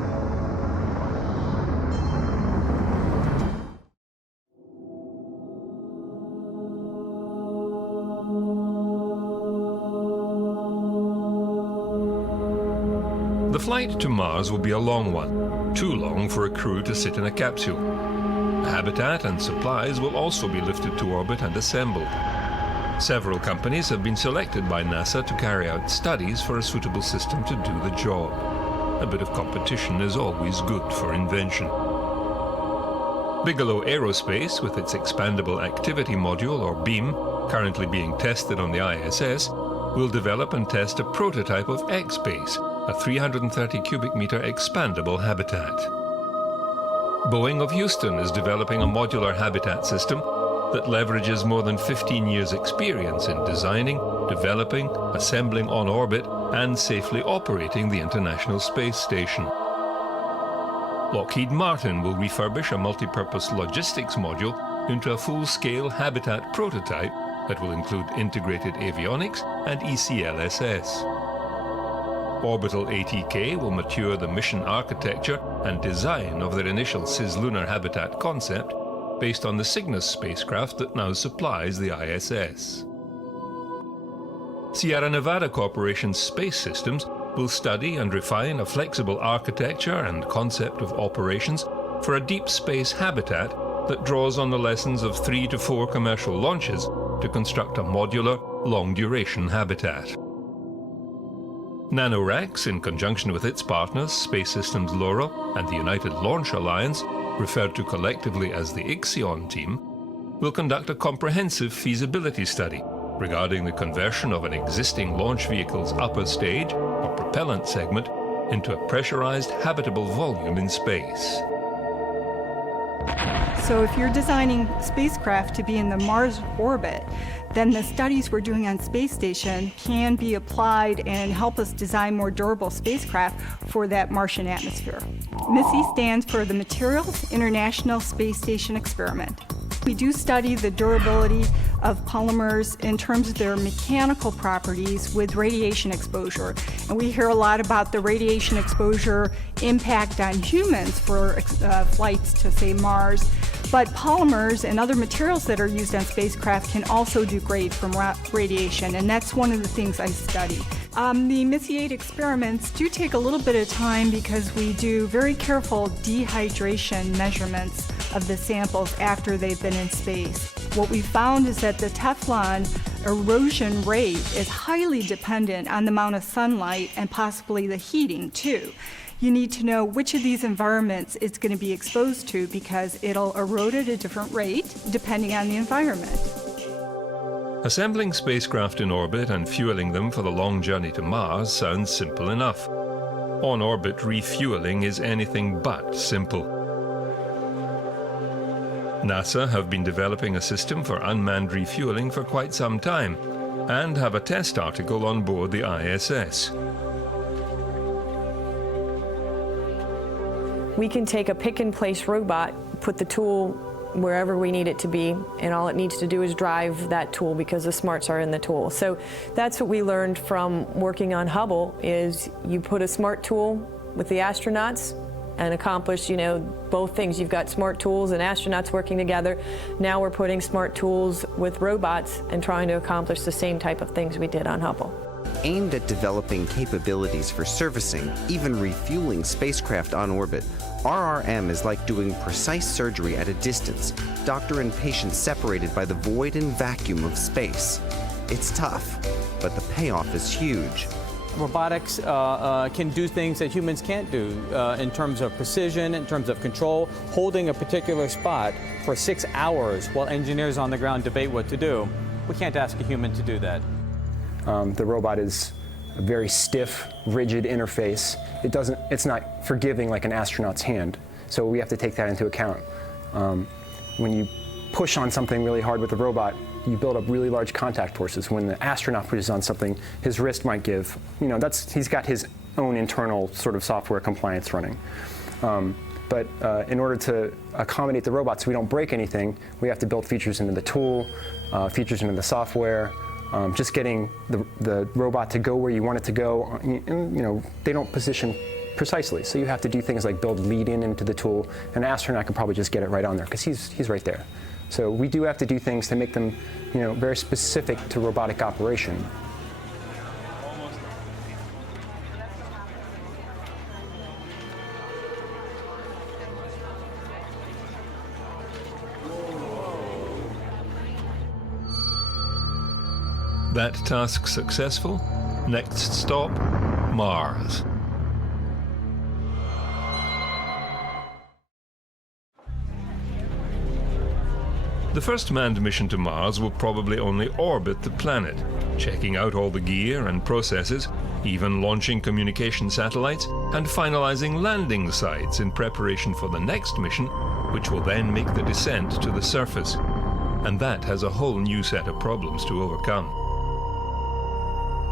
The flight to Mars will be a long one, too long for a crew to sit in a capsule. Habitat and supplies will also be lifted to orbit and assembled. Several companies have been selected by NASA to carry out studies for a suitable system to do the job. A bit of competition is always good for invention. Bigelow Aerospace, with its expandable activity module, or BEAM, currently being tested on the ISS, will develop and test a prototype of X-Base, a 330 cubic meter expandable habitat. Boeing of Houston is developing a modular habitat system that leverages more than 15 years' experience in designing, developing, assembling on orbit, and safely operating the International Space Station. Lockheed Martin will refurbish a multi-purpose logistics module into a full-scale habitat prototype that will include integrated avionics and ECLSS. Orbital ATK will mature the mission architecture and design of their initial cislunar habitat concept based on the Cygnus spacecraft that now supplies the ISS. Sierra Nevada Corporation's space systems will study and refine a flexible architecture and concept of operations for a deep space habitat that draws on the lessons of 3 to 4 commercial launches to construct a modular, long-duration habitat. NanoRex, in conjunction with its partners, Space Systems Laurel and the United Launch Alliance, referred to collectively as the Ixion team, will conduct a comprehensive feasibility study regarding the conversion of an existing launch vehicle's upper stage, or propellant segment, into a pressurized habitable volume in space. So if you're designing spacecraft to be in the Mars orbit, then the studies we're doing on Space Station can be applied and help us design more durable spacecraft for that Martian atmosphere. MISSE stands for the Materials International Space Station Experiment. We do study the durability of polymers in terms of their mechanical properties with radiation exposure. And we hear a lot about the radiation exposure impact on humans for flights to, say, Mars. But polymers and other materials that are used on spacecraft can also do great from radiation, and that's one of the things I study. The MISSE 8 experiments do take a little bit of time because we do very careful dehydration measurements of the samples after they've been in space. What we found is that the Teflon erosion rate is highly dependent on the amount of sunlight and possibly the heating too. You need to know which of these environments it's going to be exposed to because it'll erode at a different rate depending on the environment. Assembling spacecraft in orbit and fueling them for the long journey to Mars sounds simple enough. On-orbit refueling is anything but simple. NASA have been developing a system for unmanned refueling for quite some time and have a test article on board the ISS. We can take a pick-and-place robot, put the tool wherever we need it to be, and all it needs to do is drive that tool because the smarts are in the tool. So that's what we learned from working on Hubble, is you put a smart tool with the astronauts and accomplish, both things. You've got smart tools and astronauts working together. Now we're putting smart tools with robots and trying to accomplish the same type of things we did on Hubble. Aimed at developing capabilities for servicing, even refueling spacecraft on orbit, RRM is like doing precise surgery at a distance, doctor and patient separated by the void and vacuum of space. It's tough, but the payoff is huge. Robotics can do things that humans can't do in terms of precision, in terms of control, holding a particular spot for 6 hours while engineers on the ground debate what to do. We can't ask a human to do that. The robot is a very stiff, rigid interface. It's not forgiving like an astronaut's hand, so we have to take that into account. When you push on something really hard with the robot, you build up really large contact forces. When the astronaut pushes on something, his wrist might give. He's got his own internal sort of software compliance running. But in order to accommodate the robot so we don't break anything, we have to build features into the tool, features into the software. Just getting the robot to go where you want it to go, and, they don't position precisely. So you have to do things like build lead-in into the tool. An astronaut can probably just get it right on there because he's right there. So we do have to do things to make them, very specific to robotic operation. That task successful? Next stop, Mars. The first manned mission to Mars will probably only orbit the planet, checking out all the gear and processes, even launching communication satellites and finalizing landing sites in preparation for the next mission, which will then make the descent to the surface. And that has a whole new set of problems to overcome.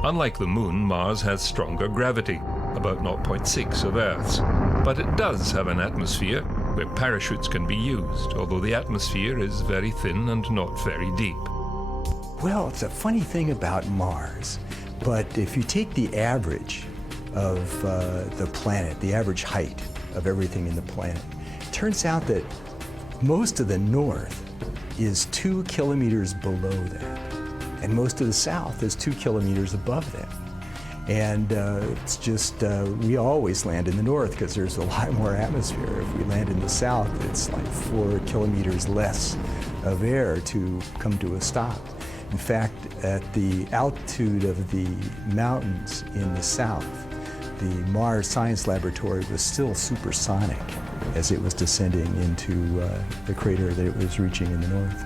Unlike the Moon, Mars has stronger gravity, about 0.6 of Earth's, but it does have an atmosphere where parachutes can be used, although the atmosphere is very thin and not very deep. Well, it's a funny thing about Mars, but if you take the average of the planet, the average height of everything in the planet, it turns out that most of the north is 2 kilometers below that, and most of the south is 2 kilometers above that. And it's just, we always land in the north because there's a lot more atmosphere. If we land in the south, it's like 4 kilometers less of air to come to a stop. In fact, at the altitude of the mountains in the south, the Mars Science Laboratory was still supersonic as it was descending into the crater that it was reaching in the north.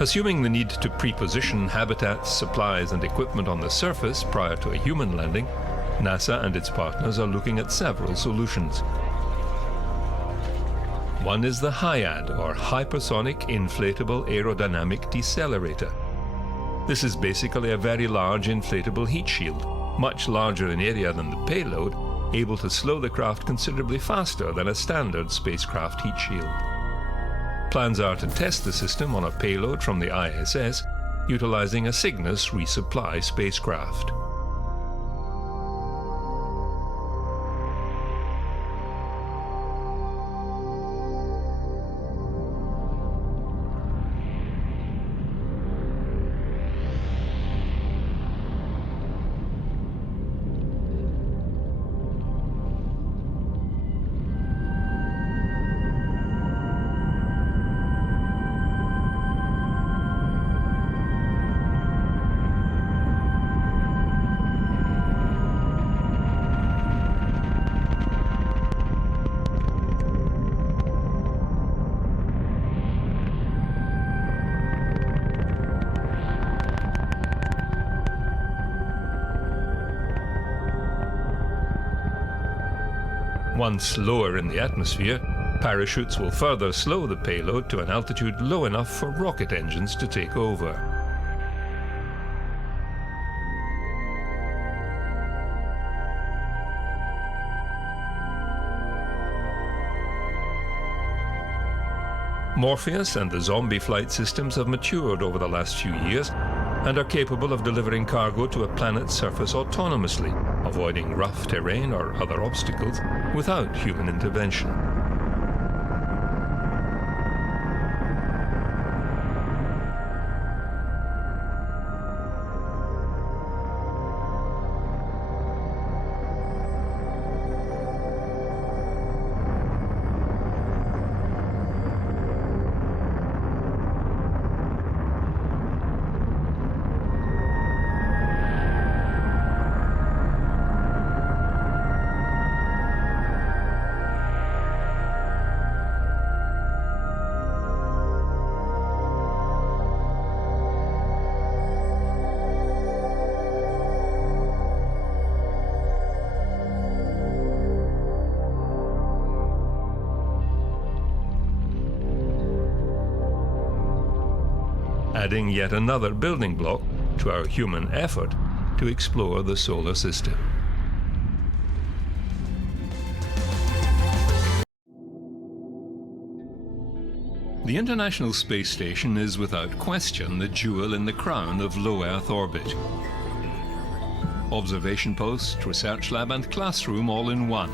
Assuming the need to pre-position habitats, supplies and equipment on the surface prior to a human landing, NASA and its partners are looking at several solutions. One is the HIAD, or Hypersonic Inflatable Aerodynamic Decelerator. This is basically a very large inflatable heat shield, much larger in area than the payload, able to slow the craft considerably faster than a standard spacecraft heat shield. Plans are to test the system on a payload from the ISS, utilizing a Cygnus resupply spacecraft. Once lower in the atmosphere, parachutes will further slow the payload to an altitude low enough for rocket engines to take over. Morpheus and the Zombie flight systems have matured over the last few years and are capable of delivering cargo to a planet's surface autonomously, avoiding rough terrain or other obstacles without human intervention. Adding yet another building block to our human effort to explore the solar system. The International Space Station is without question the jewel in the crown of low Earth orbit. Observation post, research lab and classroom all in one.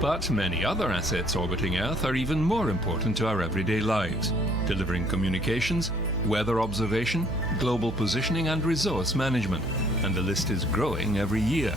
But many other assets orbiting Earth are even more important to our everyday lives, delivering communications, weather observation, global positioning and resource management, and the list is growing every year.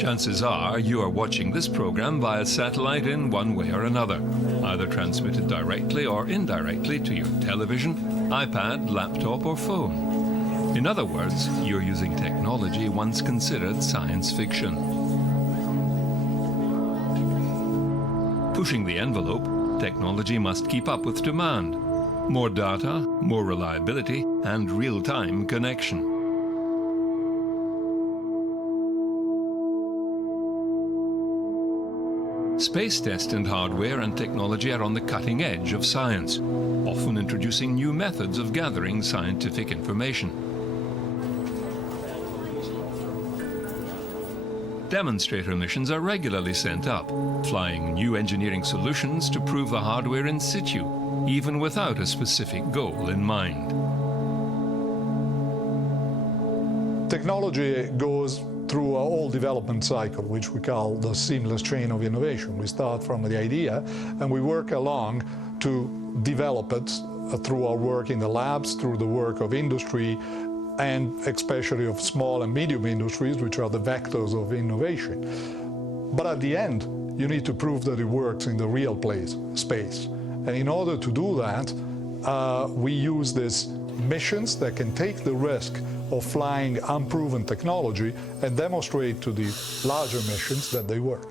Chances are you are watching this program via satellite in one way or another, either transmitted directly or indirectly to your television, iPad, laptop, or phone. In other words, you're using technology once considered science fiction. Pushing the envelope, technology must keep up with demand. More data, more reliability, and real-time connection. Space-destined hardware and technology are on the cutting edge of science, often introducing new methods of gathering scientific information. Demonstrator missions are regularly sent up, flying new engineering solutions to prove the hardware in situ, even without a specific goal in mind. Technology goes through a whole development cycle, which we call the seamless chain of innovation. We start from the idea and we work along to develop it through our work in the labs, through the work of industry, and especially of small and medium industries, which are the vectors of innovation. But at the end, you need to prove that it works in the real space. And in order to do that, we use these missions that can take the risk of flying unproven technology and demonstrate to the larger missions that they work.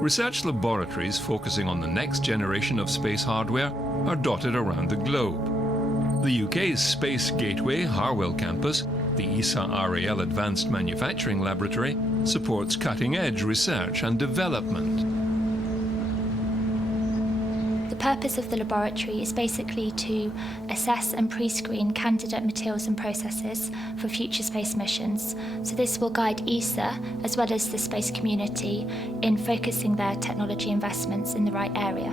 Research laboratories focusing on the next generation of space hardware are dotted around the globe. The UK's Space Gateway Harwell campus, the ESA RAL Advanced Manufacturing Laboratory, supports cutting-edge research and development. The purpose of the laboratory is basically to assess and pre-screen candidate materials and processes for future space missions. So this will guide ESA, as well as the space community, in focusing their technology investments in the right area.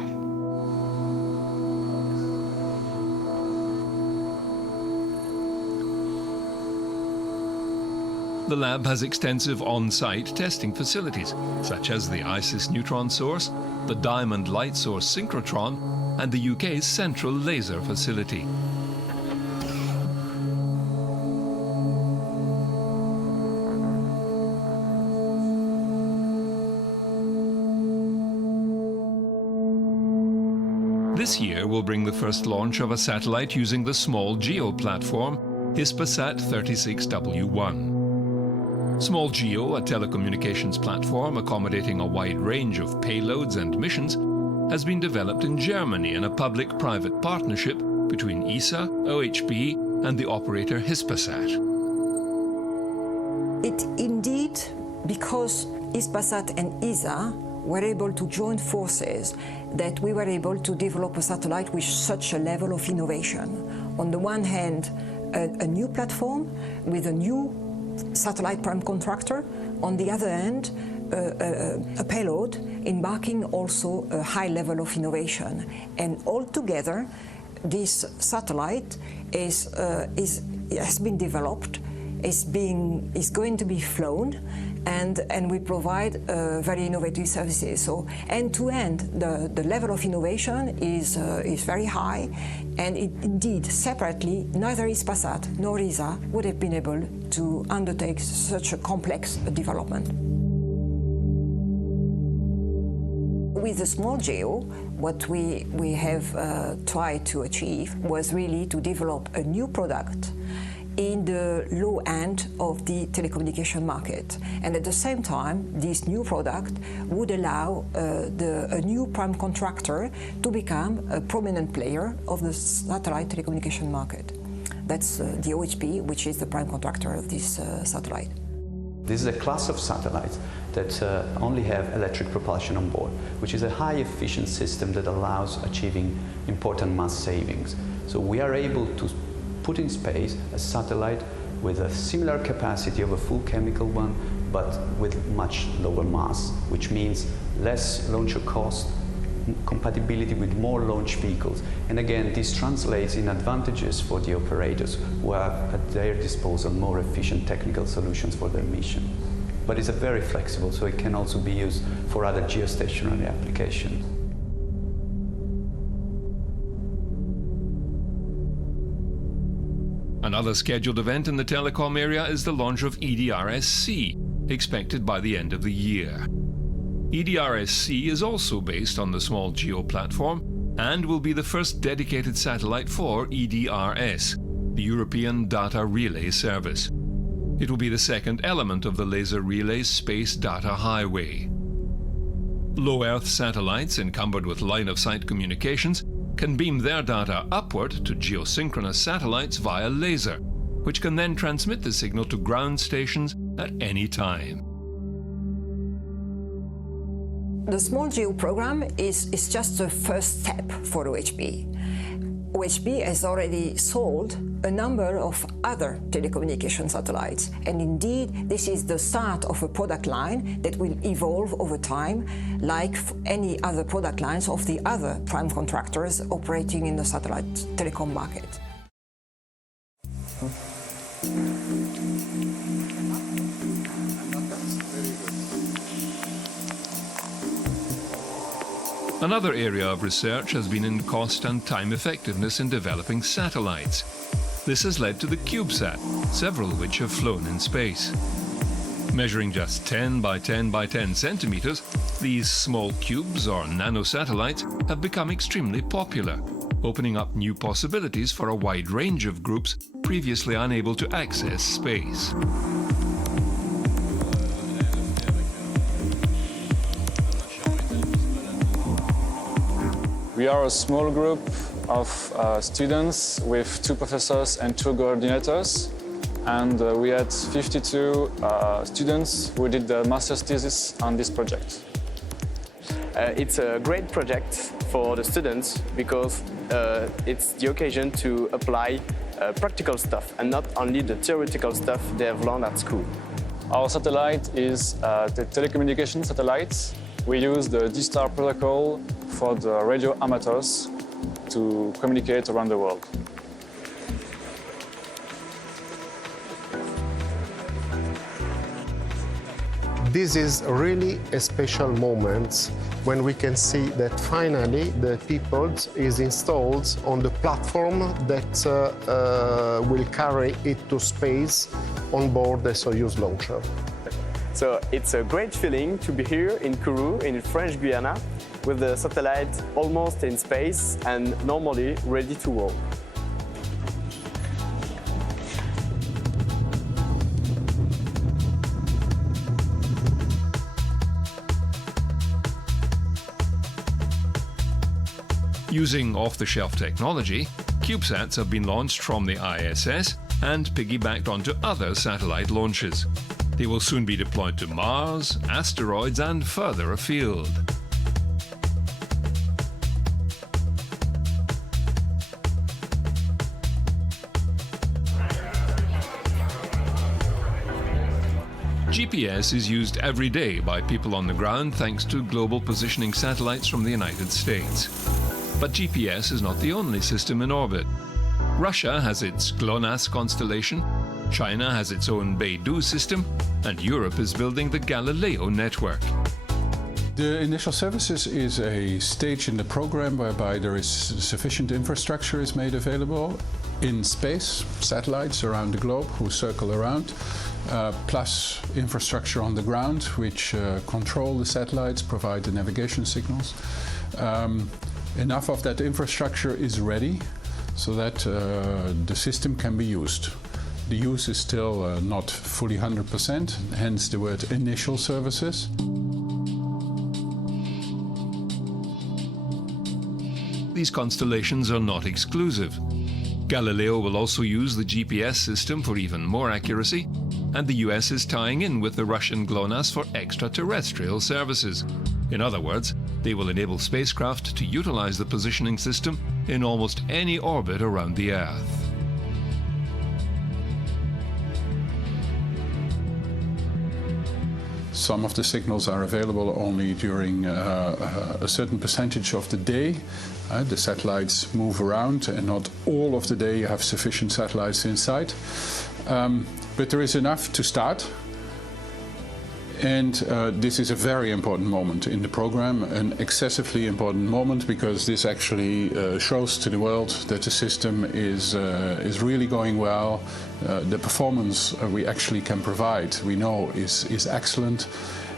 The lab has extensive on-site testing facilities, such as the ISIS neutron source, the Diamond Light Source synchrotron, and the UK's Central Laser Facility. This year will bring the first launch of a satellite using the small GEO platform, Hispasat 36W1. Small GEO, a telecommunications platform accommodating a wide range of payloads and missions, has been developed in Germany in a public-private partnership between ESA, OHB, and the operator Hispasat. It indeed, because Hispasat and ESA were able to join forces, that we were able to develop a satellite with such a level of innovation. On the one hand, a new platform with a new satellite prime contractor, on the other hand, a payload embarking also a high level of innovation. And altogether, this satellite has been developed, is going to be flown, and we provide very innovative services. So end-to-end, the level of innovation is very high, and indeed, separately, neither Hispasat nor ESA would have been able to undertake such a complex development. With the small GEO, what we have tried to achieve was really to develop a new product in the low end of the telecommunication market. And at the same time, this new product would allow a new prime contractor to become a prominent player of the satellite telecommunication market. That's the OHB, which is the prime contractor of this satellite. This is a class of satellites that only have electric propulsion on board, which is a high-efficient system that allows achieving important mass savings. So we are able to put in space a satellite with a similar capacity of a full chemical one, but with much lower mass, which means less launcher cost, compatibility with more launch vehicles. And again, this translates in advantages for the operators who have at their disposal more efficient technical solutions for their mission. But it's very flexible, so it can also be used for other geostationary applications. Another scheduled event in the telecom area is the launch of EDRS-C, expected by the end of the year. EDRS-C is also based on the Small GEO platform and will be the first dedicated satellite for EDRS, the European Data Relay Service. It will be the second element of the Laser Relay Space Data Highway. Low Earth satellites encumbered with line-of-sight communications can beam their data upward to geosynchronous satellites via laser, which can then transmit the signal to ground stations at any time. The Small GEO program is just the first step for OHB. OHB has already sold a number of other telecommunication satellites, and indeed this is the start of a product line that will evolve over time, like any other product lines of the other prime contractors operating in the satellite telecom market. Another area of research has been in cost and time effectiveness in developing satellites. This has led to the CubeSat, several of which have flown in space. Measuring just 10 by 10 by 10 centimeters, these small cubes or nanosatellites have become extremely popular, opening up new possibilities for a wide range of groups previously unable to access space. We are a small group of students with 2 professors and 2 coordinators, and we had 52 students who did the master's thesis on this project. It's a great project for the students because it's the occasion to apply practical stuff and not only the theoretical stuff they have learned at school. Our satellite is the telecommunication satellite. We use the D-Star protocol for the radio amateurs to communicate around the world. This is really a special moment when we can see that finally the people is installed on the platform that will carry it to space on board the Soyuz launcher. So it's a great feeling to be here in Kourou, in French Guiana, with the satellite almost in space and normally ready to roll. Using off-the-shelf technology, CubeSats have been launched from the ISS and piggybacked onto other satellite launches. They will soon be deployed to Mars, asteroids, and further afield. GPS is used every day by people on the ground thanks to global positioning satellites from the United States. But GPS is not the only system in orbit. Russia has its GLONASS constellation, China has its own Beidou system, and Europe is building the Galileo network. The initial services is a stage in the program whereby there is sufficient infrastructure is made available in space, satellites around the globe who circle around, plus infrastructure on the ground which control the satellites, provide the navigation signals. Enough of that infrastructure is ready so that the system can be used. The use is still not fully 100%, hence the word initial services. These constellations are not exclusive. Galileo will also use the GPS system for even more accuracy, and the US is tying in with the Russian GLONASS for extraterrestrial services. In other words, they will enable spacecraft to utilize the positioning system in almost any orbit around the Earth. Some of the signals are available only during a certain percentage of the day. The satellites move around, and not all of the day you have sufficient satellites inside. But there is enough to start. And this is a very important moment in the program, an excessively important moment, because this actually shows to the world that the system is really going well. The performance we actually can provide, we know, is excellent.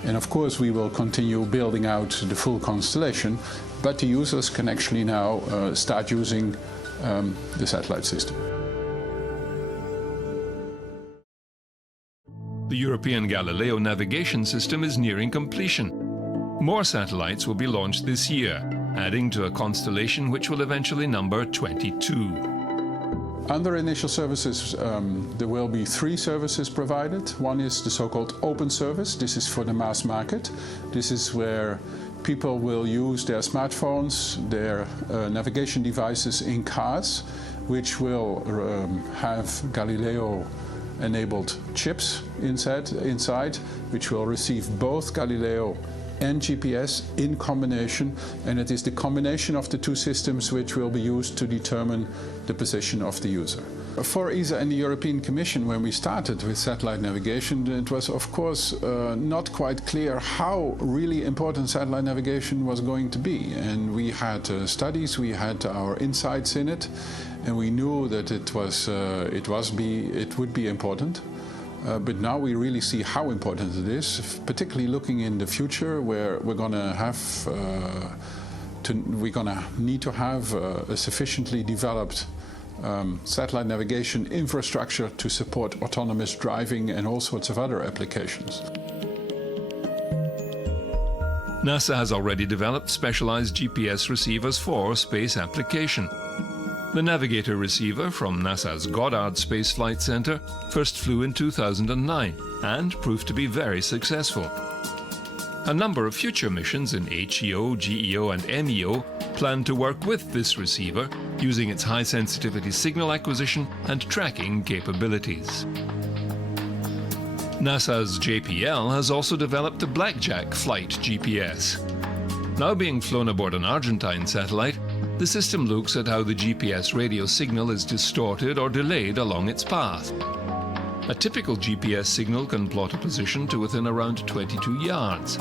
And of course, we will continue building out the full constellation, but the users can actually now start using the satellite system. The European Galileo navigation system is nearing completion. More satellites will be launched this year, adding to a constellation which will eventually number 22. Under initial services, there will be 3 services provided. One is the so-called open service. This is for the mass market. This is where people will use their smartphones, their navigation devices in cars, which will have Galileo-enabled chips inside, which will receive both Galileo and GPS in combination, and it is the combination of the 2 systems which will be used to determine the position of the user. For ESA and the European Commission, when we started with satellite navigation, it was of course not quite clear how really important satellite navigation was going to be. And we had studies, we had our insights in it, and we knew that it would be important. But now we really see how important it is, particularly looking in the future, where we're going to need to have a sufficiently developed satellite navigation infrastructure to support autonomous driving and all sorts of other applications. NASA has already developed specialized GPS receivers for space application. The Navigator receiver from NASA's Goddard Space Flight Center first flew in 2009 and proved to be very successful. A number of future missions in HEO, GEO and MEO plan to work with this receiver using its high-sensitivity signal acquisition and tracking capabilities. NASA's JPL has also developed a Blackjack flight GPS. Now being flown aboard an Argentine satellite, the system looks at how the GPS radio signal is distorted or delayed along its path. A typical GPS signal can plot a position to within around 22 yards.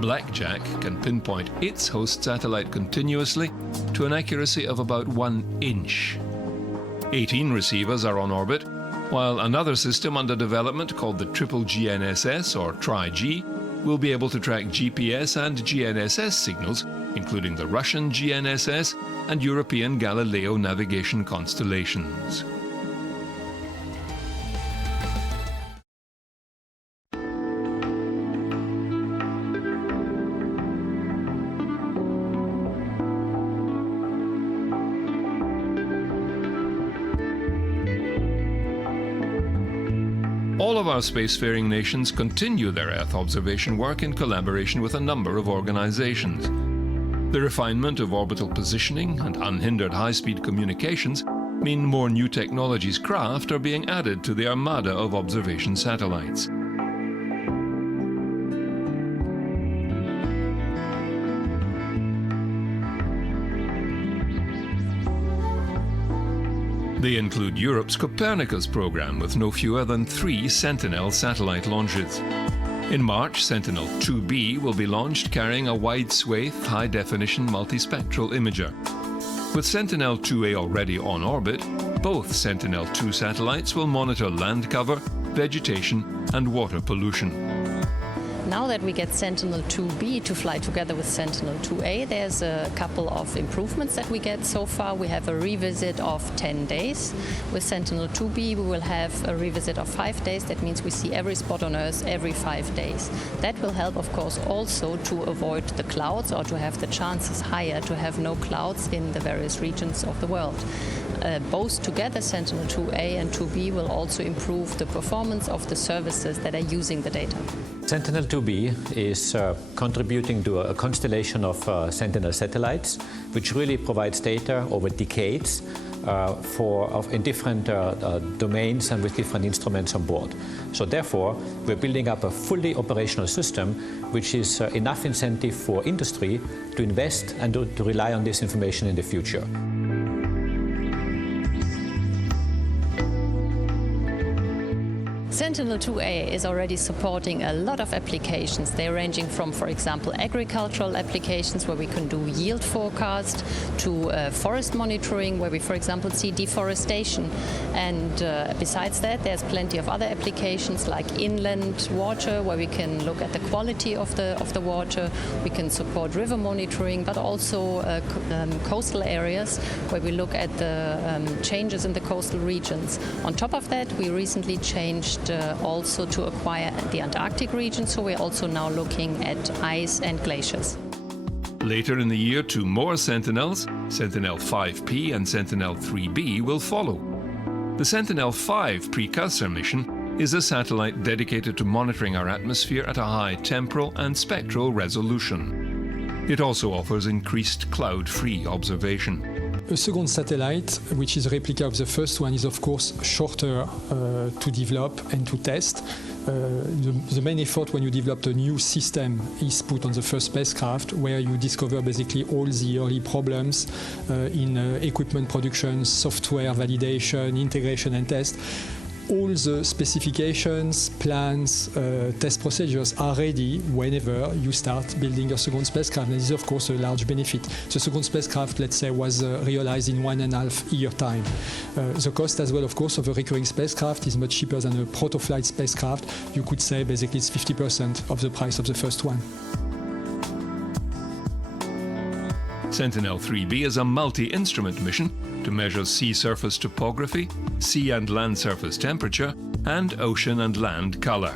Blackjack can pinpoint its host satellite continuously to an accuracy of about 1 inch. 18 receivers are on orbit, while another system under development called the Triple GNSS or Tri-G will be able to track GPS and GNSS signals, including the Russian GNSS and European Galileo navigation constellations. All of our spacefaring nations continue their Earth observation work in collaboration with a number of organizations. The refinement of orbital positioning and unhindered high-speed communications mean more new technologies craft are being added to the armada of observation satellites. They include Europe's Copernicus program with no fewer than 3 Sentinel satellite launches. In March, Sentinel-2B will be launched carrying a wide-swathe, high-definition multispectral imager. With Sentinel-2A already on orbit, both Sentinel-2 satellites will monitor land cover, vegetation and water pollution. Now that we get Sentinel-2B to fly together with Sentinel-2A, there's a couple of improvements that we get so far. We have a revisit of 10 days. With Sentinel-2B, we will have a revisit of 5 days. That means we see every spot on Earth every 5 days. That will help, of course, also to avoid the clouds or to have the chances higher to have no clouds in the various regions of the world. Both together, Sentinel-2A and 2B will also improve the performance of the services that are using the data. Sentinel-2B is contributing to a constellation of Sentinel satellites, which really provides data over decades in different domains and with different instruments on board. So therefore, we're building up a fully operational system, which is enough incentive for industry to invest and to rely on this information in the future. Sentinel-2A is already supporting a lot of applications. They're ranging from, for example, agricultural applications where we can do yield forecast to forest monitoring where we, for example, see deforestation. And besides that, there's plenty of other applications like inland water where we can look at the quality of the water. We can support river monitoring, but also coastal areas where we look at the changes in the coastal regions. On top of that, we recently changed also to acquire the Antarctic region, so we're also now looking at ice and glaciers. Later in the year, 2 more Sentinels, Sentinel-5P and Sentinel-3B, will follow. The Sentinel-5 precursor mission is a satellite dedicated to monitoring our atmosphere at a high temporal and spectral resolution. It also offers increased cloud-free observation. A second satellite, which is a replica of the first one, is of course shorter to develop and to test. The main effort when you develop a new system is put on the first spacecraft, where you discover basically all the early problems in equipment production, software validation, integration and test. All the specifications, plans, test procedures are ready whenever you start building your second spacecraft. And this is, of course, a large benefit. The second spacecraft, let's say, was realized in 1.5 year time. The cost as well, of course, of a recurring spacecraft is much cheaper than a proto-flight spacecraft. You could say basically it's 50% of the price of the first one. Sentinel-3B is a multi-instrument mission to measure sea surface topography, sea and land surface temperature, and ocean and land color.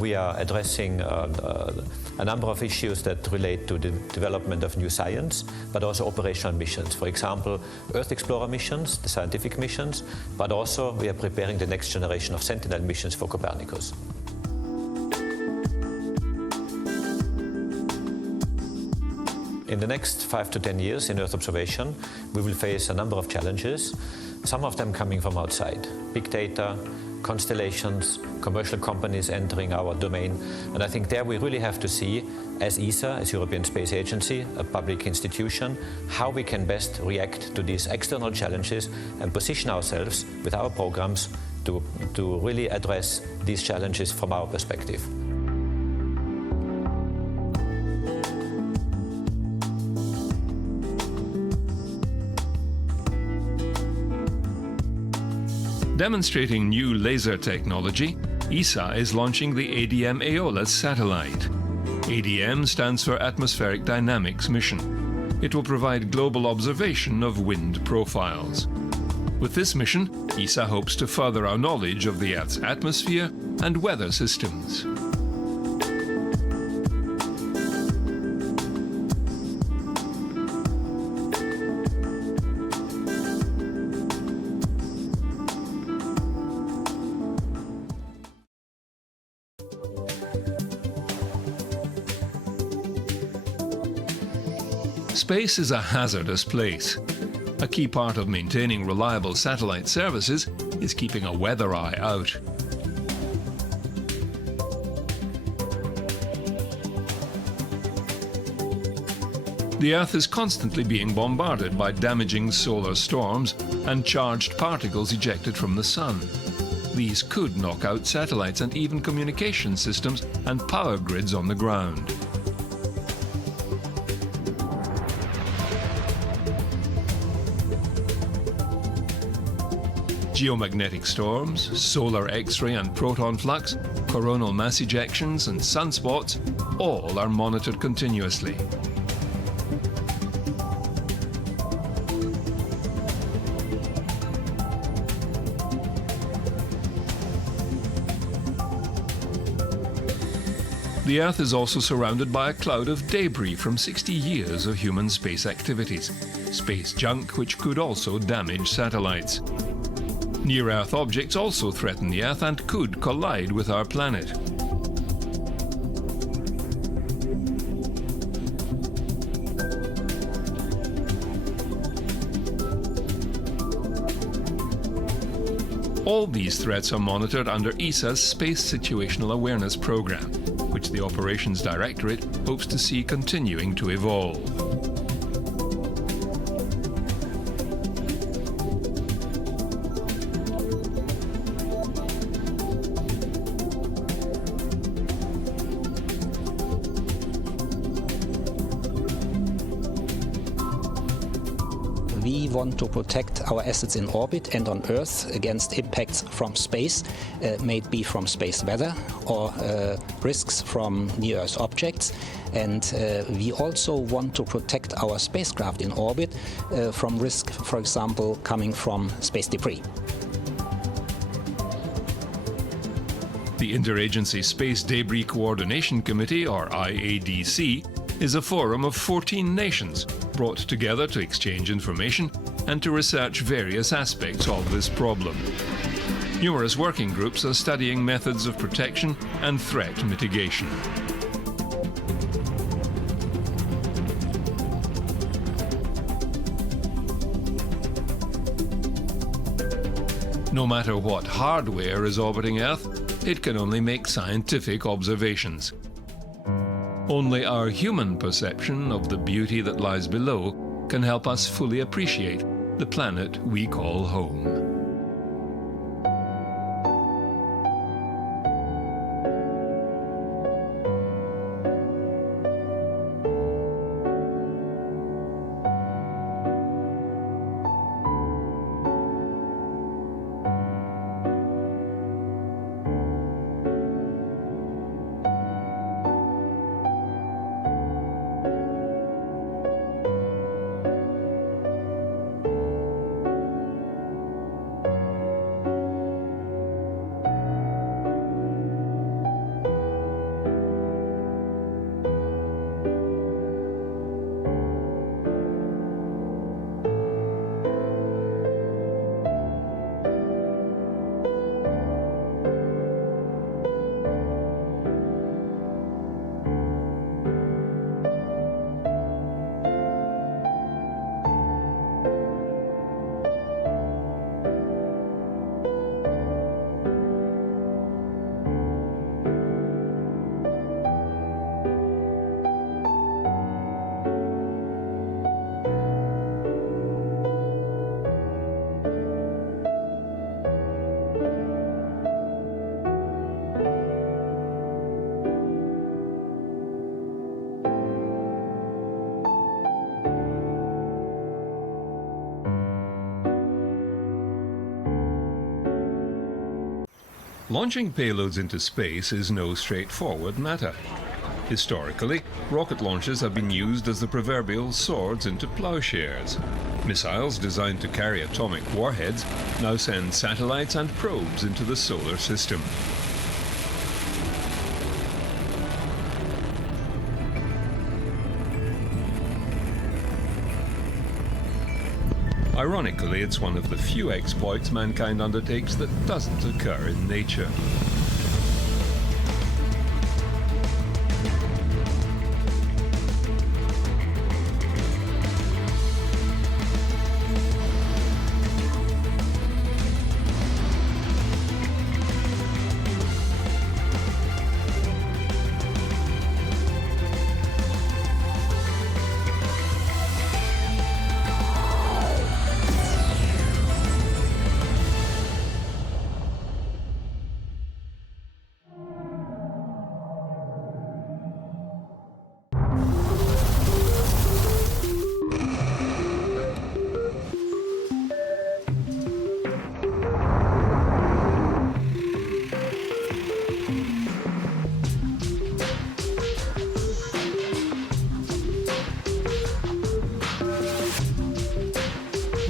We are addressing a number of issues that relate to the development of new science, but also operational missions. For example, Earth Explorer missions, the scientific missions, but also we are preparing the next generation of Sentinel missions for Copernicus. In the next 5 to 10 years in Earth observation, we will face a number of challenges, some of them coming from outside. Big data, constellations, commercial companies entering our domain. And I think there we really have to see, as ESA, as European Space Agency, a public institution, how we can best react to these external challenges and position ourselves with our programs to really address these challenges from our perspective. Demonstrating new laser technology, ESA is launching the ADM Aeolus satellite. ADM stands for Atmospheric Dynamics Mission. It will provide global observation of wind profiles. With this mission, ESA hopes to further our knowledge of the Earth's atmosphere and weather systems. Space is a hazardous place. A key part of maintaining reliable satellite services is keeping a weather eye out. The Earth is constantly being bombarded by damaging solar storms and charged particles ejected from the Sun. These could knock out satellites and even communication systems and power grids on the ground. Geomagnetic storms, solar X-ray and proton flux, coronal mass ejections and sunspots all are monitored continuously. The Earth is also surrounded by a cloud of debris from 60 years of human space activities, space junk which could also damage satellites. Near-Earth objects also threaten the Earth and could collide with our planet. All these threats are monitored under ESA's Space Situational Awareness Program, which the Operations Directorate hopes to see continuing to evolve. want to protect our assets in orbit and on Earth against impacts from space, may it be from space weather or risks from near-Earth objects. And we also want to protect our spacecraft in orbit from risk, for example, coming from space debris. The Interagency Space Debris Coordination Committee, or IADC, is a forum of 14 nations brought together to exchange information and to research various aspects of this problem. Numerous working groups are studying methods of protection and threat mitigation. No matter what hardware is orbiting Earth, it can only make scientific observations. Only our human perception of the beauty that lies below can help us fully appreciate the planet we call home. Launching payloads into space is no straightforward matter. Historically, rocket launches have been used as the proverbial swords into plowshares. Missiles designed to carry atomic warheads now send satellites and probes into the solar system. Ironically, it's one of the few exploits mankind undertakes that doesn't occur in nature.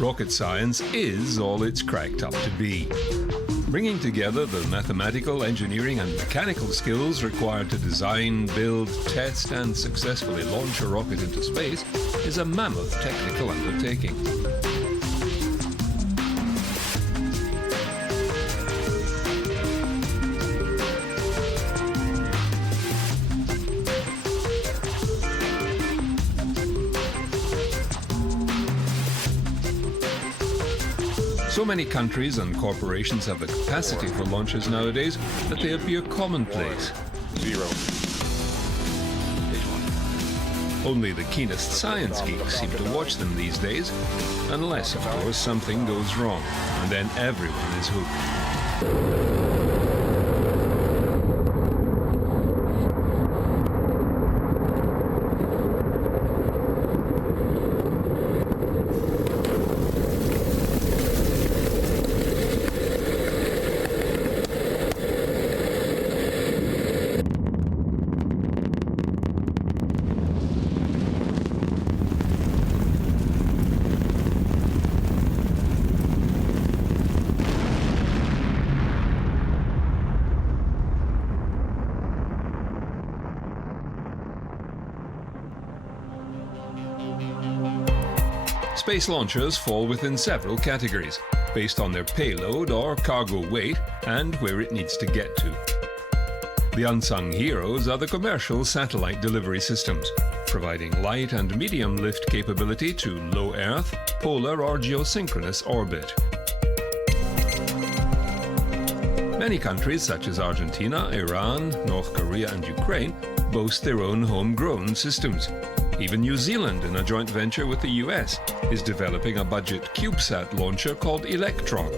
Rocket science is all it's cracked up to be. Bringing together the mathematical, engineering and mechanical skills required to design, build, test and successfully launch a rocket into space is a mammoth technical undertaking. So many countries and corporations have the capacity for launches nowadays that they appear commonplace. 0. Only the keenest science geeks seem to watch them these days, unless, of course, something goes wrong, and then everyone is hooked. Space launchers fall within several categories, based on their payload or cargo weight and where it needs to get to. The unsung heroes are the commercial satellite delivery systems, providing light and medium lift capability to low Earth, polar or geosynchronous orbit. Many countries such as Argentina, Iran, North Korea and Ukraine boast their own homegrown systems. Even New Zealand, in a joint venture with the US, is developing a budget CubeSat launcher called Electron.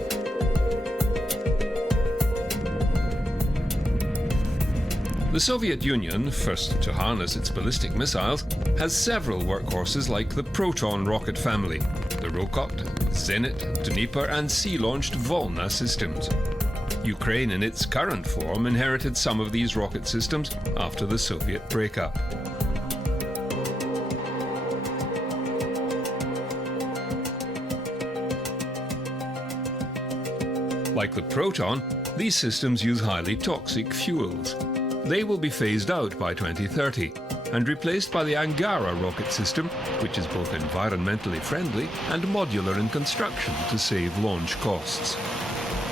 The Soviet Union, first to harness its ballistic missiles, has several workhorses like the Proton rocket family, the Rokot, Zenit, Dnipro and sea-launched Volna systems. Ukraine in its current form inherited some of these rocket systems after the Soviet breakup. Like the Proton, these systems use highly toxic fuels. They will be phased out by 2030 and replaced by the Angara rocket system, which is both environmentally friendly and modular in construction to save launch costs.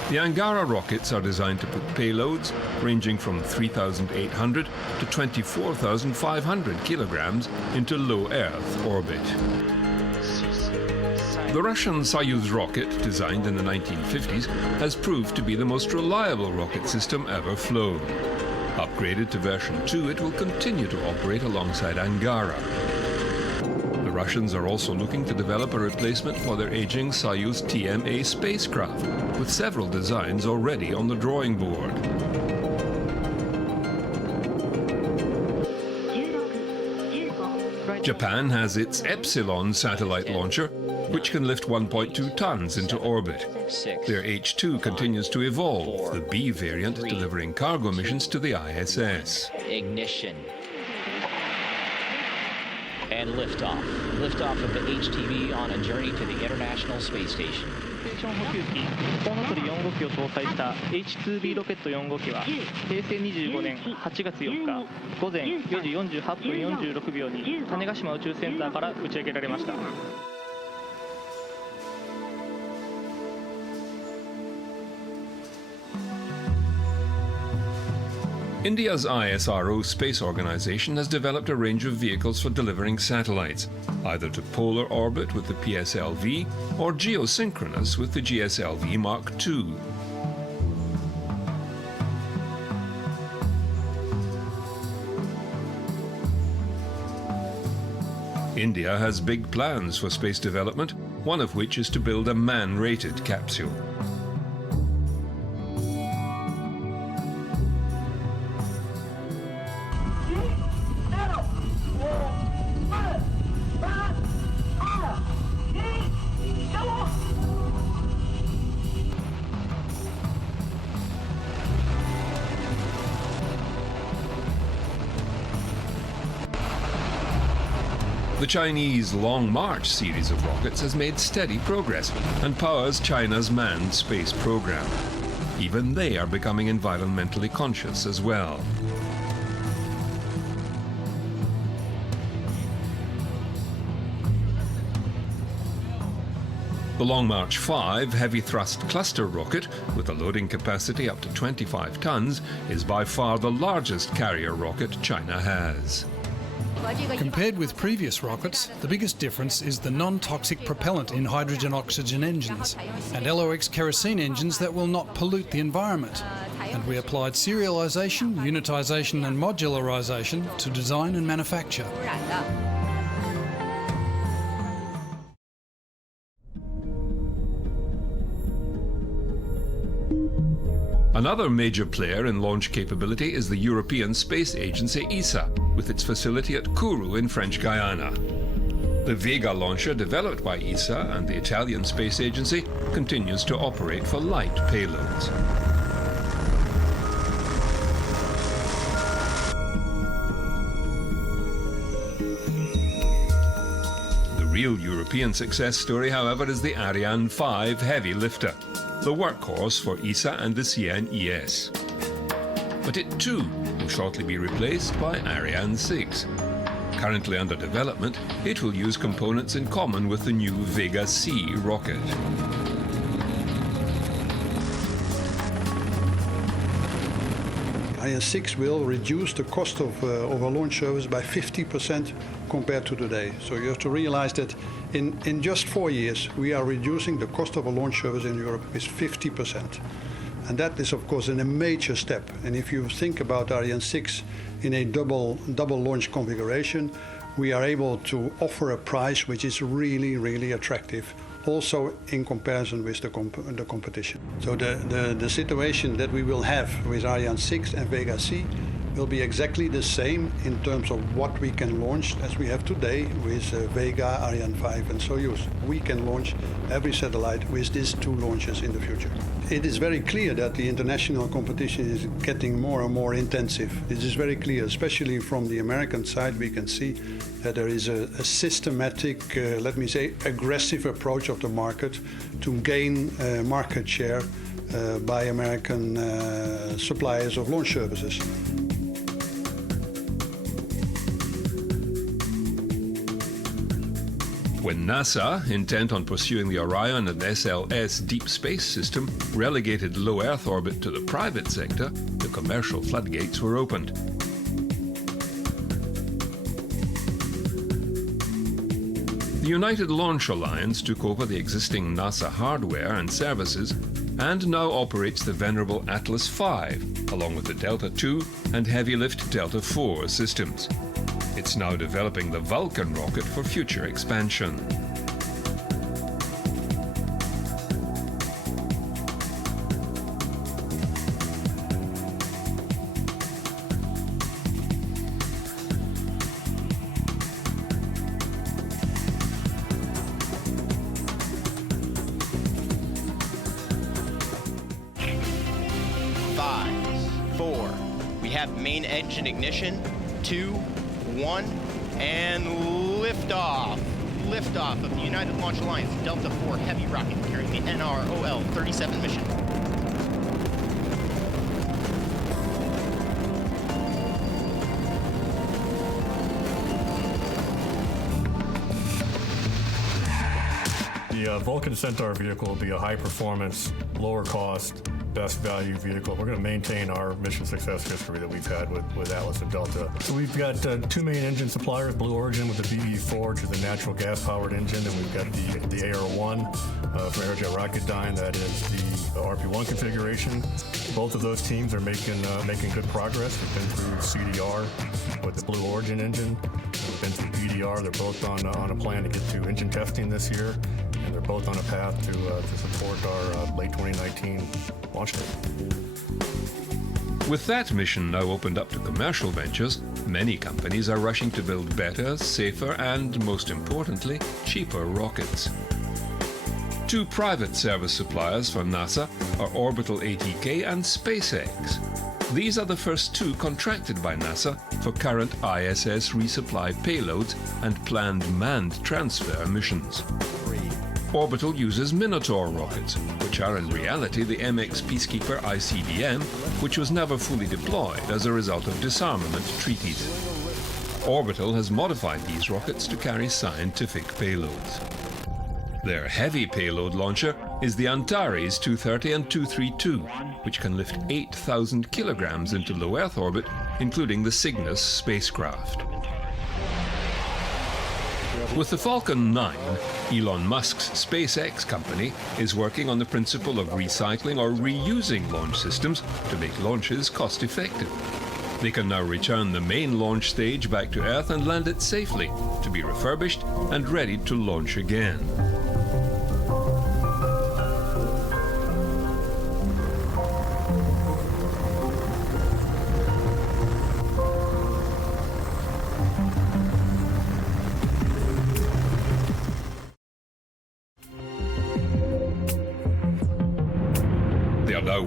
The Angara rockets are designed to put payloads ranging from 3,800 to 24,500 kilograms into low Earth orbit. The Russian Soyuz rocket, designed in the 1950s, has proved to be the most reliable rocket system ever flown. Upgraded to version 2, it will continue to operate alongside Angara. The Russians are also looking to develop a replacement for their aging Soyuz TMA spacecraft, with several designs already on the drawing board. Japan has its Epsilon satellite launcher, which can lift 1.2 tons into orbit. Their H2 continues to evolve, the B variant delivering cargo missions to the ISS. Ignition. And liftoff. Liftoff of the HTV on a journey to the International Space Station. 補給機コウノトリ4号機を搭載した H2B ロケット4号機は平成25年8月4日午前4時48分46秒に種子島宇宙センターから打ち上げられました。India's ISRO space organization has developed a range of vehicles for delivering satellites, either to polar orbit with the PSLV or geosynchronous with the GSLV Mark II. India has big plans for space development, one of which is to build a man-rated capsule. The Chinese Long March series of rockets has made steady progress and powers China's manned space program. Even they are becoming environmentally conscious as well. The Long March 5 heavy thrust cluster rocket, with a loading capacity up to 25 tons, is by far the largest carrier rocket China has. Compared with previous rockets, the biggest difference is the non-toxic propellant in hydrogen-oxygen engines and LOX kerosene engines that will not pollute the environment. And we applied serialization, unitization and modularization to design and manufacture. Another major player in launch capability is the European Space Agency ESA, with its facility at Kourou in French Guiana. The Vega launcher, developed by ESA and the Italian Space Agency, continues to operate for light payloads. The real European success story, however, is the Ariane 5 heavy lifter, the workhorse for ESA and the CNES. But it too will shortly be replaced by Ariane 6. Currently under development, it will use components in common with the new Vega-C rocket. Ariane 6 will reduce the cost of our launch service by 50% compared to today. So you have to realize that in just 4 years, we are reducing the cost of a launch service in Europe with 50%. And that is, of course, a major step. And if you think about Ariane 6 in a double launch configuration, we are able to offer a price which is really, really attractive, also in comparison with the competition. So the situation that we will have with Ariane 6 and Vega-C will be exactly the same in terms of what we can launch as we have today with Vega, Ariane 5 and Soyuz. We can launch every satellite with these two launches in the future. It is very clear that the international competition is getting more and more intensive. This is very clear, especially from the American side. We can see that there is a systematic, let me say, aggressive approach of the market to gain market share by American suppliers of launch services. When NASA, intent on pursuing the Orion and SLS deep space system, relegated low Earth orbit to the private sector, the commercial floodgates were opened. The United Launch Alliance took over the existing NASA hardware and services and now operates the venerable Atlas V, along with the Delta II and heavy lift Delta IV systems. It's now developing the Vulcan rocket for future expansion. Main engine ignition, 2, 1, and liftoff. Liftoff of the United Launch Alliance Delta IV Heavy rocket carrying the NROL-37 mission. The Vulcan Centaur vehicle will be a high-performance, lower-cost, best value vehicle. We're going to maintain our mission success history that we've had with Atlas and Delta. So we've got two main engine suppliers, Blue Origin with the BE-4, which is a natural gas-powered engine, and we've got the AR-1 from Aerojet Rocketdyne, that is the RP-1 configuration. Both of those teams are making good progress. We've been through CDR with the Blue Origin engine. We've been through EDR. They're both on a plan to get to engine testing this year, and they're both on a path to support our late 2019 launch date. With that mission now opened up to commercial ventures, many companies are rushing to build better, safer, and most importantly, cheaper rockets. Two private service suppliers for NASA are Orbital ATK and SpaceX. These are the first two contracted by NASA for current ISS resupply payloads and planned manned transfer missions. Orbital uses Minotaur rockets, which are in reality the MX Peacekeeper ICBM, which was never fully deployed as a result of disarmament treaties. Orbital has modified these rockets to carry scientific payloads. Their heavy payload launcher is the Antares 230 and 232, which can lift 8,000 kilograms into low Earth orbit, including the Cygnus spacecraft. With the Falcon 9, Elon Musk's SpaceX company is working on the principle of recycling or reusing launch systems to make launches cost-effective. They can now return the main launch stage back to Earth and land it safely, to be refurbished and ready to launch again.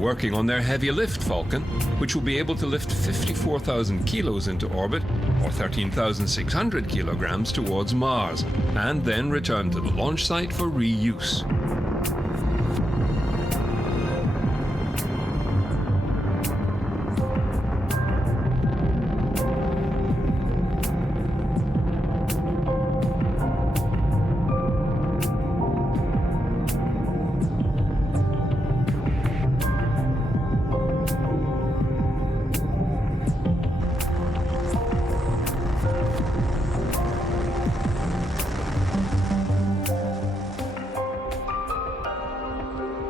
Working on their heavy lift Falcon, which will be able to lift 54,000 kilos into orbit, or 13,600 kilograms towards Mars, and then return to the launch site for reuse.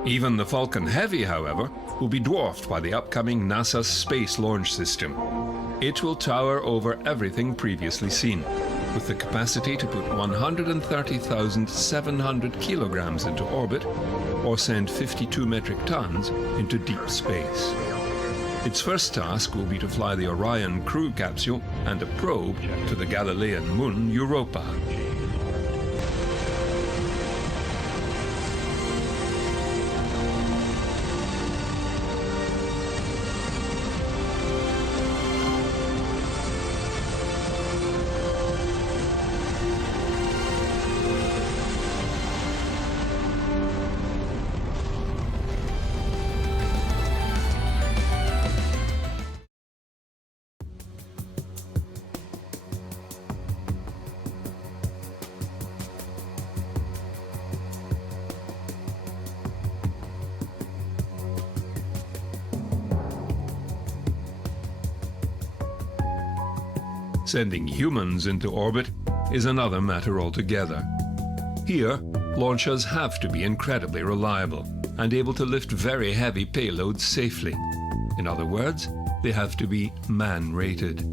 Even the Falcon Heavy, however, will be dwarfed by the upcoming NASA Space Launch System. It will tower over everything previously seen, with the capacity to put 130,700 kilograms into orbit or send 52 metric tons into deep space. Its first task will be to fly the Orion crew capsule and a probe to the Galilean moon Europa. Sending humans into orbit is another matter altogether. Here, launchers have to be incredibly reliable and able to lift very heavy payloads safely. In other words, they have to be man-rated.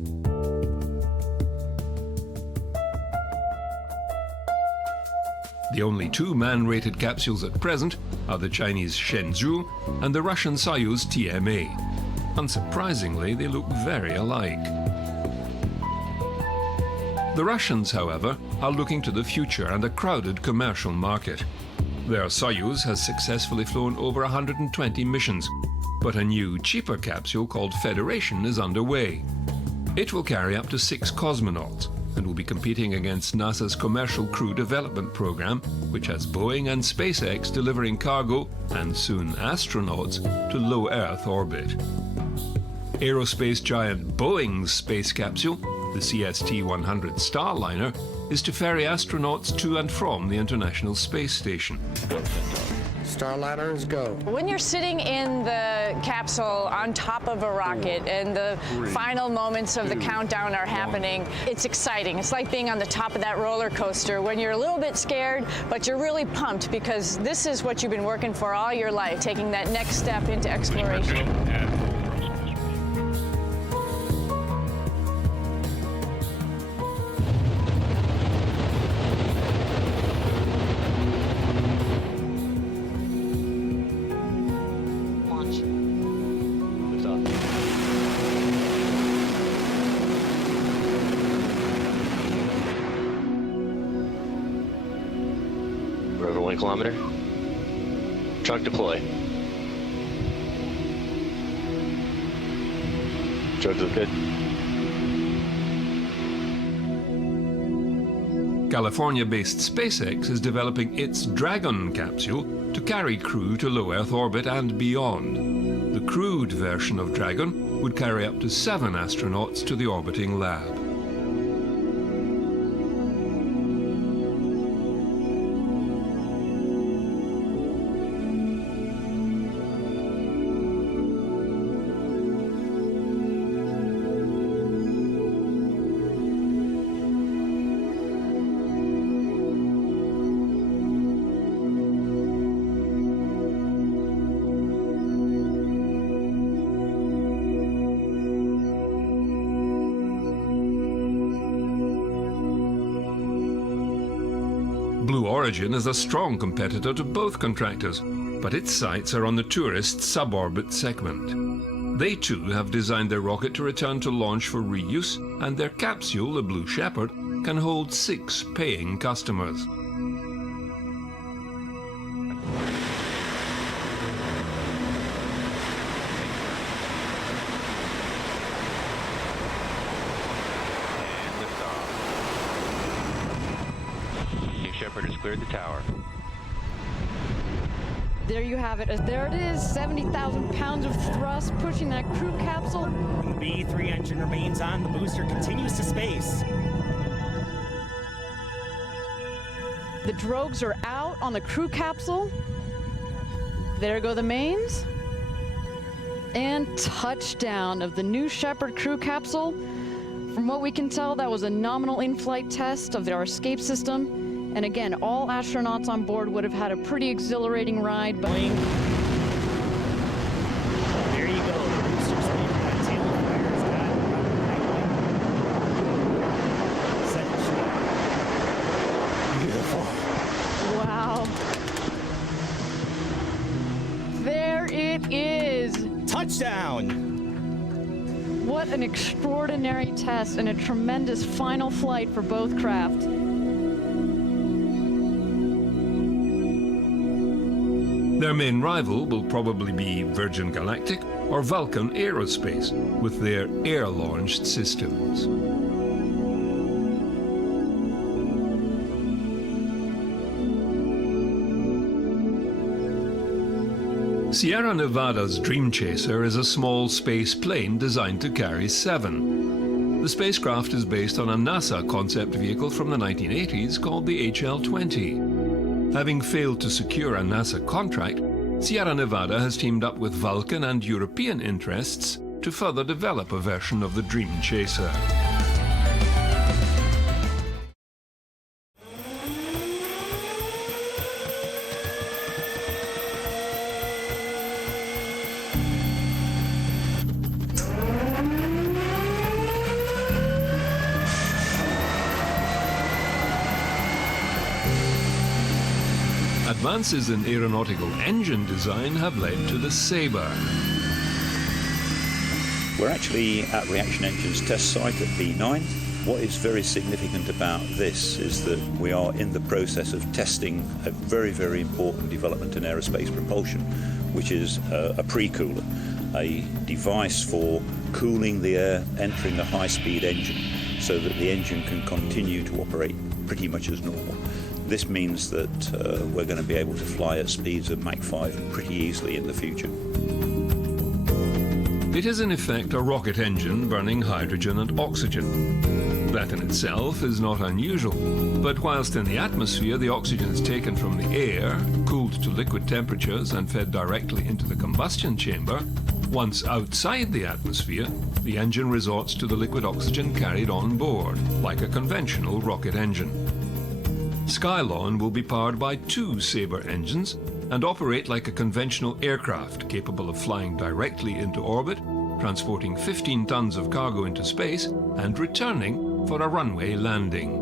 The only two man-rated capsules at present are the Chinese Shenzhou and the Russian Soyuz TMA. Unsurprisingly, they look very alike. The Russians, however, are looking to the future and a crowded commercial market. Their Soyuz has successfully flown over 120 missions, but a new, cheaper capsule called Federation is underway. It will carry up to 6 cosmonauts and will be competing against NASA's Commercial Crew Development Program, which has Boeing and SpaceX delivering cargo and soon astronauts to low Earth orbit. Aerospace giant Boeing's space capsule, the CST-100 Starliner, is to ferry astronauts to and from the International Space Station. Starliners go. When you're sitting in the capsule on top of a rocket and the final moments of the countdown are happening, it's exciting. It's like being on the top of that roller coaster when you're a little bit scared, but you're really pumped because this is what you've been working for all your life, taking that next step into exploration. Rover 1 kilometer. Truck deploy. Trucks look good. California-based SpaceX is developing its Dragon capsule to carry crew to low Earth orbit and beyond. The crewed version of Dragon would carry up to 7 astronauts to the orbiting lab. Blue Origin is a strong competitor to both contractors, but its sights are on the tourist suborbit segment. They too have designed their rocket to return to launch for reuse, and their capsule, the Blue Shepard, can hold 6 paying customers. Has cleared the tower. There you have it. There it is, 70,000 pounds of thrust pushing that crew capsule. The B-3 engine remains on. The booster continues to space. The drogues are out on the crew capsule. There go the mains. And touchdown of the New Shepard crew capsule. From what we can tell, that was a nominal in-flight test of our escape system. And again, all astronauts on board would have had a pretty exhilarating ride. But there you go. The booster's leaving. That tail fire's got second shot. Beautiful. Wow. There it is. Touchdown. What an extraordinary test and a tremendous final flight for both craft. Their main rival will probably be Virgin Galactic or Vulcan Aerospace with their air-launched systems. Sierra Nevada's Dream Chaser is a small space plane designed to carry 7. The spacecraft is based on a NASA concept vehicle from the 1980s called the HL-20. Having failed to secure a NASA contract, Sierra Nevada has teamed up with Vulcan and European interests to further develop a version of the Dream Chaser. Advances in aeronautical engine design have led to the Sabre. We're actually at Reaction Engines test site at B9. What is very significant about this is that we are in the process of testing a very, very important development in aerospace propulsion, which is a pre-cooler, a device for cooling the air entering a high-speed engine so that the engine can continue to operate pretty much as normal. This means that we're going to be able to fly at speeds of Mach 5 pretty easily in the future. It is in effect a rocket engine burning hydrogen and oxygen. That in itself is not unusual, but whilst in the atmosphere the oxygen is taken from the air, cooled to liquid temperatures and fed directly into the combustion chamber, once outside the atmosphere, the engine resorts to the liquid oxygen carried on board, like a conventional rocket engine. Skylon will be powered by 2 Sabre engines and operate like a conventional aircraft capable of flying directly into orbit, transporting 15 tons of cargo into space and returning for a runway landing.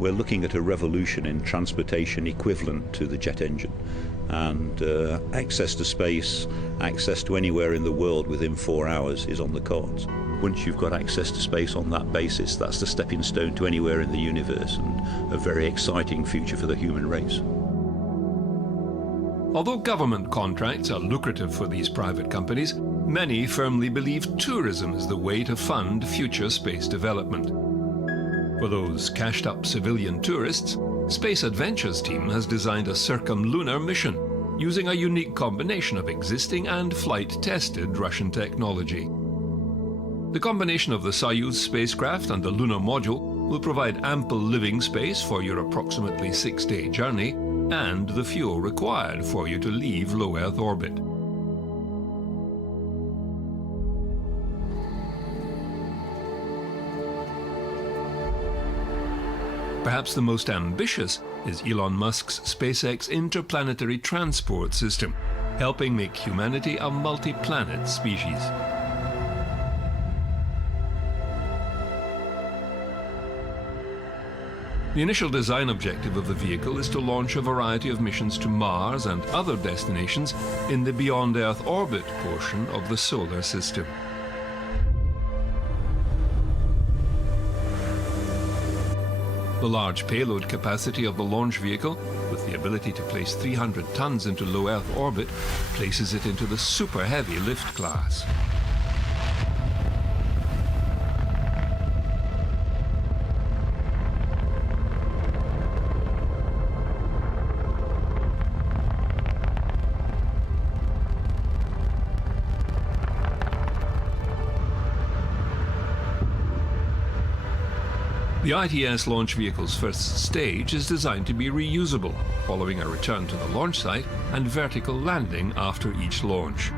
We're looking at a revolution in transportation equivalent to the jet engine, and access to space, access to anywhere in the world within 4 hours is on the cards. Once you've got access to space on that basis, that's the stepping stone to anywhere in the universe, and a very exciting future for the human race. Although government contracts are lucrative for these private companies, many firmly believe tourism is the way to fund future space development. For those cashed-up civilian tourists, Space Adventures team has designed a circumlunar mission using a unique combination of existing and flight-tested Russian technology. The combination of the Soyuz spacecraft and the lunar module will provide ample living space for your approximately 6-day journey and the fuel required for you to leave low Earth orbit. Perhaps the most ambitious is Elon Musk's SpaceX interplanetary transport system, helping make humanity a multi-planet species. The initial design objective of the vehicle is to launch a variety of missions to Mars and other destinations in the beyond Earth orbit portion of the solar system. The large payload capacity of the launch vehicle, with the ability to place 300 tons into low Earth orbit, places it into the super heavy lift class. The ITS launch vehicle's first stage is designed to be reusable, following a return to the launch site and vertical landing after each launch.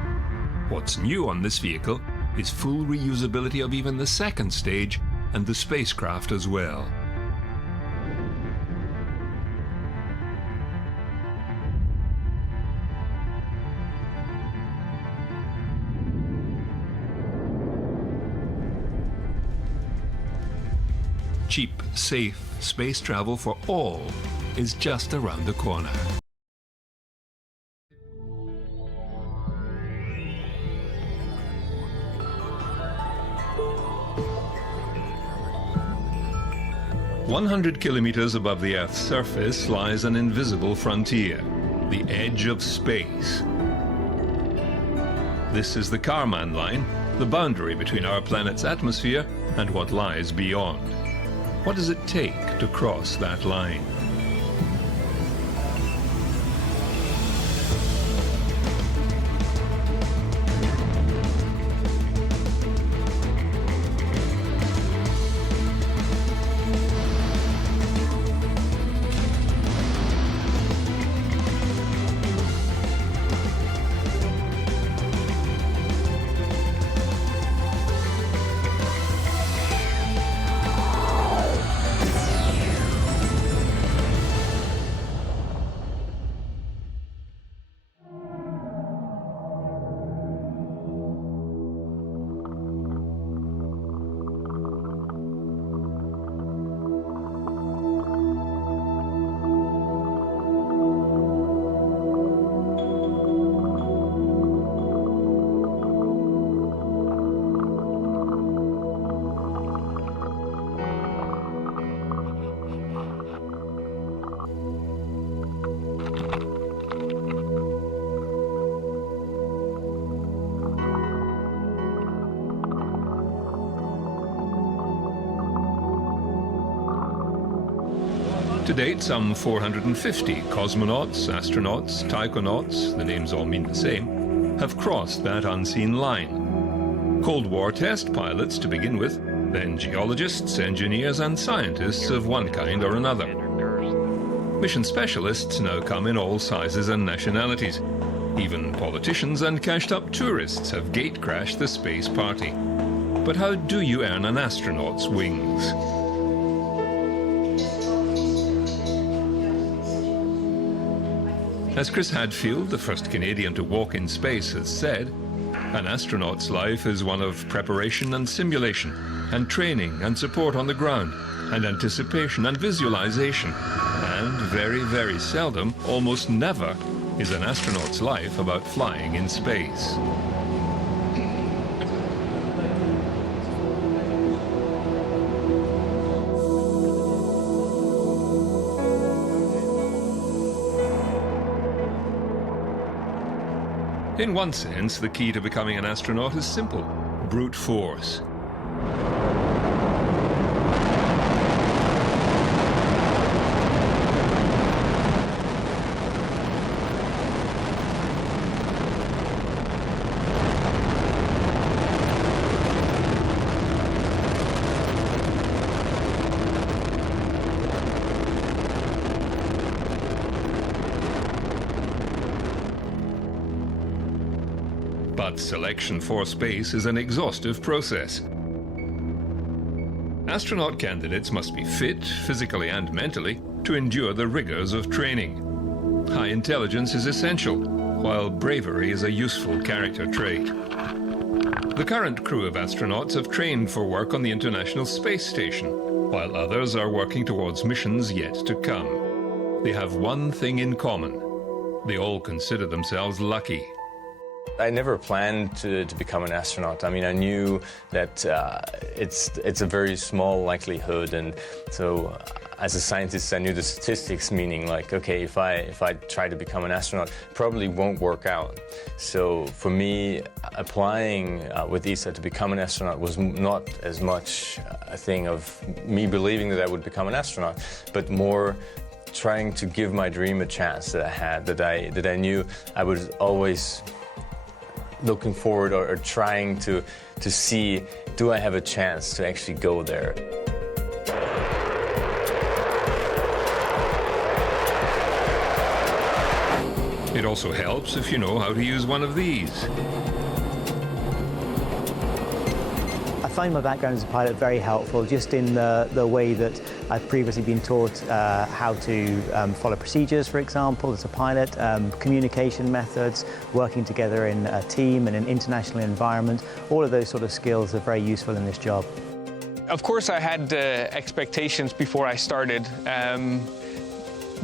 What's new on this vehicle is full reusability of even the second stage and the spacecraft as well. Cheap, safe space travel for all is just around the corner. "100 kilometers above the Earth's surface lies an invisible frontier, the edge of space. This is the Kármán line, the boundary between our planet's atmosphere and what lies beyond. What does it take to cross that line? To date, some 450 cosmonauts, astronauts, taikonauts, the names all mean the same, have crossed that unseen line. Cold War test pilots to begin with, then geologists, engineers and scientists of one kind or another. Mission specialists now come in all sizes and nationalities. Even politicians and cashed-up tourists have gate-crashed the space party. But how do you earn an astronaut's wings? As Chris Hadfield, the first Canadian to walk in space, has said, an astronaut's life is one of preparation and simulation, and training and support on the ground, and anticipation and visualization. And very, very seldom, almost never, is an astronaut's life about flying in space. In one sense, the key to becoming an astronaut is simple: brute force. But selection for space is an exhaustive process. Astronaut candidates must be fit, physically and mentally, to endure the rigors of training. High intelligence is essential, while bravery is a useful character trait. The current crew of astronauts have trained for work on the International Space Station, while others are working towards missions yet to come. They have one thing in common: they all consider themselves lucky. I never planned to become an astronaut. I mean, I knew that it's a very small likelihood, and so as a scientist, I knew the statistics, meaning like, okay, if I try to become an astronaut, it probably won't work out. So for me, applying with ESA to become an astronaut was not as much a thing of me believing that I would become an astronaut, but more trying to give my dream a chance that I had, that I knew I was always looking forward or trying to see, do I have a chance to actually go there? It also helps if you know how to use one of these. find my background as a pilot very helpful, just in the way that I've previously been taught how to follow procedures, for example, as a pilot, communication methods, working together in a team in an international environment. All of those sort of skills are very useful in this job. Of course, I had expectations before I started.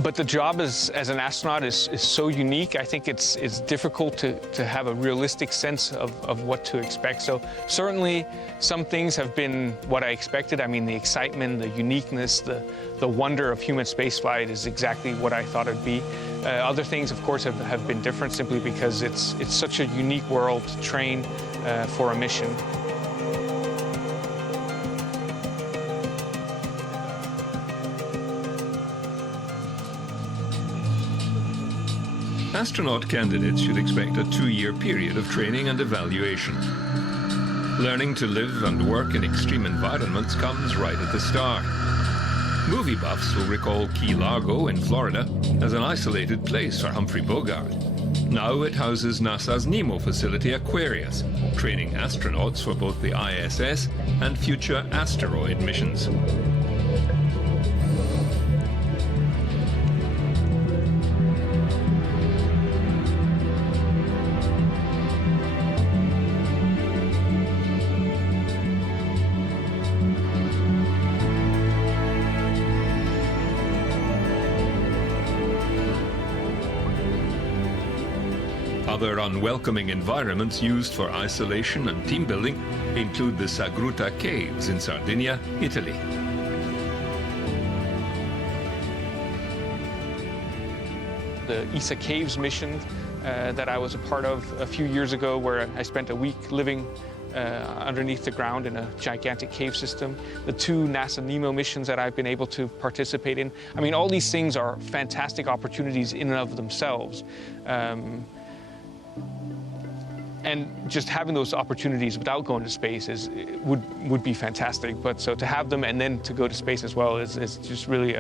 But the job as an astronaut is so unique. I think it's difficult to have a realistic sense of what to expect. So certainly some things have been what I expected. I mean, the excitement, the uniqueness, the wonder of human spaceflight is exactly what I thought it'd be. Other things, of course, have been different simply because it's such a unique world to train for a mission. Astronaut candidates should expect a 2-year period of training and evaluation. Learning to live and work in extreme environments comes right at the start. Movie buffs will recall Key Largo in Florida as an isolated place for Humphrey Bogart. Now it houses NASA's NEMO facility Aquarius, training astronauts for both the ISS and future asteroid missions. Other unwelcoming environments used for isolation and team building include the Sagruta Caves in Sardinia, Italy. The ESA Caves mission that I was a part of a few years ago, where I spent a week living underneath the ground in a gigantic cave system. The 2 NASA NEMO missions that I've been able to participate in. I mean, all these things are fantastic opportunities in and of themselves. And just having those opportunities without going to space would be fantastic. But so to have them and then to go to space as well is just really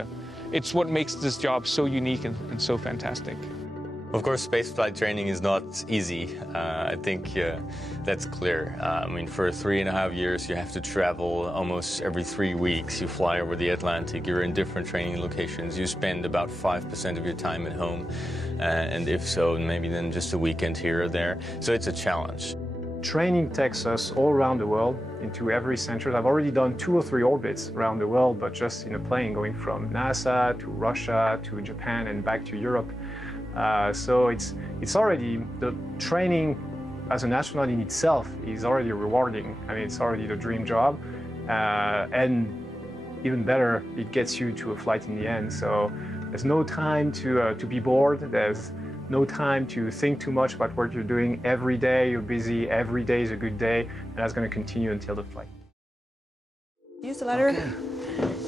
it's what makes this job so unique and so fantastic. Of course, spaceflight training is not easy. I think that's clear. I mean, for 3.5 years, you have to travel almost every 3 weeks. You fly over the Atlantic, you're in different training locations. You spend about 5% of your time at home. And if so, maybe then just a weekend here or there. So it's a challenge. Training takes us all around the world into every center. I've already done 2 or 3 orbits around the world, but just in a plane going from NASA to Russia to Japan and back to Europe. So it's already, the training as an astronaut in itself is already rewarding. I mean, it's already the dream job. And even better, it gets you to a flight in the end. So there's no time to be bored. There's no time to think too much about what you're doing. Every day you're busy, every day is a good day, and that's going to continue until the flight. Use the ladder. Okay.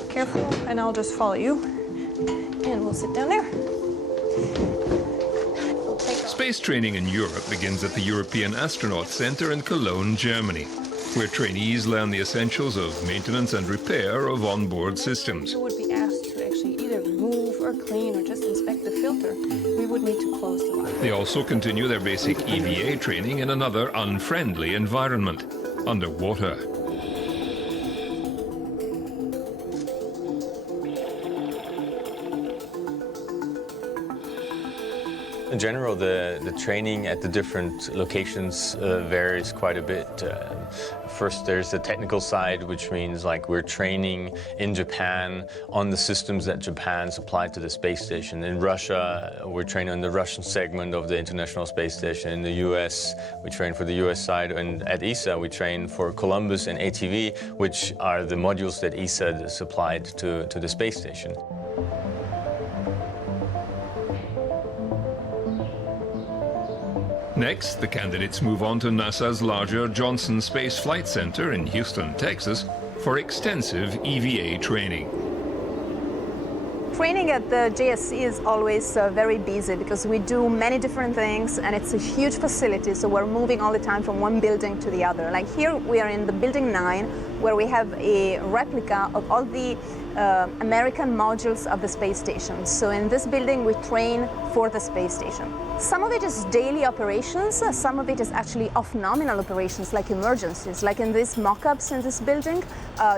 Careful, and I'll just follow you. And we'll sit down there. Space training in Europe begins at the European Astronaut Center in Cologne, Germany, where trainees learn the essentials of maintenance and repair of onboard systems. You would be asked to actually either remove or clean or just inspect the filter. We would need to close the ladder. They also continue their basic EVA training in another unfriendly environment, underwater. In general, the training at the different locations varies quite a bit. First, there's the technical side, which means like we're training in Japan on the systems that Japan supplied to the space station. In Russia, we're training on the Russian segment of the International Space Station. In the US, we train for the US side. And at ESA, we train for Columbus and ATV, which are the modules that ESA supplied to the space station. Next, the candidates move on to NASA's larger Johnson Space Flight Center in Houston, Texas, for extensive EVA training. Training at the JWST is always very busy because we do many different things and it's a huge facility, so we're moving all the time from one building to the other. Like here we are in the building 9 where we have a replica of all the American modules of the space station. So in this building, we train for the space station. Some of it is daily operations, some of it is actually off-nominal operations like emergencies, like in these mock-ups in this building.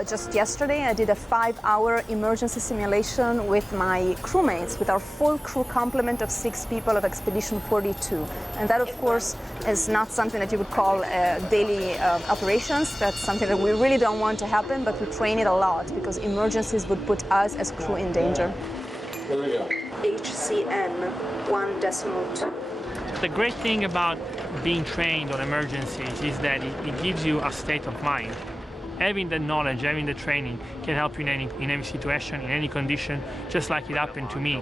Just yesterday, I did a 5-hour emergency simulation with my crewmates, with our full crew complement of 6 people of Expedition 42. And that, of course, is not something that you would call daily operations. That's something that we really don't want to happen, but we train it a lot because emergencies would put us as crew in danger. Here we go. HCN 1.2. The great thing about being trained on emergencies is that it gives you a state of mind. Having the knowledge, having the training can help you in any situation, in any condition, just like it happened to me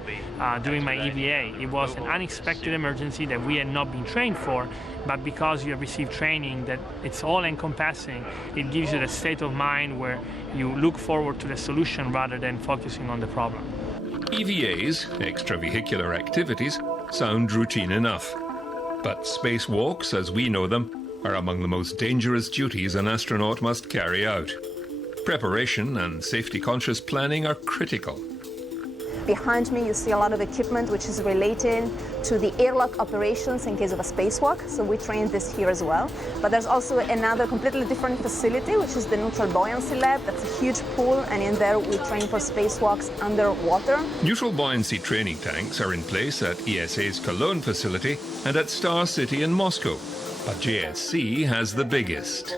during my EVA. It was an unexpected emergency that we had not been trained for, but because you have received training that it's all encompassing, it gives you the state of mind where you look forward to the solution rather than focusing on the problem. EVAs, extravehicular activities, sound routine enough. But spacewalks, as we know them, are among the most dangerous duties an astronaut must carry out. Preparation and safety-conscious planning are critical. Behind me, you see a lot of equipment which is related to the airlock operations in case of a spacewalk, so we train this here as well. But there's also another completely different facility, which is the Neutral Buoyancy Lab. That's a huge pool, and in there we train for spacewalks underwater. Neutral buoyancy training tanks are in place at ESA's Cologne facility and at Star City in Moscow, but JSC has the biggest.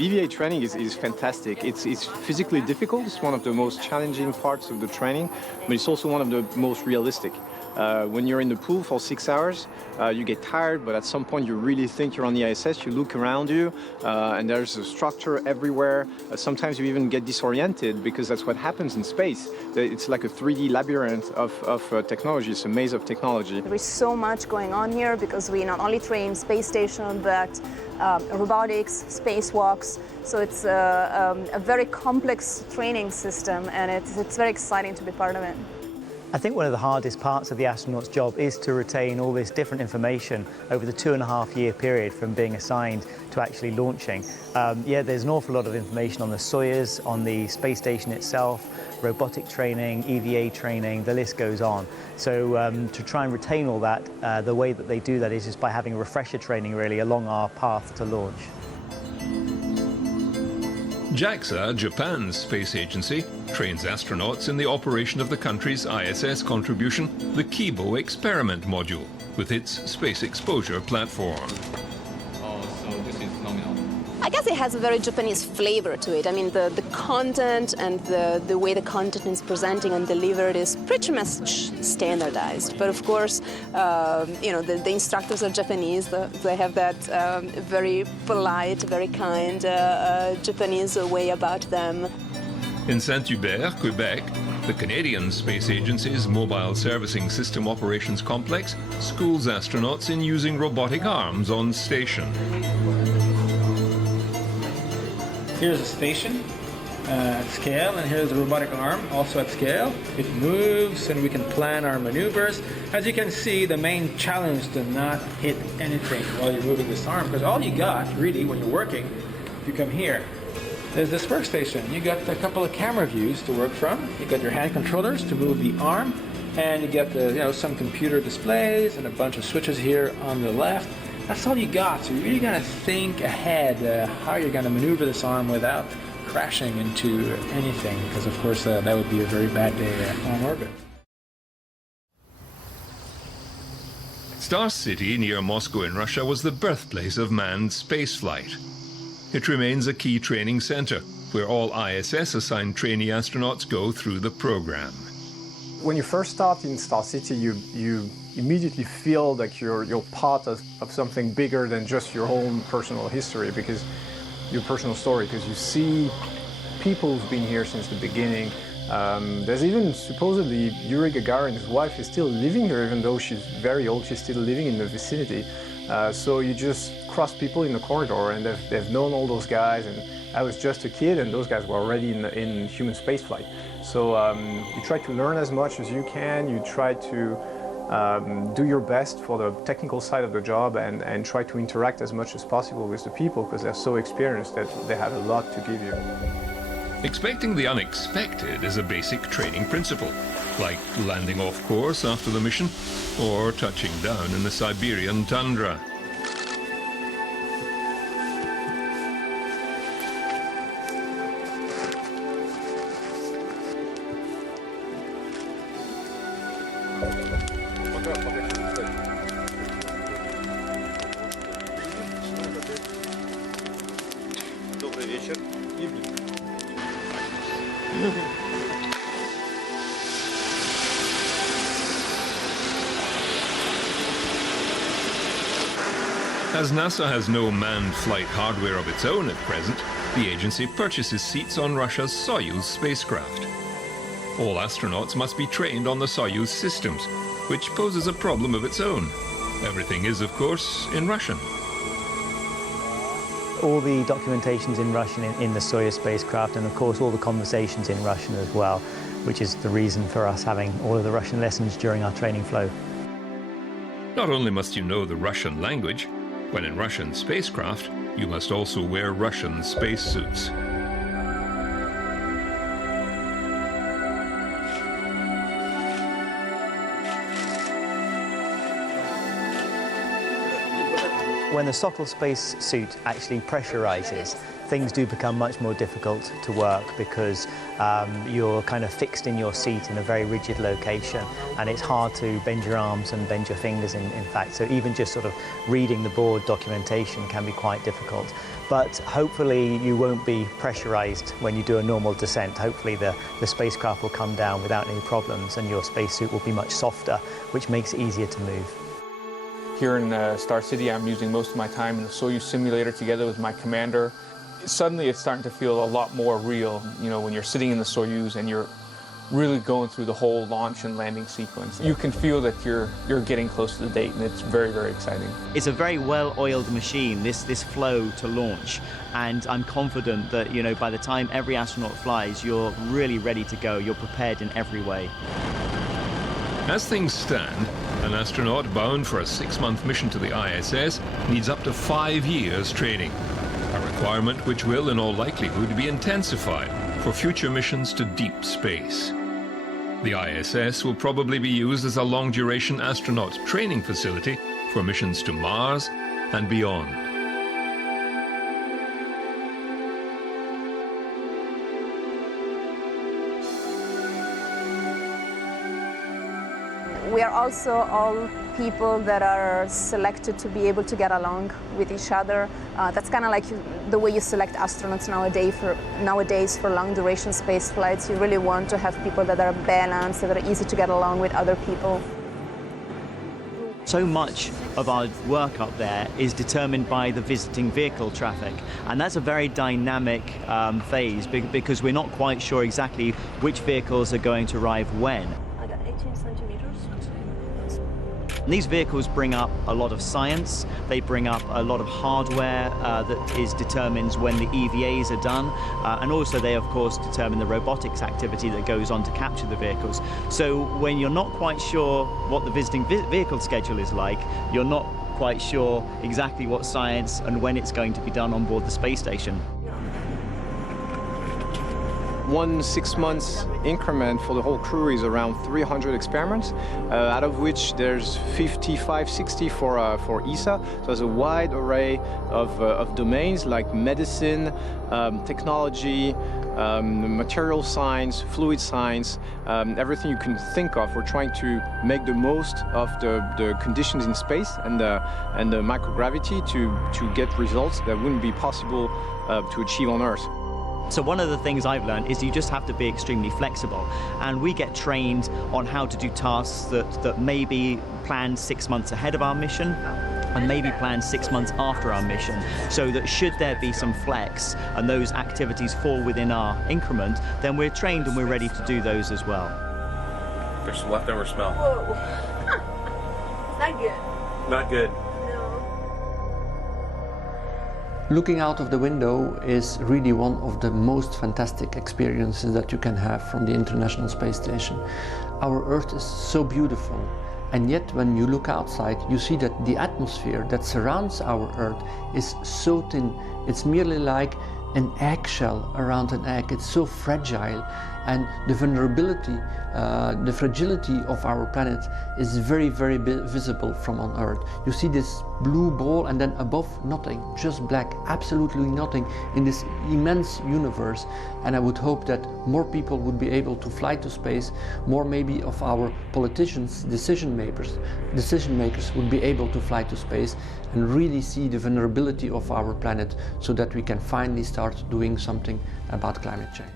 EVA training is fantastic. It's physically difficult. It's one of the most challenging parts of the training, but it's also one of the most realistic. When you're in the pool for 6 hours, you get tired, but at some point you really think you're on the ISS. You look around you, and there's a structure everywhere. Sometimes you even get disoriented because that's what happens in space. It's like a 3D labyrinth of technology. It's a maze of technology. There is so much going on here because we not only train space station, but robotics, spacewalks. So it's a very complex training system, and it's very exciting to be part of it. I think one of the hardest parts of the astronaut's job is to retain all this different information over the 2.5-year period from being assigned to actually launching. Yeah, there's an awful lot of information on the Soyuz, on the space station itself, robotic training, EVA training, the list goes on. So to try and retain all that, the way that they do that is just by having refresher training really along our path to launch. JAXA, Japan's space agency, trains astronauts in the operation of the country's ISS contribution, the Kibo experiment module, with its space exposure platform. So this is nominal. I guess it has a very Japanese flavor to it. I mean, the content and the way the content is presenting and delivered is pretty much standardized. But of course, you know, the instructors are Japanese. They have that very polite, very kind Japanese way about them. In Saint-Hubert, Quebec, the Canadian Space Agency's Mobile Servicing System Operations Complex schools astronauts in using robotic arms on station. Here's a station at scale, and here's a robotic arm also at scale. It moves and we can plan our maneuvers. As you can see, the main challenge is to not hit anything while you're moving this arm, because all you got really when you're working, you come here. There's this workstation. You got a couple of camera views to work from. You got your hand controllers to move the arm, and you got the, some computer displays and a bunch of switches here on the left. That's all you got. So you really gotta think ahead how you're gonna maneuver this arm without crashing into anything, because of course that would be a very bad day on orbit. Star City near Moscow in Russia was the birthplace of manned spaceflight. It remains a key training center where all ISS-assigned trainee astronauts go through the program. When you first start in Star City, you immediately feel like you're part of something bigger than just your own personal history, because your personal story, because you see people who've been here since the beginning. There's even supposedly Yuri Gagarin, his wife, is still living here, even though she's very old. She's still living in the vicinity. So you just cross people in the corridor, and they've known all those guys. And I was just a kid, and those guys were already in human spaceflight. So you try to learn as much as you can. You try to do your best for the technical side of the job, and try to interact as much as possible with the people, because they're so experienced that they have a lot to give you. Expecting the unexpected is a basic training principle, like landing off course after the mission or touching down in the Siberian tundra. As NASA has no manned flight hardware of its own at present, the agency purchases seats on Russia's Soyuz spacecraft. All astronauts must be trained on the Soyuz systems, which poses a problem of its own. Everything is, of course, in Russian. All the documentation's in Russian in the Soyuz spacecraft, and of course all the conversations in Russian as well, which is the reason for us having all of the Russian lessons during our training flow. Not only must you know the Russian language, when in Russian spacecraft, you must also wear Russian spacesuits. When the Sokol space suit actually pressurizes, things do become much more difficult to work because you're kind of fixed in your seat in a very rigid location, and it's hard to bend your arms and bend your fingers in fact. So even just sort of reading the board documentation can be quite difficult. But hopefully you won't be pressurized when you do a normal descent. Hopefully the spacecraft will come down without any problems and your spacesuit will be much softer, which makes it easier to move. Here in Star City, I'm using most of my time in the Soyuz simulator together with my commander. Suddenly it's starting to feel a lot more real, you know, when you're sitting in the Soyuz and you're really going through the whole launch and landing sequence. You can feel that you're getting close to the date, and it's very, very exciting. It's a very well-oiled machine, this flow to launch, and I'm confident that, you know, by the time every astronaut flies, you're really ready to go. You're prepared in every way. As things stand, an astronaut bound for a 6-month mission to the ISS needs up to 5 years training, a requirement which will, in all likelihood, be intensified for future missions to deep space. The ISS will probably be used as a long-duration astronaut training facility for missions to Mars and beyond. We are also all people that are selected to be able to get along with each other. That's kind of like the way you select astronauts nowadays for long-duration space flights. You really want to have people that are balanced, that are easy to get along with other people. So much of our work up there is determined by the visiting vehicle traffic, and that's a very dynamic phase because we're not quite sure exactly which vehicles are going to arrive when. I got 18 centimeters. And these vehicles bring up a lot of science, they bring up a lot of hardware that determines when the EVAs are done, and also they of course determine the robotics activity that goes on to capture the vehicles. So when you're not quite sure what the visiting vehicle schedule is like, you're not quite sure exactly what science and when it's going to be done on board the space station. One 6 months increment for the whole crew is around 300 experiments, out of which there's 55, 60 for ESA. So there's a wide array of domains like medicine, technology, material science, fluid science, everything you can think of. We're trying to make the most of the conditions in space and the microgravity to get results that wouldn't be possible to achieve on Earth. So one of the things I've learned is you just have to be extremely flexible, and we get trained on how to do tasks that may be planned 6 months ahead of our mission and maybe planned 6 months after our mission, so that should there be some flex and those activities fall within our increment, then we're trained and we're ready to do those as well. There's some leftover smell. Whoa. Is that good? Not good. Looking out of the window is really one of the most fantastic experiences that you can have from the International Space Station. Our Earth is so beautiful, and yet when you look outside you see that the atmosphere that surrounds our Earth is so thin. It's merely like an eggshell around an egg. It's so fragile, and the vulnerability, the fragility of our planet is very, very visible from on Earth. You see this blue ball, and then above nothing, just black, absolutely nothing in this immense universe. And I would hope that more people would be able to fly to space, more maybe of our politicians, decision makers would be able to fly to space and really see the vulnerability of our planet, so that we can finally start doing something about climate change.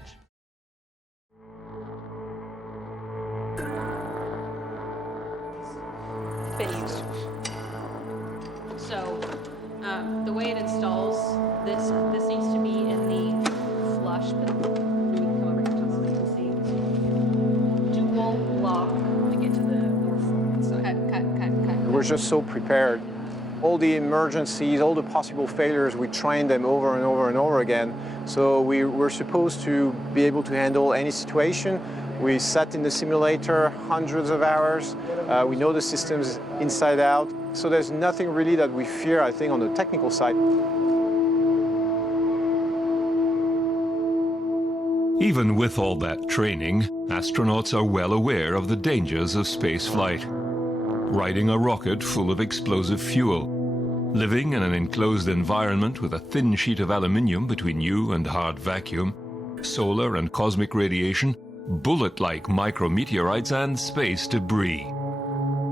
Videos. So the way it installs, this needs to be in the flush, but come over here so you can see. Dual lock to get to the more forward side. We're just so prepared. All the emergencies, all the possible failures, we train them over and over and over again. So we're supposed to be able to handle any situation. We sat in the simulator hundreds of hours. We know the systems inside out. So there's nothing really that we fear, I think, on the technical side. Even with all that training, astronauts are well aware of the dangers of space flight. Riding a rocket full of explosive fuel, living in an enclosed environment with a thin sheet of aluminium between you and hard vacuum, solar and cosmic radiation, bullet-like micrometeorites and space debris.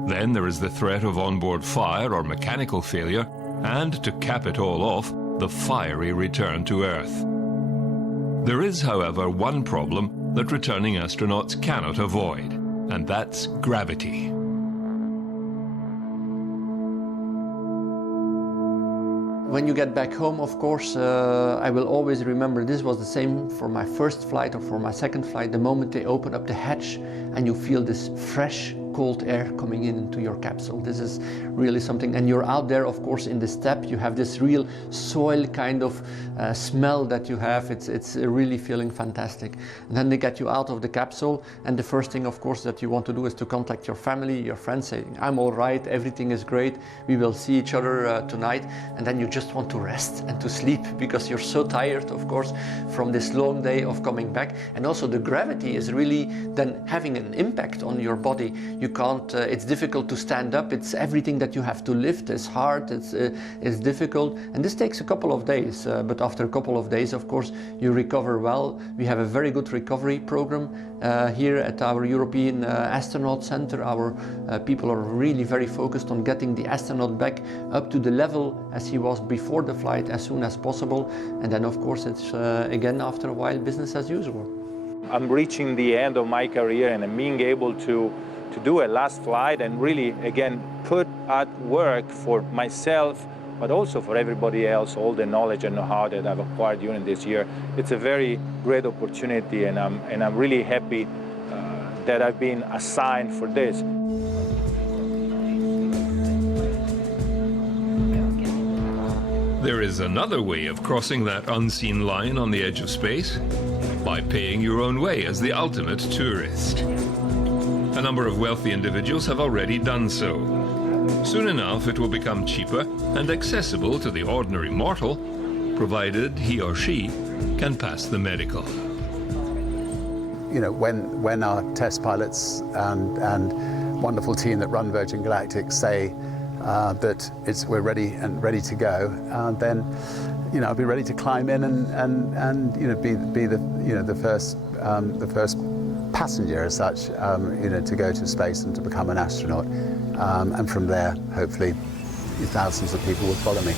Then there is the threat of onboard fire or mechanical failure, and to cap it all off, the fiery return to Earth. There is, however, one problem that returning astronauts cannot avoid, and that's gravity. When you get back home, of course, I will always remember this was the same for my first flight or for my second flight. The moment they open up the hatch and you feel this fresh, cold air coming into your capsule. This is really something. And you're out there, of course, in the steppe. You have this real soil kind of smell that you have. It's really feeling fantastic. And then they get you out of the capsule. And the first thing, of course, that you want to do is to contact your family, your friends, saying, I'm all right, everything is great. We will see each other tonight. And then you just want to rest and to sleep because you're so tired, of course, from this long day of coming back. And also the gravity is really then having an impact on your body. You can't, it's difficult to stand up. It's everything that you have to lift. It's hard, it's difficult. And this takes a couple of days. But after a couple of days, of course, you recover well. We have a very good recovery program here at our European Astronaut Center. Our people are really very focused on getting the astronaut back up to the level as he was before the flight as soon as possible. And then, of course, it's again, after a while, business as usual. I'm reaching the end of my career and I'm being able to do a last flight and really, again, put at work for myself, but also for everybody else, all the knowledge and know-how that I've acquired during this year. It's a very great opportunity, and I'm really happy that I've been assigned for this. There is another way of crossing that unseen line on the edge of space, by paying your own way as the ultimate tourist. A number of wealthy individuals have already done so. Soon enough, it will become cheaper and accessible to the ordinary mortal, provided he or she can pass the medical. You know, when our test pilots and wonderful team that run Virgin Galactic say that we're ready to go, then I'll be ready to climb in and be the first passenger as such, to go to space and to become an astronaut, and from there, hopefully, thousands of people will follow me.